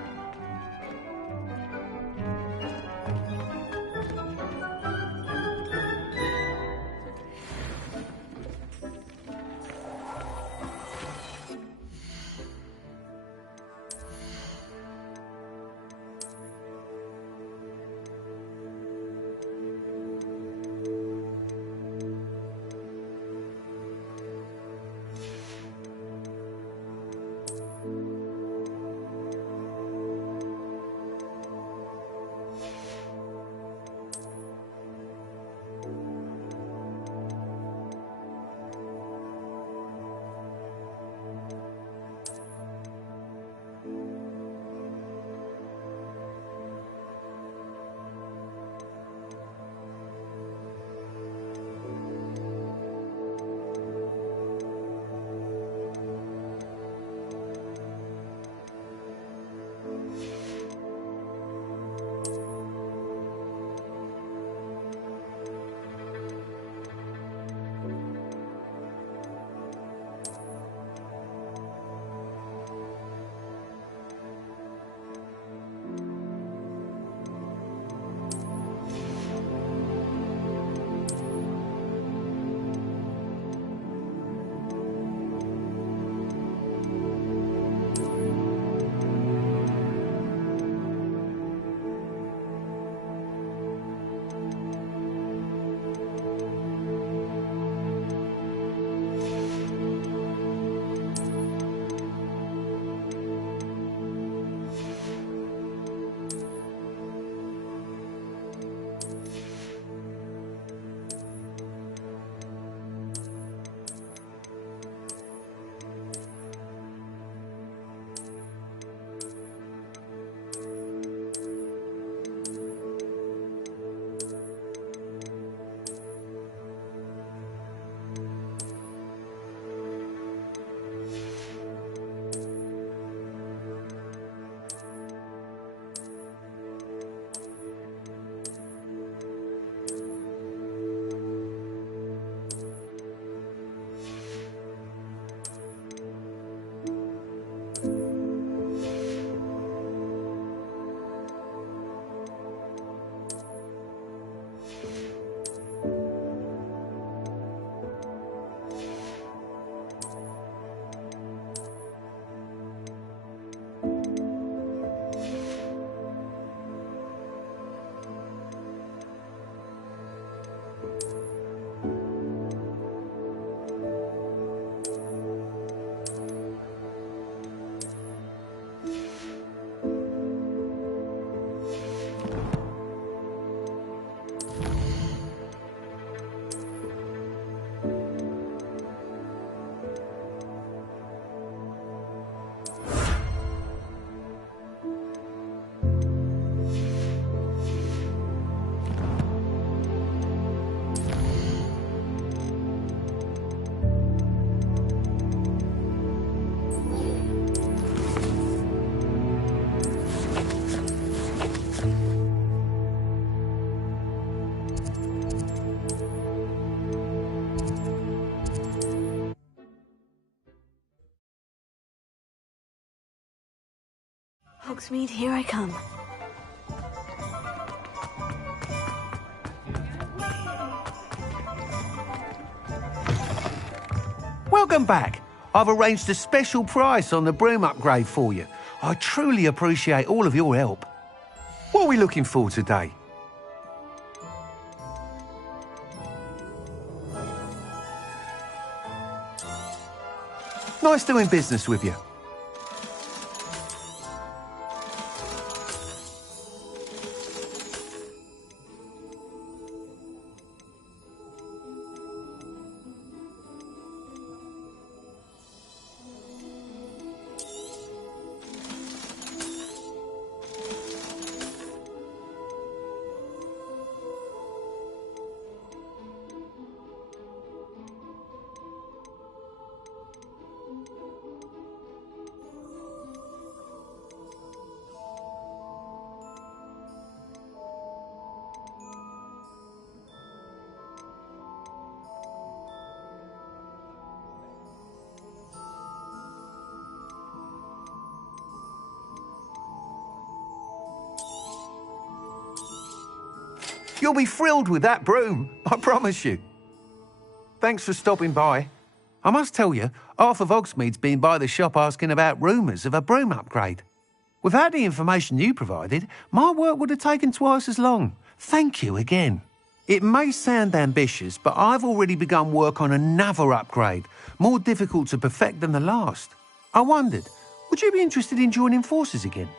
Hogsmeade, here I come. Welcome back. I've arranged a special price on the broom upgrade for you. I truly appreciate all of your help. What are we looking for today? Nice doing business with you. You'll be thrilled with that broom, I promise you. Thanks for stopping by. I must tell you, half of Hogsmeade's been by the shop asking about rumours of a broom upgrade. Without the information you provided, my work would have taken twice as long. Thank you again. It may sound ambitious, but I've already begun work on another upgrade, more difficult to perfect than the last. I wondered, would you be interested in joining forces again?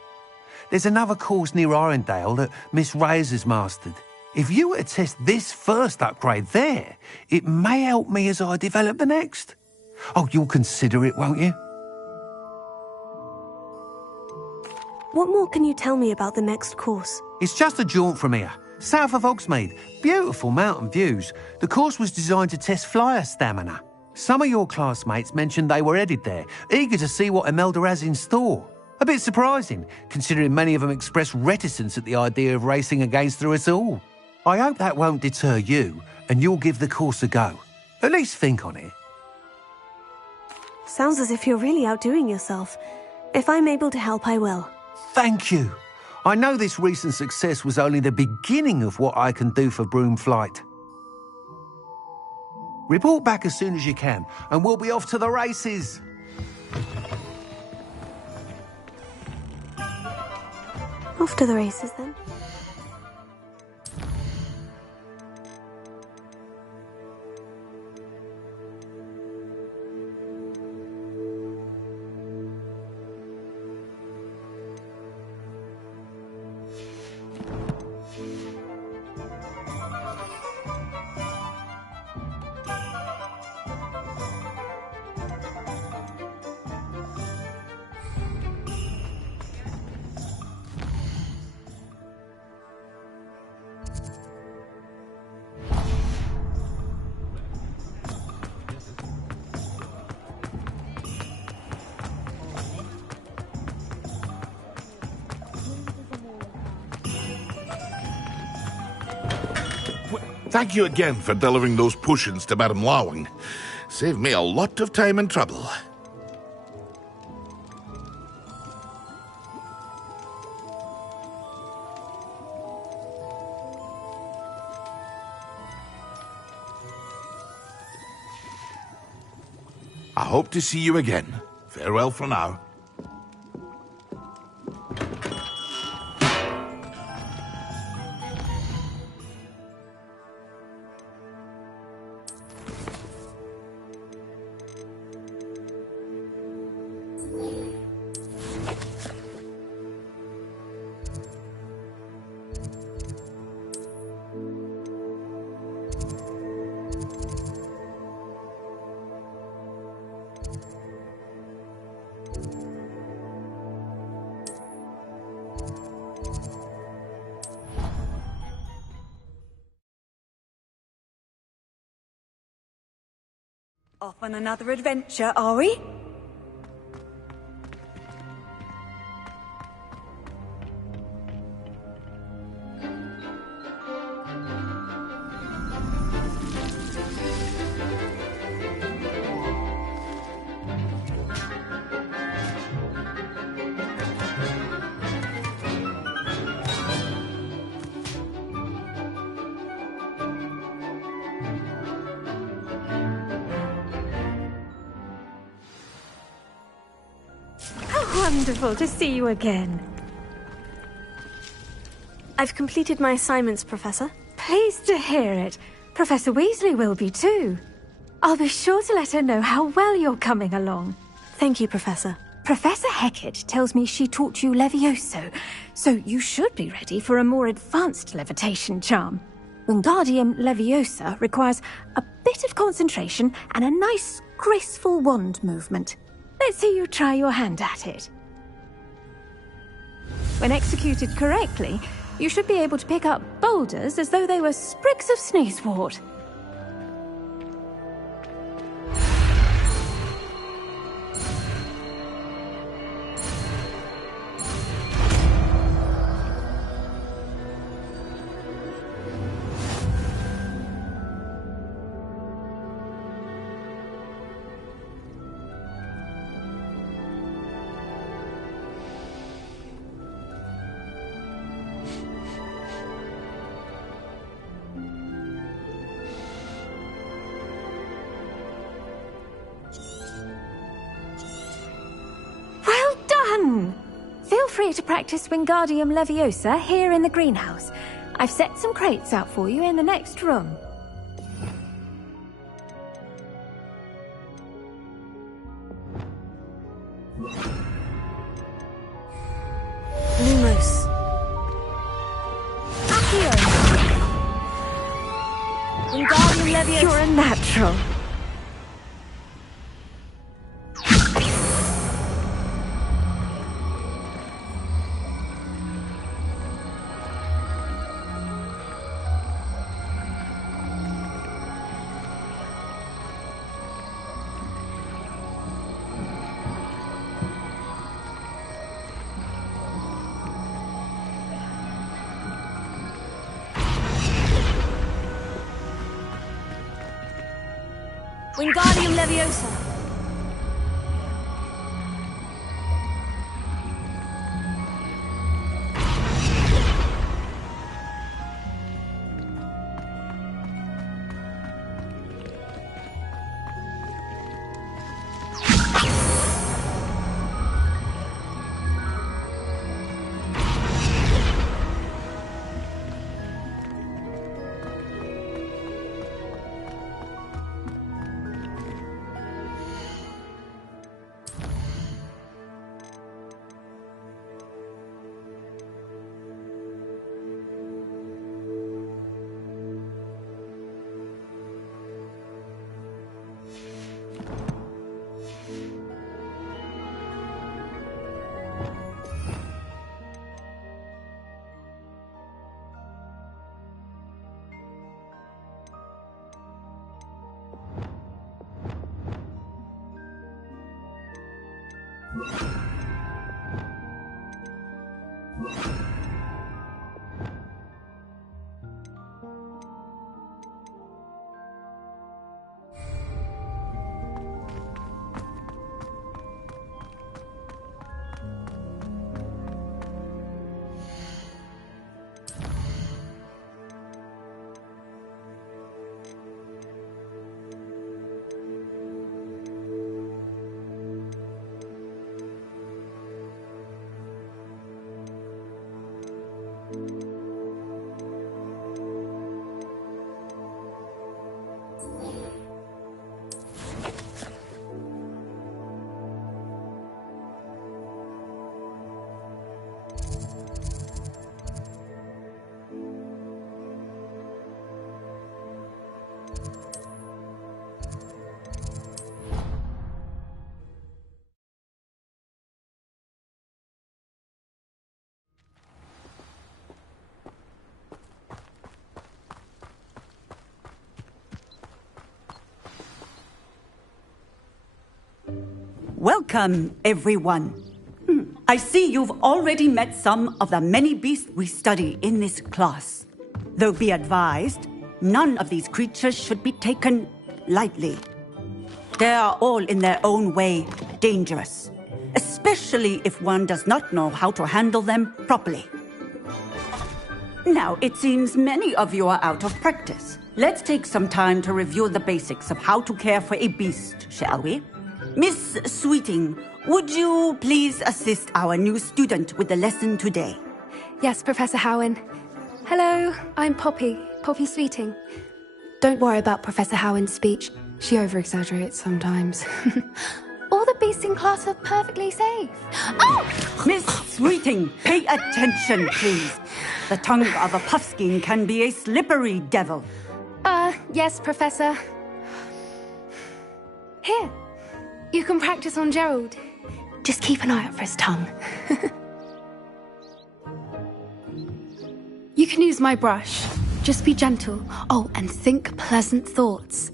There's another course near Arendelle that Miss Reyes has mastered. If you were to test this first upgrade there, it may help me as I develop the next. Oh, you'll consider it, won't you? What more can you tell me about the next course? It's just a jaunt from here, south of Hogsmeade. Beautiful mountain views. The course was designed to test flyer stamina. Some of your classmates mentioned they were headed there, eager to see what Imelda has in store. A bit surprising, considering many of them expressed reticence at the idea of racing against us all. I hope that won't deter you, and you'll give the course a go. At least think on it. Sounds as if you're really outdoing yourself. If I'm able to help, I will. Thank you. I know this recent success was only the beginning of what I can do for broom flight. Report back as soon as you can, and we'll be off to the races. Off to the races, then. Thank you again for delivering those potions to Madame Lawing. Saved me a lot of time and trouble. I hope to see you again. Farewell for now. Off on another adventure, are we? wonderful to see you again. I've completed my assignments, Professor. Pleased to hear it. Professor Weasley will be too. I'll be sure to let her know how well you're coming along. Thank you, Professor. Professor Hecat tells me she taught you Levioso, so you should be ready for a more advanced levitation charm. Wingardium Leviosa requires a bit of concentration and a nice, graceful wand movement. Let's see you try your hand at it. When executed correctly, you should be able to pick up boulders as though they were sprigs of sneezewort. Feel free to practice Wingardium Leviosa here in the greenhouse. I've set some crates out for you in the next room. Lumos. Accio! Wingardium Leviosa. You're a natural. Wingardium Leviosa. Welcome, everyone. I see you've already met some of the many beasts we study in this class. Though be advised, none of these creatures should be taken lightly. They are all in their own way dangerous, especially if one does not know how to handle them properly. Now, it seems many of you are out of practice. Let's take some time to review the basics of how to care for a beast, shall we? Miss Sweeting, would you please assist our new student with the lesson today? Yes, Professor Howen. Hello, I'm Poppy Sweeting. Don't worry about Professor Howen's speech. She over-exaggerates sometimes. All the beasts in class are perfectly safe. Oh! Miss Sweeting, pay attention, please. The tongue of a puffskein can be a slippery devil. Yes, Professor. Here, you can practice on Gerald. Just keep an eye out for his tongue. You can use my brush. Just be gentle. Oh, and think pleasant thoughts.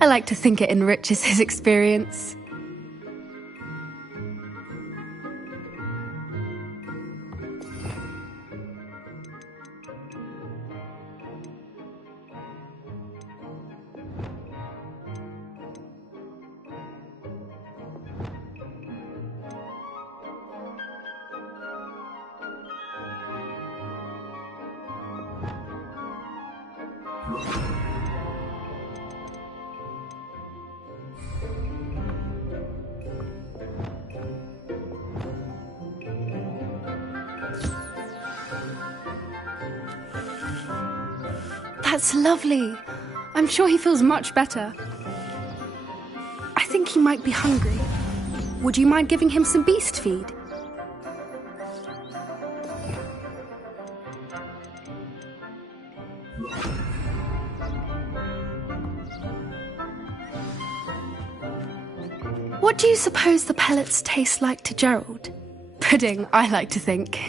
I like to think it enriches his experience. That's lovely. I'm sure he feels much better. I think he might be hungry. Would you mind giving him some beast feed? What do you suppose the pellets taste like to Gerald? Pudding, I like to think.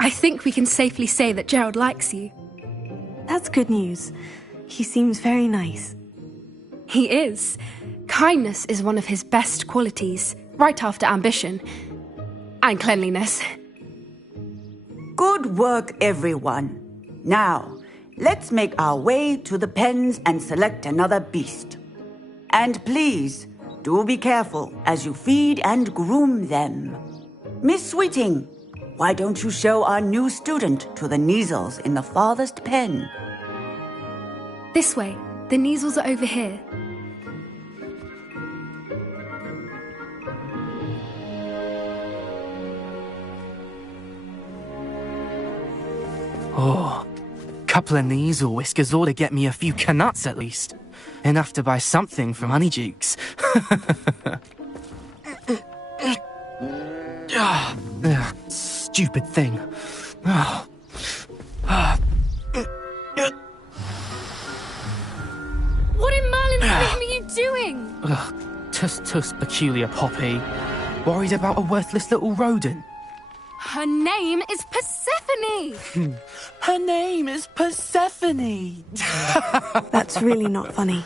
I think we can safely say that Gerald likes you. That's good news. He seems very nice. He is. Kindness is one of his best qualities, right after ambition. And cleanliness. Good work, everyone. Now, let's make our way to the pens and select another beast. And please, do be careful as you feed and groom them. Miss Sweeting, why don't you show our new student to the Kneazles in the farthest pen? This way. The Kneazles are over here. Oh, couple of Kneazle whiskers ought to get me a few canuts at least. Enough to buy something from Honeydukes. Stupid thing. What in Merlin's name are you doing? Tuss, peculiar Poppy. Worried about a worthless little rodent? Her name is Persephone! Her name is Persephone! That's really not funny.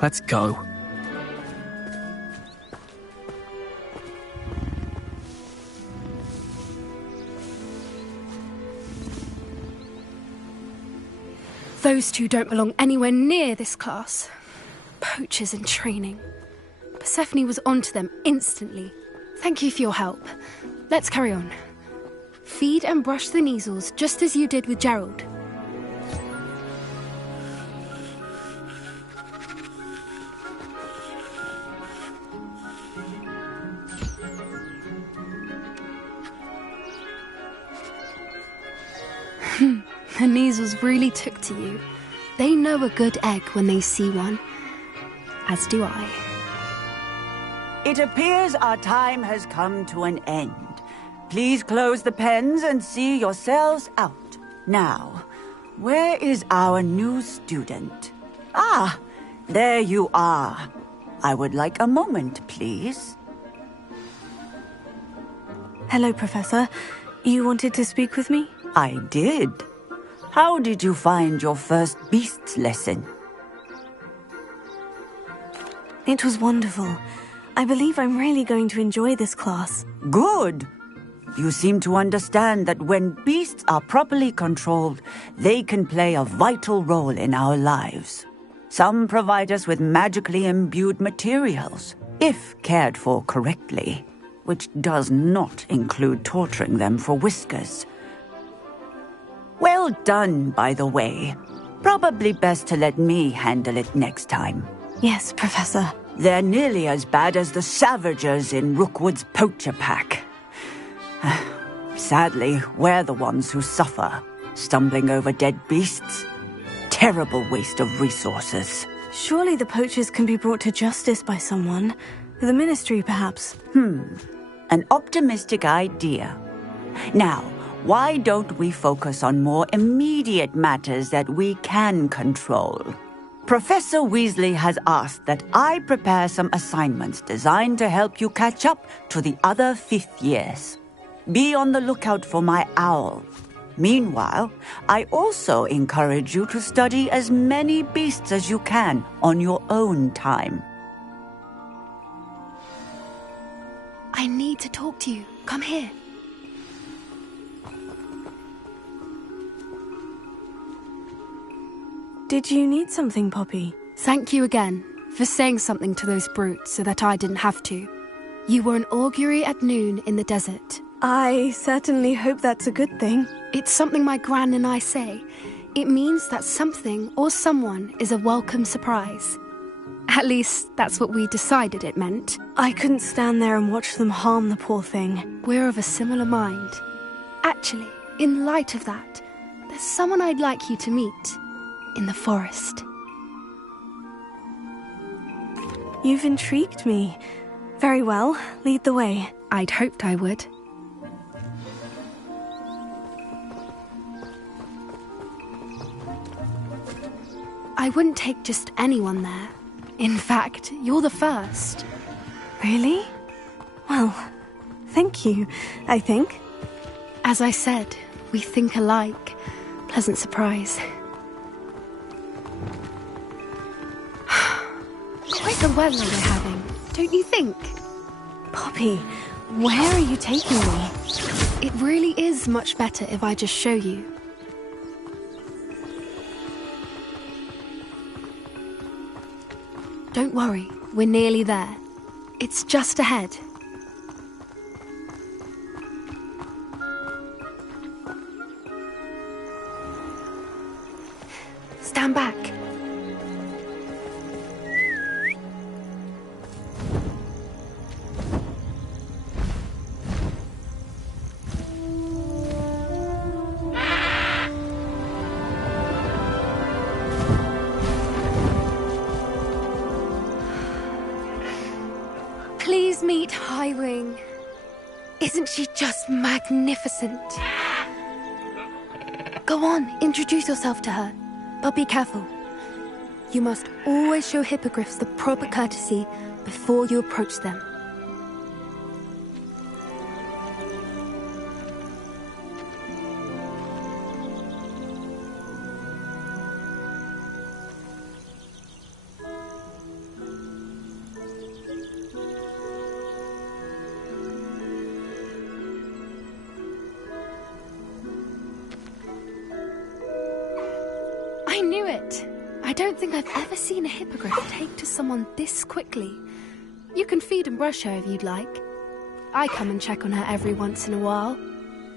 Let's go. Those two don't belong anywhere near this class. Poachers in training. Persephone was onto them instantly. Thank you for your help. Let's carry on. Feed and brush the Kneazles just as you did with Gerald. The Kneazles really took to you. They know a good egg when they see one. As do I. It appears our time has come to an end. Please close the pens and see yourselves out. Now, where is our new student? Ah, there you are. I would like a moment, please. Hello, Professor. You wanted to speak with me? I did. How did you find your first beasts lesson? It was wonderful. I believe I'm really going to enjoy this class. Good. You seem to understand that when beasts are properly controlled, they can play a vital role in our lives. Some provide us with magically imbued materials, if cared for correctly, which does not include torturing them for whiskers. Well done, by the way. Probably best to let me handle it next time. Yes, Professor. They're nearly as bad as the Savagers in Rookwood's poacher pack. Sadly, we're the ones who suffer, stumbling over dead beasts. Terrible waste of resources. Surely the poachers can be brought to justice by someone. The Ministry, perhaps. An optimistic idea. Now, why don't we focus on more immediate matters that we can control? Professor Weasley has asked that I prepare some assignments designed to help you catch up to the other 5th years. Be on the lookout for my owl. Meanwhile, I also encourage you to study as many beasts as you can on your own time. I need to talk to you. Come here. Did you need something, Poppy? Thank you again for saying something to those brutes so that I didn't have to. You were an augury at noon in the desert. I certainly hope that's a good thing. It's something my gran and I say. It means that something or someone is a welcome surprise. At least, that's what we decided it meant. I couldn't stand there and watch them harm the poor thing. We're of a similar mind. Actually, in light of that, there's someone I'd like you to meet. In the forest. You've intrigued me. Very well, lead the way. I'd hoped I would. I wouldn't take just anyone there. In fact, you're the first. Really? Well, thank you, I think. As I said, we think alike. Pleasant surprise. Quite the weather we're having, don't you think? Poppy, where are you taking me? It really is much better if I just show you. Don't worry, we're nearly there. It's just ahead. Stand back. Please meet Highwing. Isn't she just magnificent? Go on, introduce yourself to her. But be careful. You must always show hippogriffs the proper courtesy before you approach them. I knew it! I don't think I've ever seen a hippogriff take to someone this quickly. You can feed and brush her if you'd like. I come and check on her every once in a while.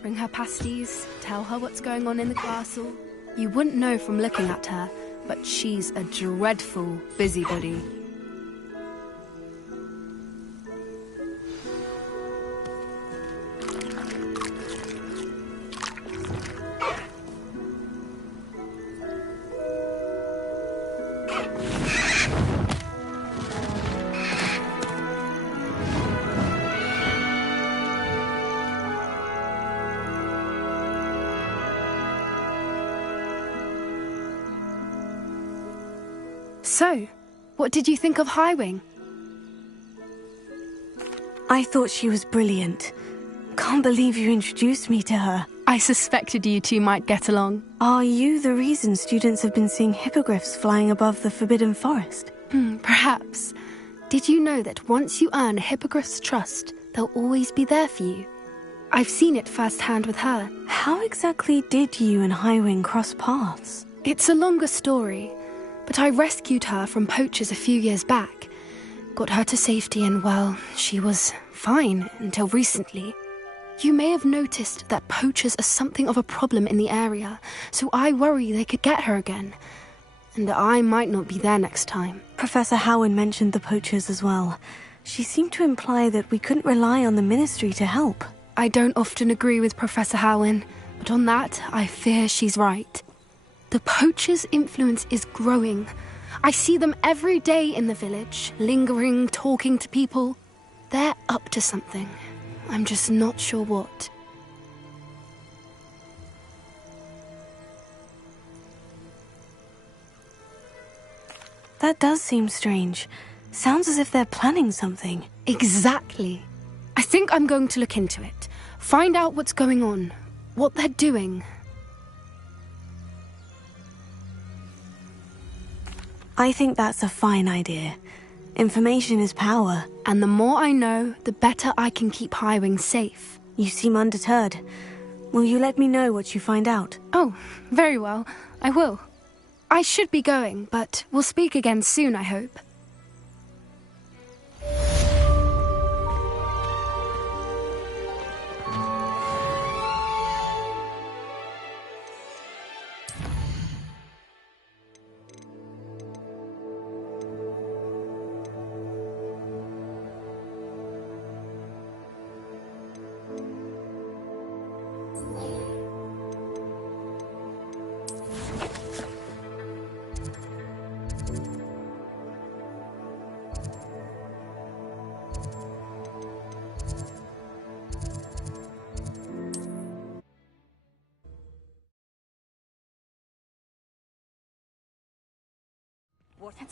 Bring her pasties, tell her what's going on in the castle. You wouldn't know from looking at her, but she's a dreadful busybody. So, what did you think of Highwing? I thought she was brilliant. Can't believe you introduced me to her. I suspected you two might get along. Are you the reason students have been seeing hippogriffs flying above the Forbidden Forest? Perhaps. Did you know that once you earn a hippogriff's trust, they'll always be there for you? I've seen it firsthand with her. How exactly did you and Highwing cross paths? It's a longer story, but I rescued her from poachers a few years back. Got her to safety and, well, she was fine until recently. You may have noticed that poachers are something of a problem in the area, so I worry they could get her again. And I might not be there next time. Professor Howin mentioned the poachers as well. She seemed to imply that we couldn't rely on the Ministry to help. I don't often agree with Professor Howin, but on that, I fear she's right. The poachers' influence is growing. I see them every day in the village, lingering, talking to people. They're up to something. I'm just not sure what. That does seem strange. Sounds as if they're planning something. Exactly. I think I'm going to look into it. Find out what's going on. What they're doing. I think that's a fine idea. Information is power. And the more I know, the better I can keep Highwing safe. You seem undeterred. Will you let me know what you find out? Oh, very well. I will. I should be going, but we'll speak again soon, I hope.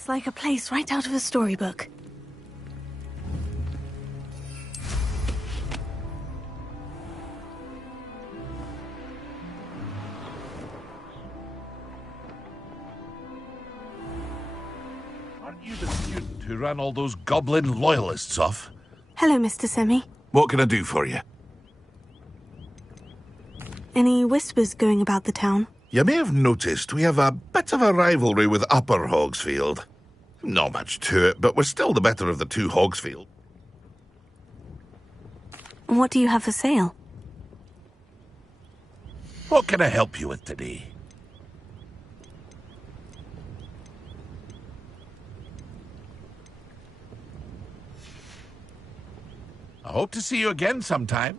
It's like a place right out of a storybook. Aren't you the student who ran all those goblin loyalists off? Hello, Mr. Semi. What can I do for you? Any whispers going about the town? You may have noticed we have a bit of a rivalry with Upper Hogsfield. Not much to it, but we're still the better of the two Hogsfield. What do you have for sale? What can I help you with today? I hope to see you again sometime.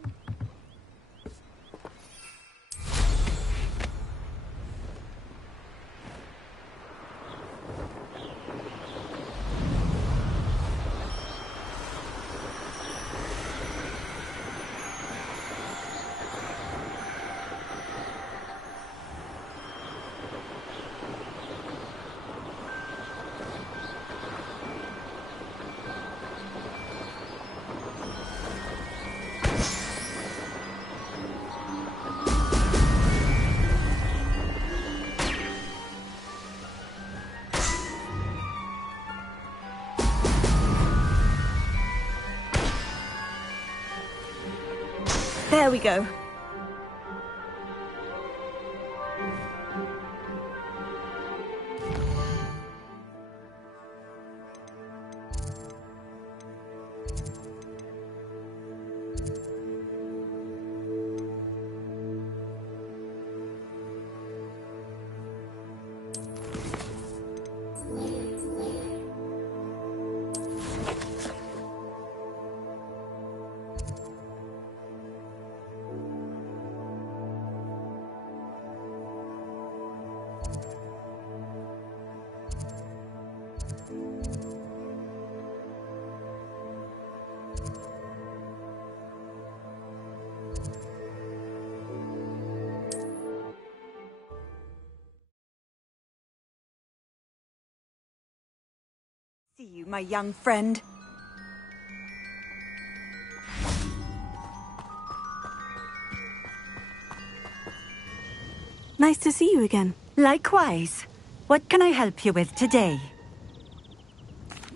There we go. See you, my young friend. Nice to see you again. Likewise. What can I help you with today?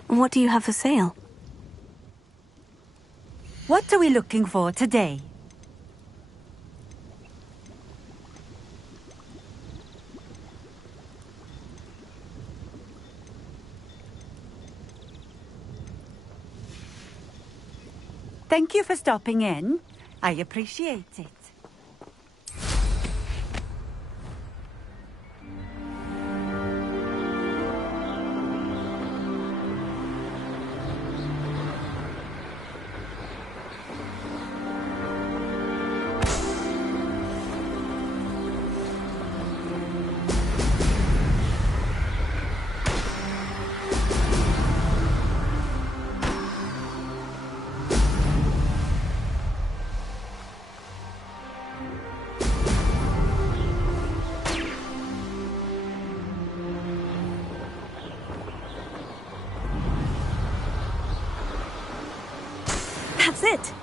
What do you have for sale? What are we looking for today? Thank you for stopping in. I appreciate it. That's it.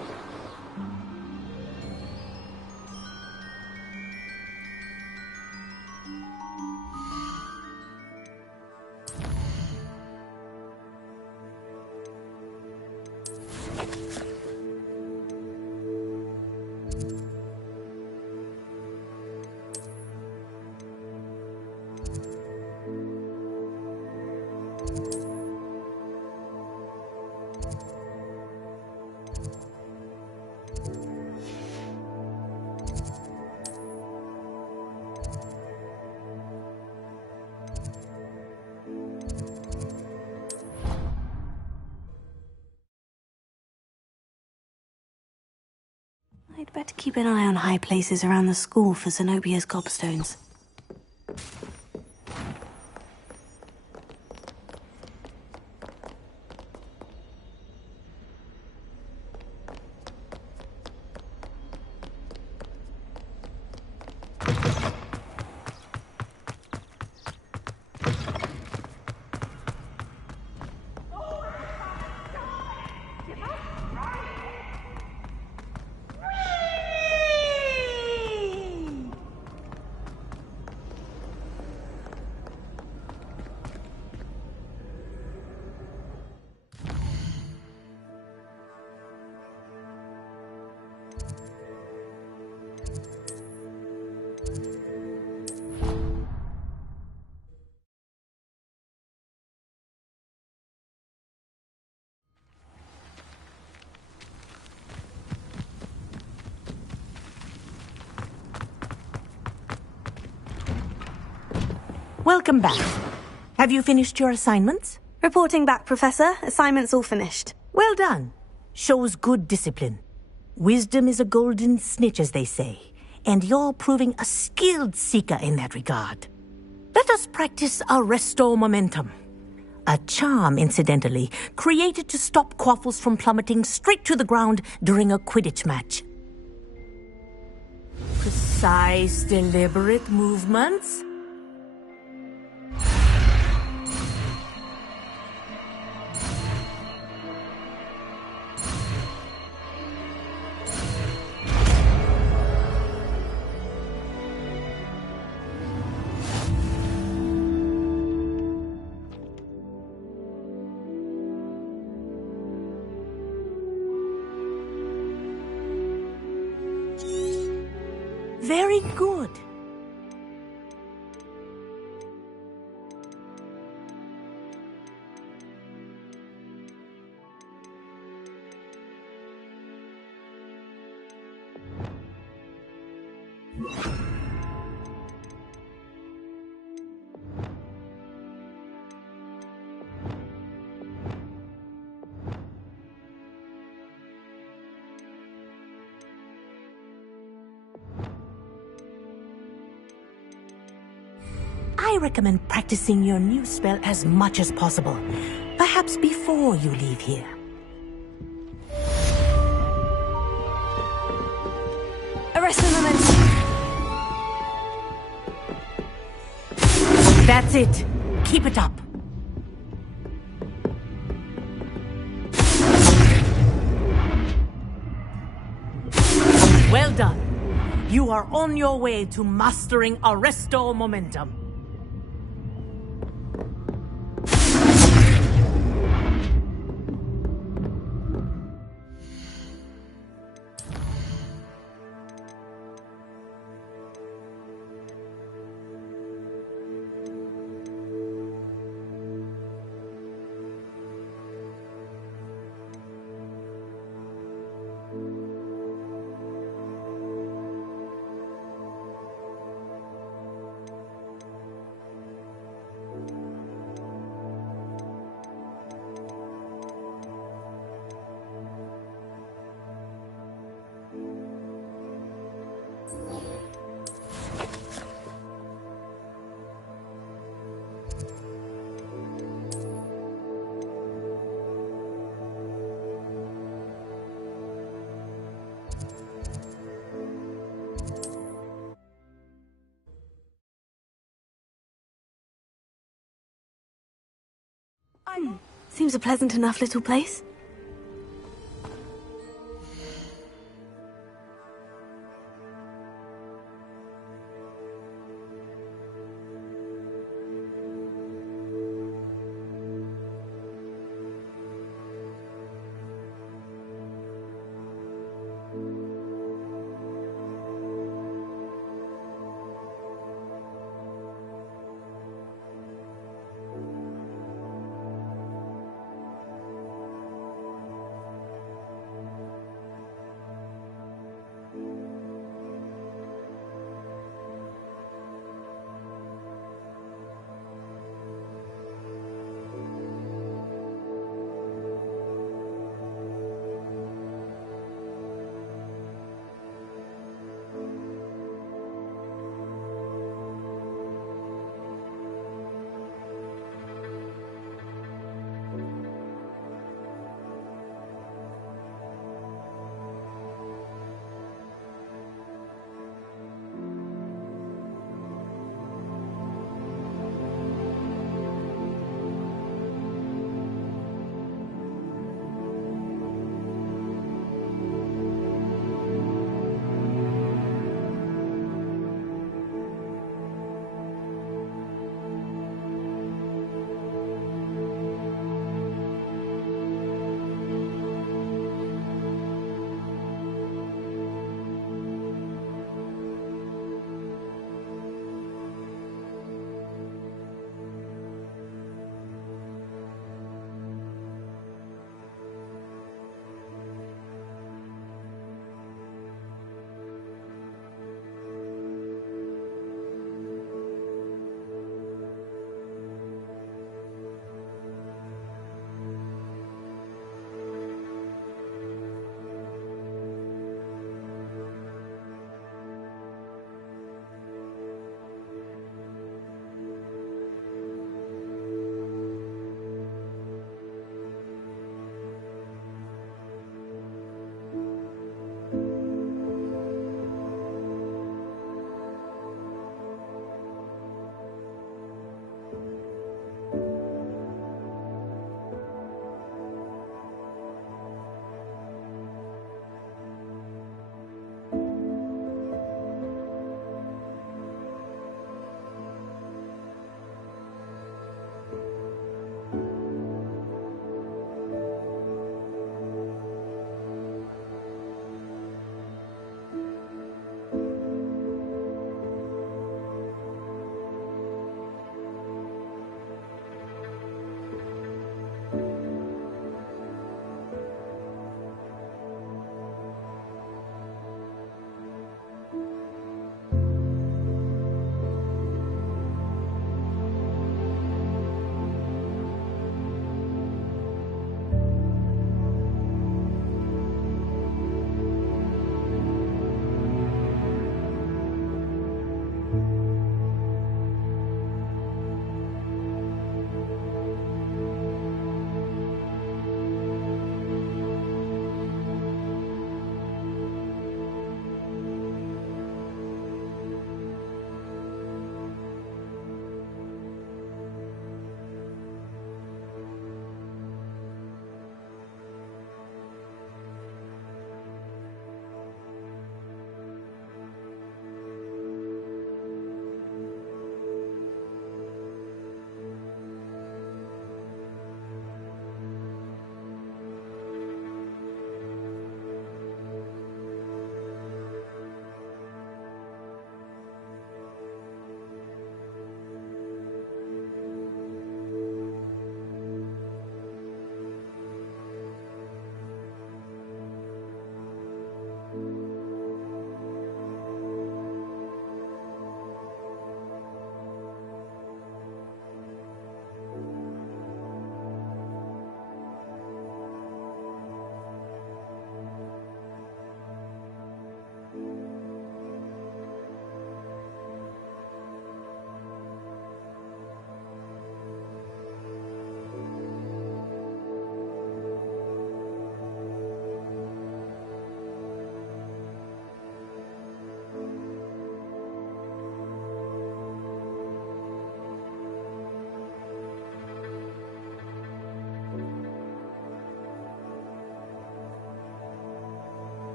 I'd better keep an eye on high places around the school for Zenobia's gobstones. Welcome back. Have you finished your assignments? Reporting back, Professor. Assignment's all finished. Well done. Shows good discipline. Wisdom is a golden snitch, as they say, and you're proving a skilled seeker in that regard. Let us practice Arresto Momentum. A charm, incidentally, created to stop quaffles from plummeting straight to the ground during a Quidditch match. Precise, deliberate movements. Very good. I recommend practicing your new spell as much as possible, perhaps before you leave here. Arresto Momentum. That's it. Keep it up. Well done. You are on your way to mastering Arresto Momentum. Seems a pleasant enough little place.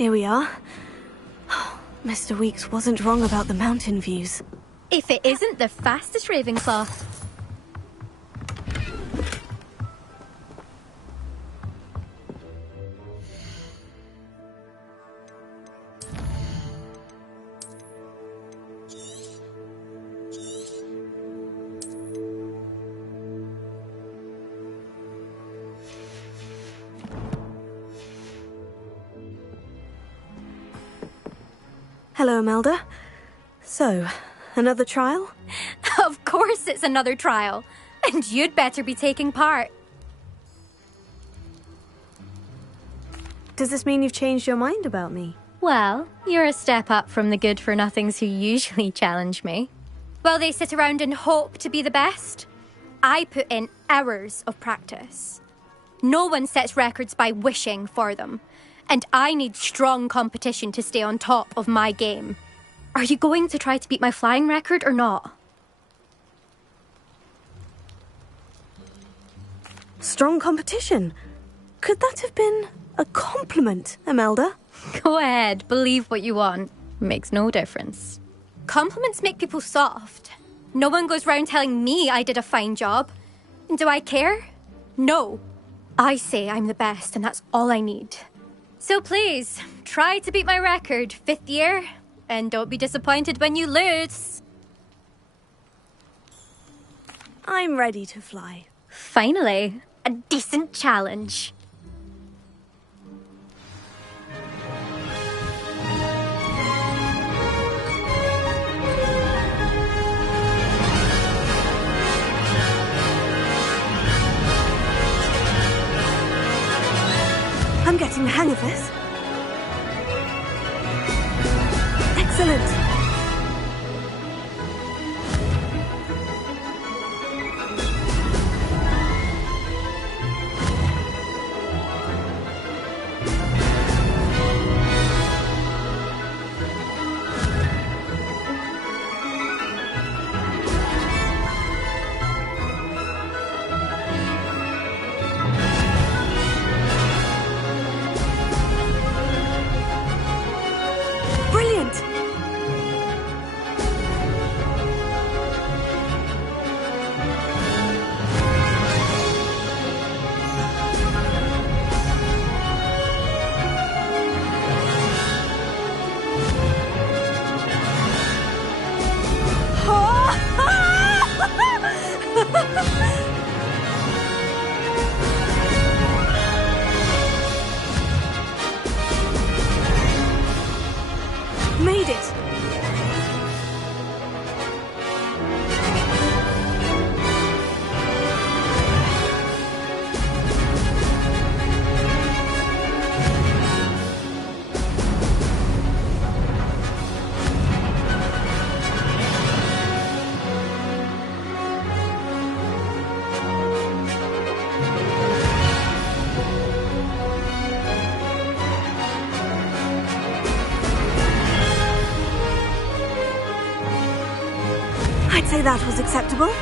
Here we are. Mr. Weeks wasn't wrong about the mountain views. If it isn't the fastest Ravenclaw. Hello, Imelda. So, another trial? Of course it's another trial. And you'd better be taking part. Does this mean you've changed your mind about me? Well, you're a step up from the good-for-nothings who usually challenge me. Well, they sit around and hope to be the best. I put in hours of practice. No one sets records by wishing for them. And I need strong competition to stay on top of my game. Are you going to try to beat my flying record or not? Strong competition? Could that have been a compliment, Imelda? Go ahead, believe what you want. Makes no difference. Compliments make people soft. No one goes round telling me I did a fine job. And do I care? No. I say I'm the best and that's all I need. So please, try to beat my record, 5th year, and don't be disappointed when you lose. I'm ready to fly. Finally, a decent challenge. I'm getting the hang of this. Excellent. Made it! I'd say that was acceptable.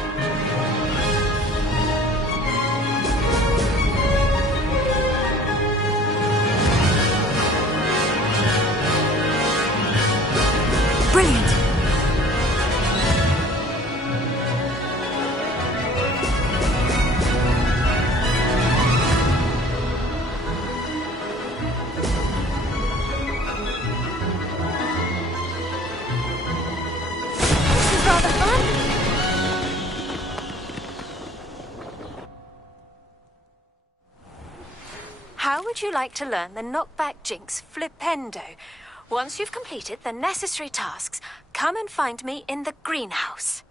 Brilliant. This is rather fun. How would you like to learn the knockback jinx flipendo? Once you've completed the necessary tasks, come and find me in the greenhouse.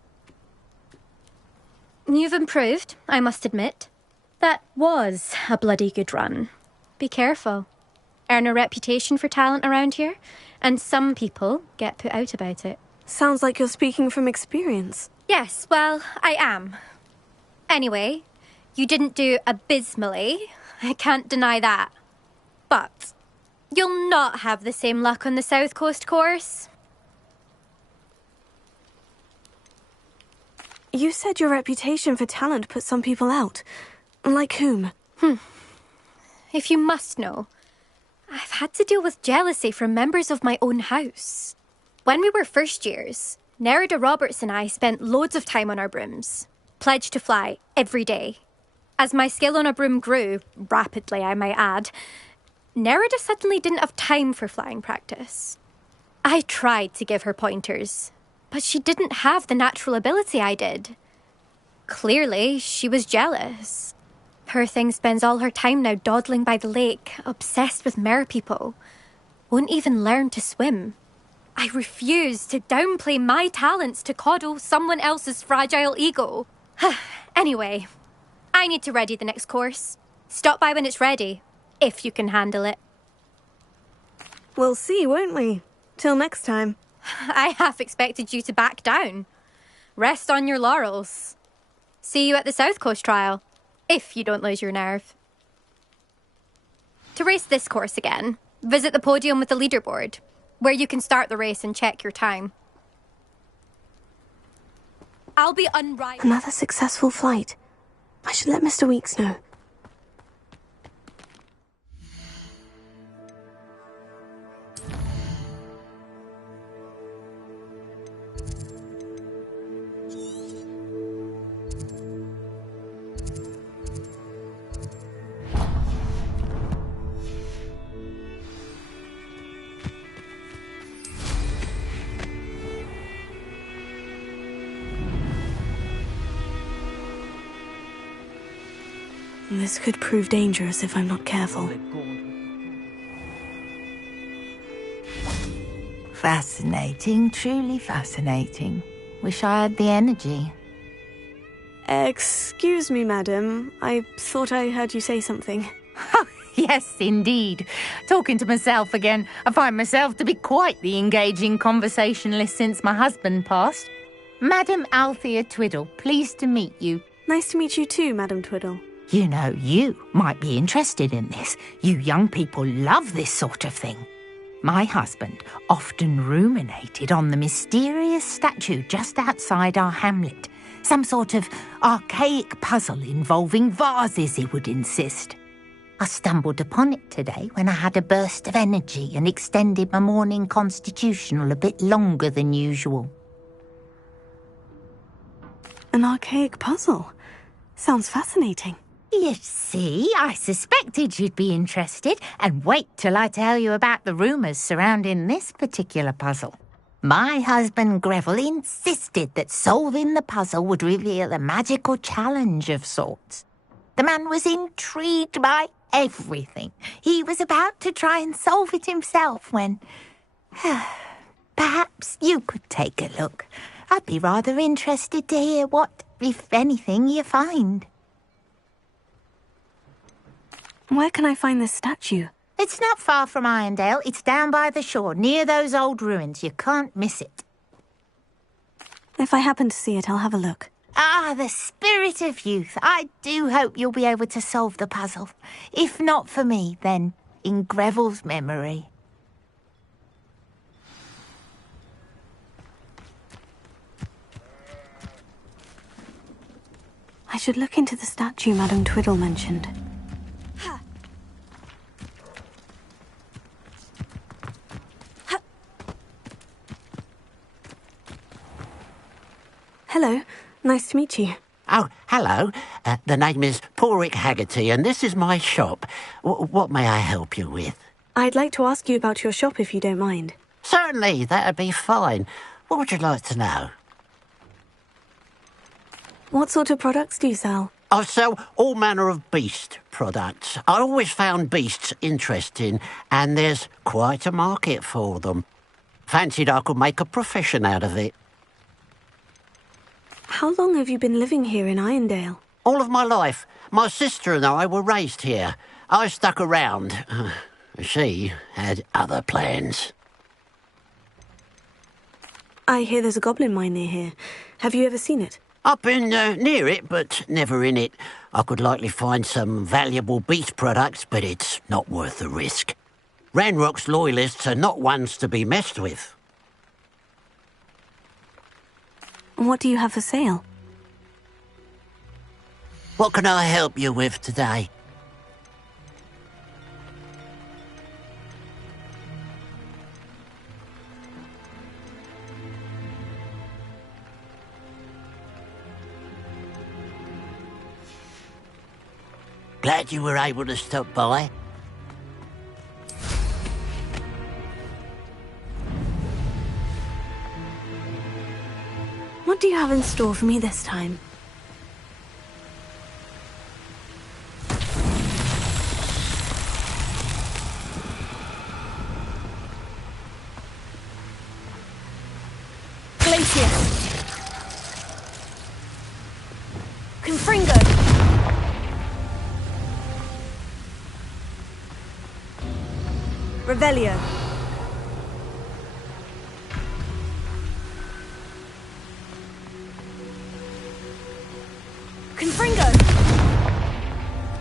You've improved, I must admit. That was a bloody good run. Be careful. Earn a reputation for talent around here, and some people get put out about it. Sounds like you're speaking from experience. Yes, well, I am. Anyway, you didn't do abysmally. I can't deny that. But you'll not have the same luck on the South Coast course. You said your reputation for talent put some people out. Like whom? If you must know, I've had to deal with jealousy from members of my own house. When we were first years, Nerida Roberts and I spent loads of time on our brooms, pledged to fly every day. As my skill on a broom grew, rapidly I might add, Nerida suddenly didn't have time for flying practice. I tried to give her pointers, but she didn't have the natural ability I did. Clearly, she was jealous. Poor thing spends all her time now dawdling by the lake, obsessed with merpeople. Won't even learn to swim. I refuse to downplay my talents to coddle someone else's fragile ego. Anyway, I need to ready the next course. Stop by when it's ready, if you can handle it. We'll see, won't we? Till next time. I half expected you to back down. Rest on your laurels. See you at the South Coast trial, if you don't lose your nerve. To race this course again, visit the podium with the leaderboard, where you can start the race and check your time. I'll be unrivaled. Another successful flight. I should let Mr. Weeks know. This could prove dangerous if I'm not careful. Fascinating, truly fascinating. Wish I had the energy. Excuse me, madam. I thought I heard you say something. Yes, indeed. Talking to myself again. I find myself to be quite the engaging conversationalist since my husband passed. Madam Althea Twiddle, pleased to meet you. Nice to meet you too, Madam Twiddle. You know, you might be interested in this. You young people love this sort of thing. My husband often ruminated on the mysterious statue just outside our hamlet. Some sort of archaic puzzle involving vases, he would insist. I stumbled upon it today when I had a burst of energy and extended my morning constitutional a bit longer than usual. An archaic puzzle? Sounds fascinating. You see, I suspected you'd be interested, and wait till I tell you about the rumours surrounding this particular puzzle. My husband Greville insisted that solving the puzzle would reveal a magical challenge of sorts. The man was intrigued by everything. He was about to try and solve it himself when... Perhaps you could take a look. I'd be rather interested to hear what, if anything, you find. Where can I find this statue? It's not far from Irondale. It's down by the shore, near those old ruins. You can't miss it. If I happen to see it, I'll have a look. Ah, the spirit of youth. I do hope you'll be able to solve the puzzle. If not for me, then in Greville's memory. I should look into the statue Madam Twiddle mentioned. Hello, nice to meet you. Oh, hello. The name is Porrick Haggerty, and this is my shop. What may I help you with? I'd like to ask you about your shop if you don't mind. Certainly, that'd be fine. What would you like to know? What sort of products do you sell? I sell all manner of beast products. I always found beasts interesting, and there's quite a market for them. Fancied I could make a profession out of it. How long have you been living here in Irondale? All of my life. My sister and I were raised here. I stuck around. She had other plans. I hear there's a goblin mine near here. Have you ever seen it? I've been near it, but never in it. I could likely find some valuable beast products, but it's not worth the risk. Ranrock's loyalists are not ones to be messed with. What do you have for sale? What can I help you with today? Glad you were able to stop by. What do you have in store for me this time? Glacier! Confringo! Revelio. Confringo!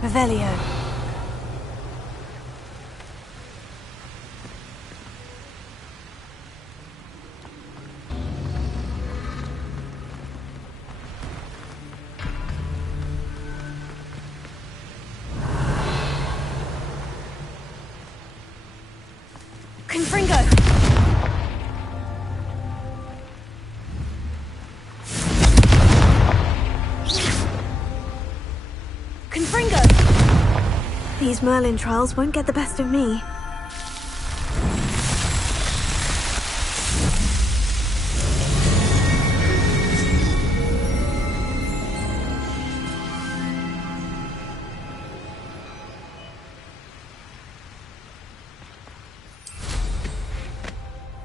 Revelio. Confringo! Confringo! These Merlin trials won't get the best of me.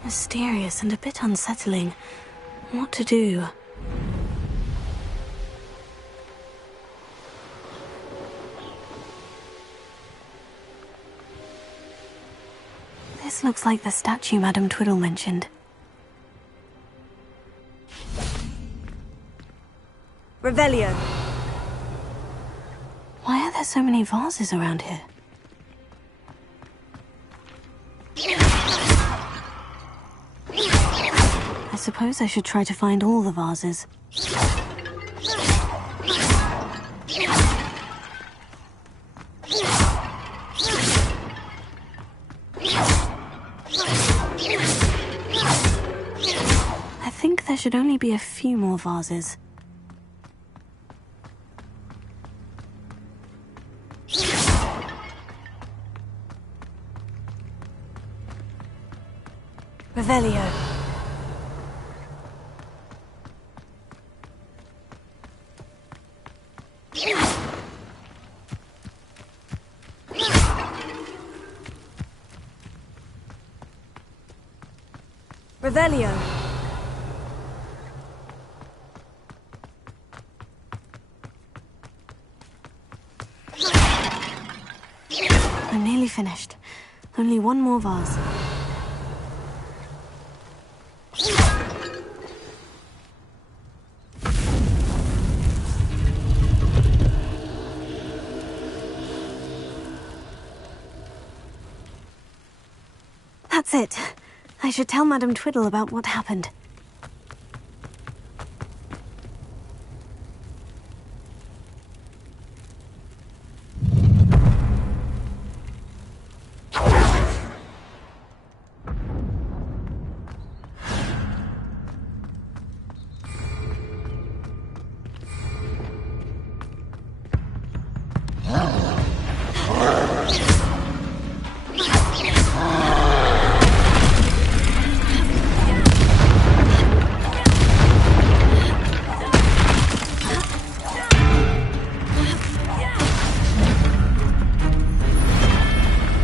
Mysterious and a bit unsettling. What to do? This looks like the statue Madame Twiddle mentioned. Revelio. Why are there so many vases around here? I suppose I should try to find all the vases. I think there should only be a few more vases. Revelio. Revelio. I'm nearly finished. Only one more vase. That's it. I should tell Madame Twiddle about what happened.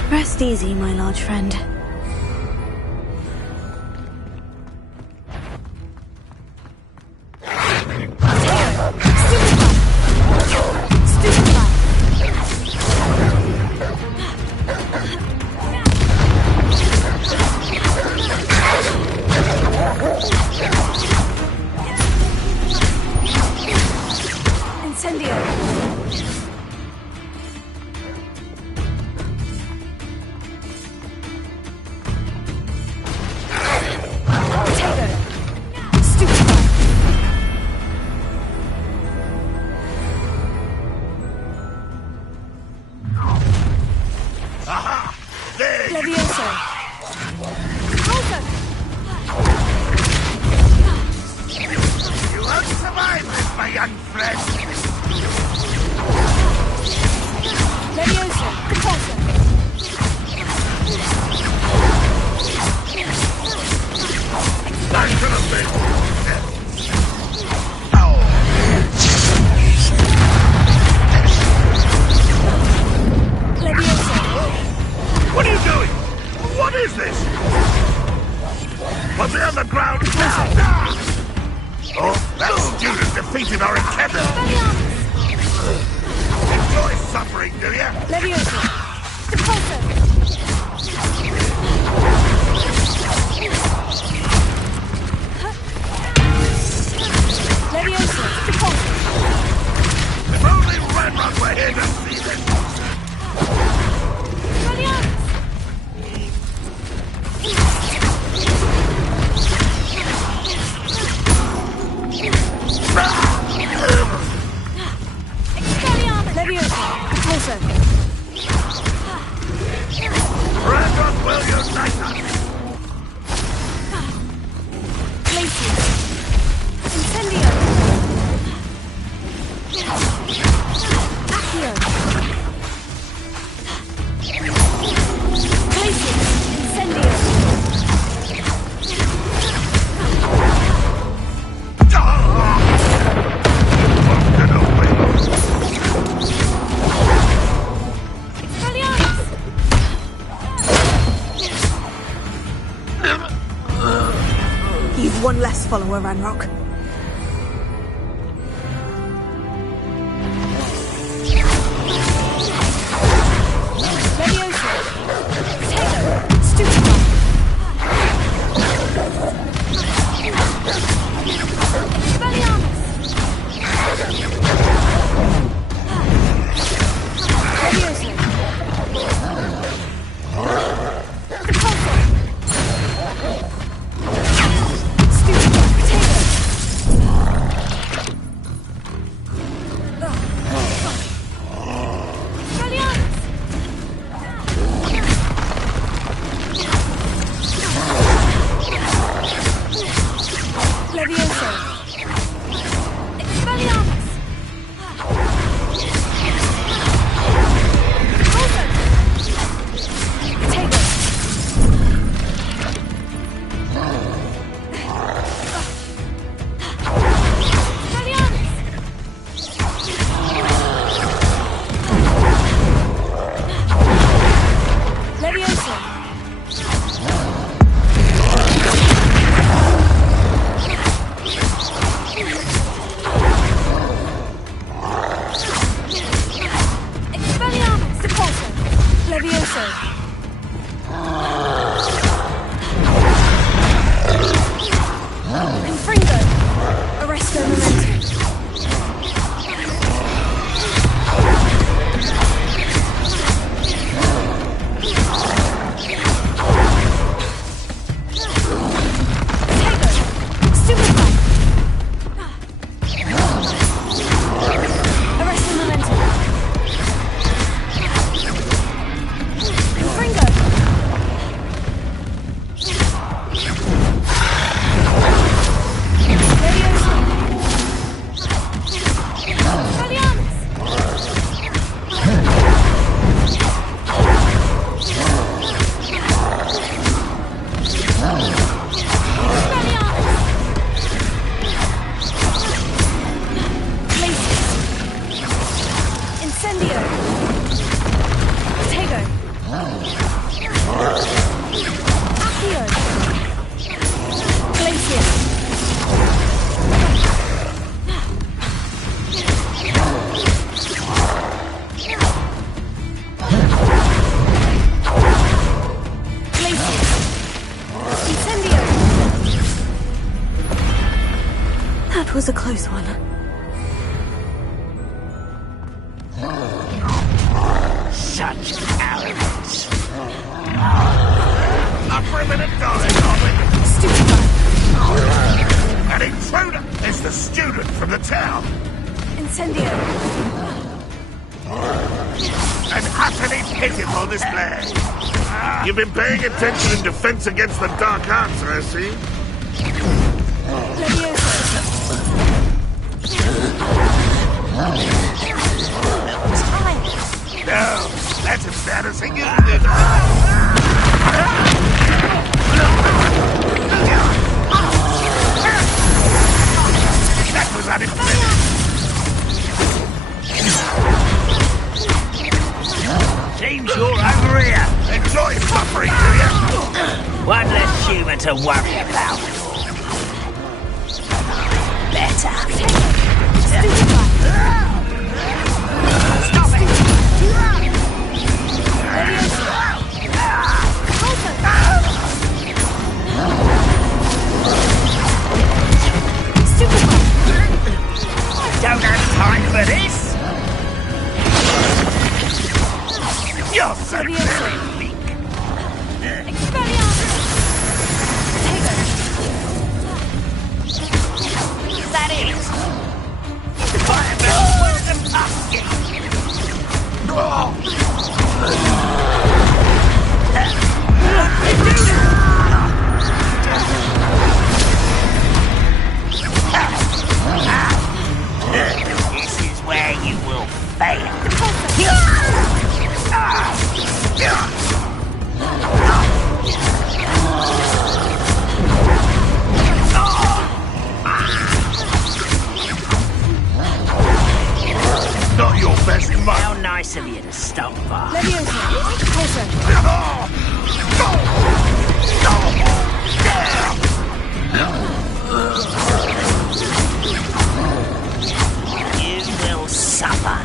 Rest easy, my large friend. You won't survive this, my young friend! Leviosa! Repulsor! Back to the bit! What are you doing? What is this? Was he on the ground? Oh, that student defeated our encounter! Enjoy suffering, do you? Leviosa! Repulsor! Leviosa! Repulsor! If only Ranrock were here to see this! Leviosa! Repulsor! Ranrock will unite us! Glacius! Incendio! Accio! Glacius! Incendio! You've one less follower, Ranrock. Leviosa! Potato! Stupefy! Expelliarmus! Leviosa! Repulsor! Leviosa! Expelliarmus! Repulsor! Potato! Expelliarmus! Leviosa! Expelliarmus! Repulsor! Leviosa! Confringo! Arresto Momentum! Incendio! Potato! Accio! Glacius! Glacius! Incendio! That was a close one. Such arrogance. Up for a minute, darling, are we? An intruder is the student from the town. Incendio! An utterly pitiful display. You've been paying attention in defense against the dark arts, I see. Leviosa! Oh, that's embarrassing, isn't it? That was unimpressive. Seems you're over here. Enjoy suffering, do you? One less human to worry about. Better. Stop it! Don't have time for this! You're so very weak. Is that it? Fireball, where's the basket? This is where you will fail. Not your best month. How nice of you to stop by. You will suffer.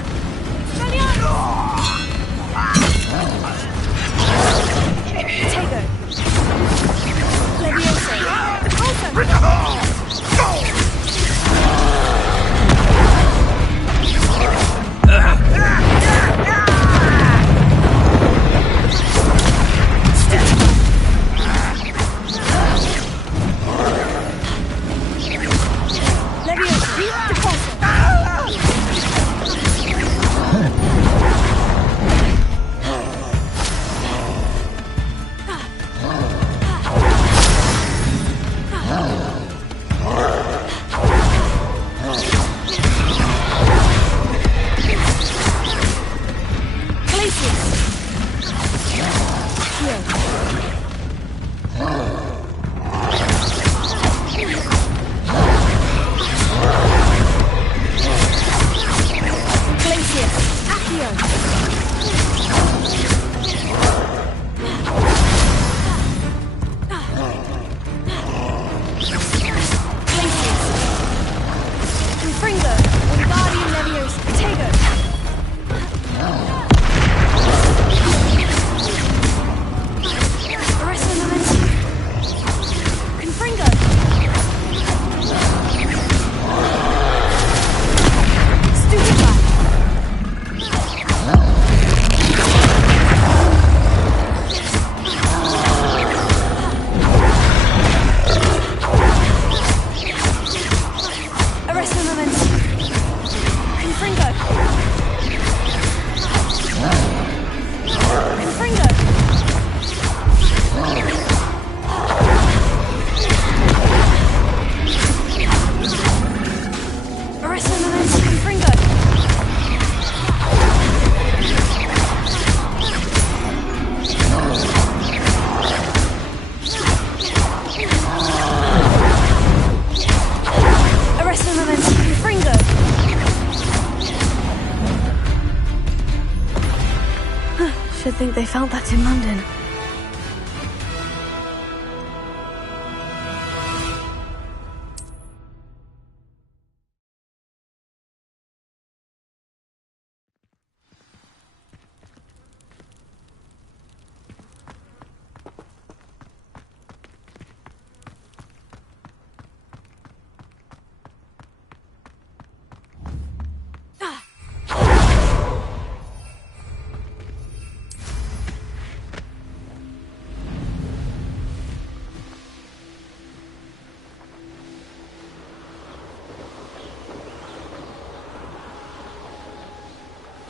Should think they felt that in London.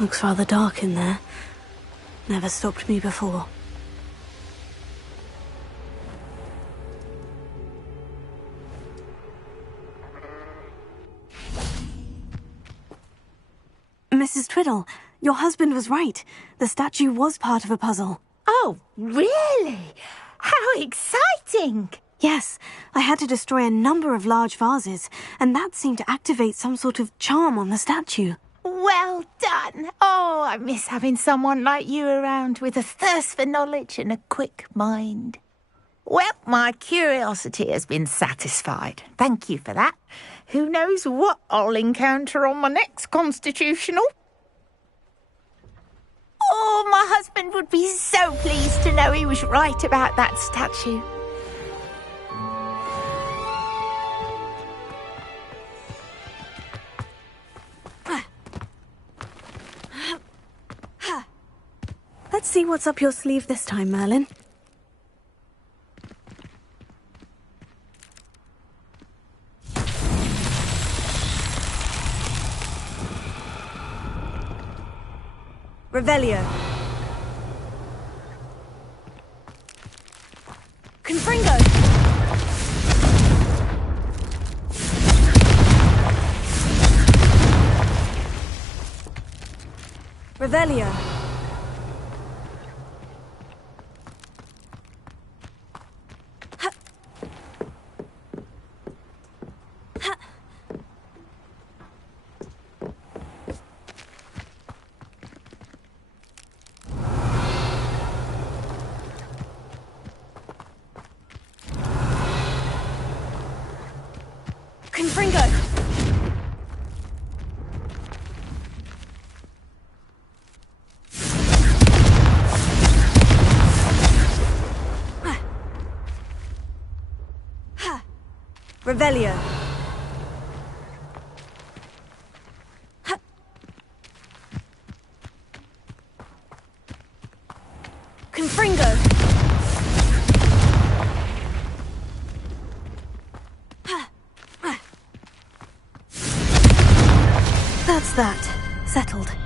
Looks rather dark in there. Never stopped me before. Mrs. Twiddle, Your husband was right. The statue was part of a puzzle. Oh, really? How exciting! Yes, I had to destroy a number of large vases, and that seemed to activate some sort of charm on the statue. Well done. Oh, I miss having someone like you around with a thirst for knowledge and a quick mind. Well, my curiosity has been satisfied. Thank you for that. Who knows what I'll encounter on my next constitutional? Oh, my husband would be so pleased to know he was right about that statue. Let's see what's up your sleeve this time, Merlin. Revelio. Confringo. Revelio. Confringo! Revelio. Confringo! That's that. Settled.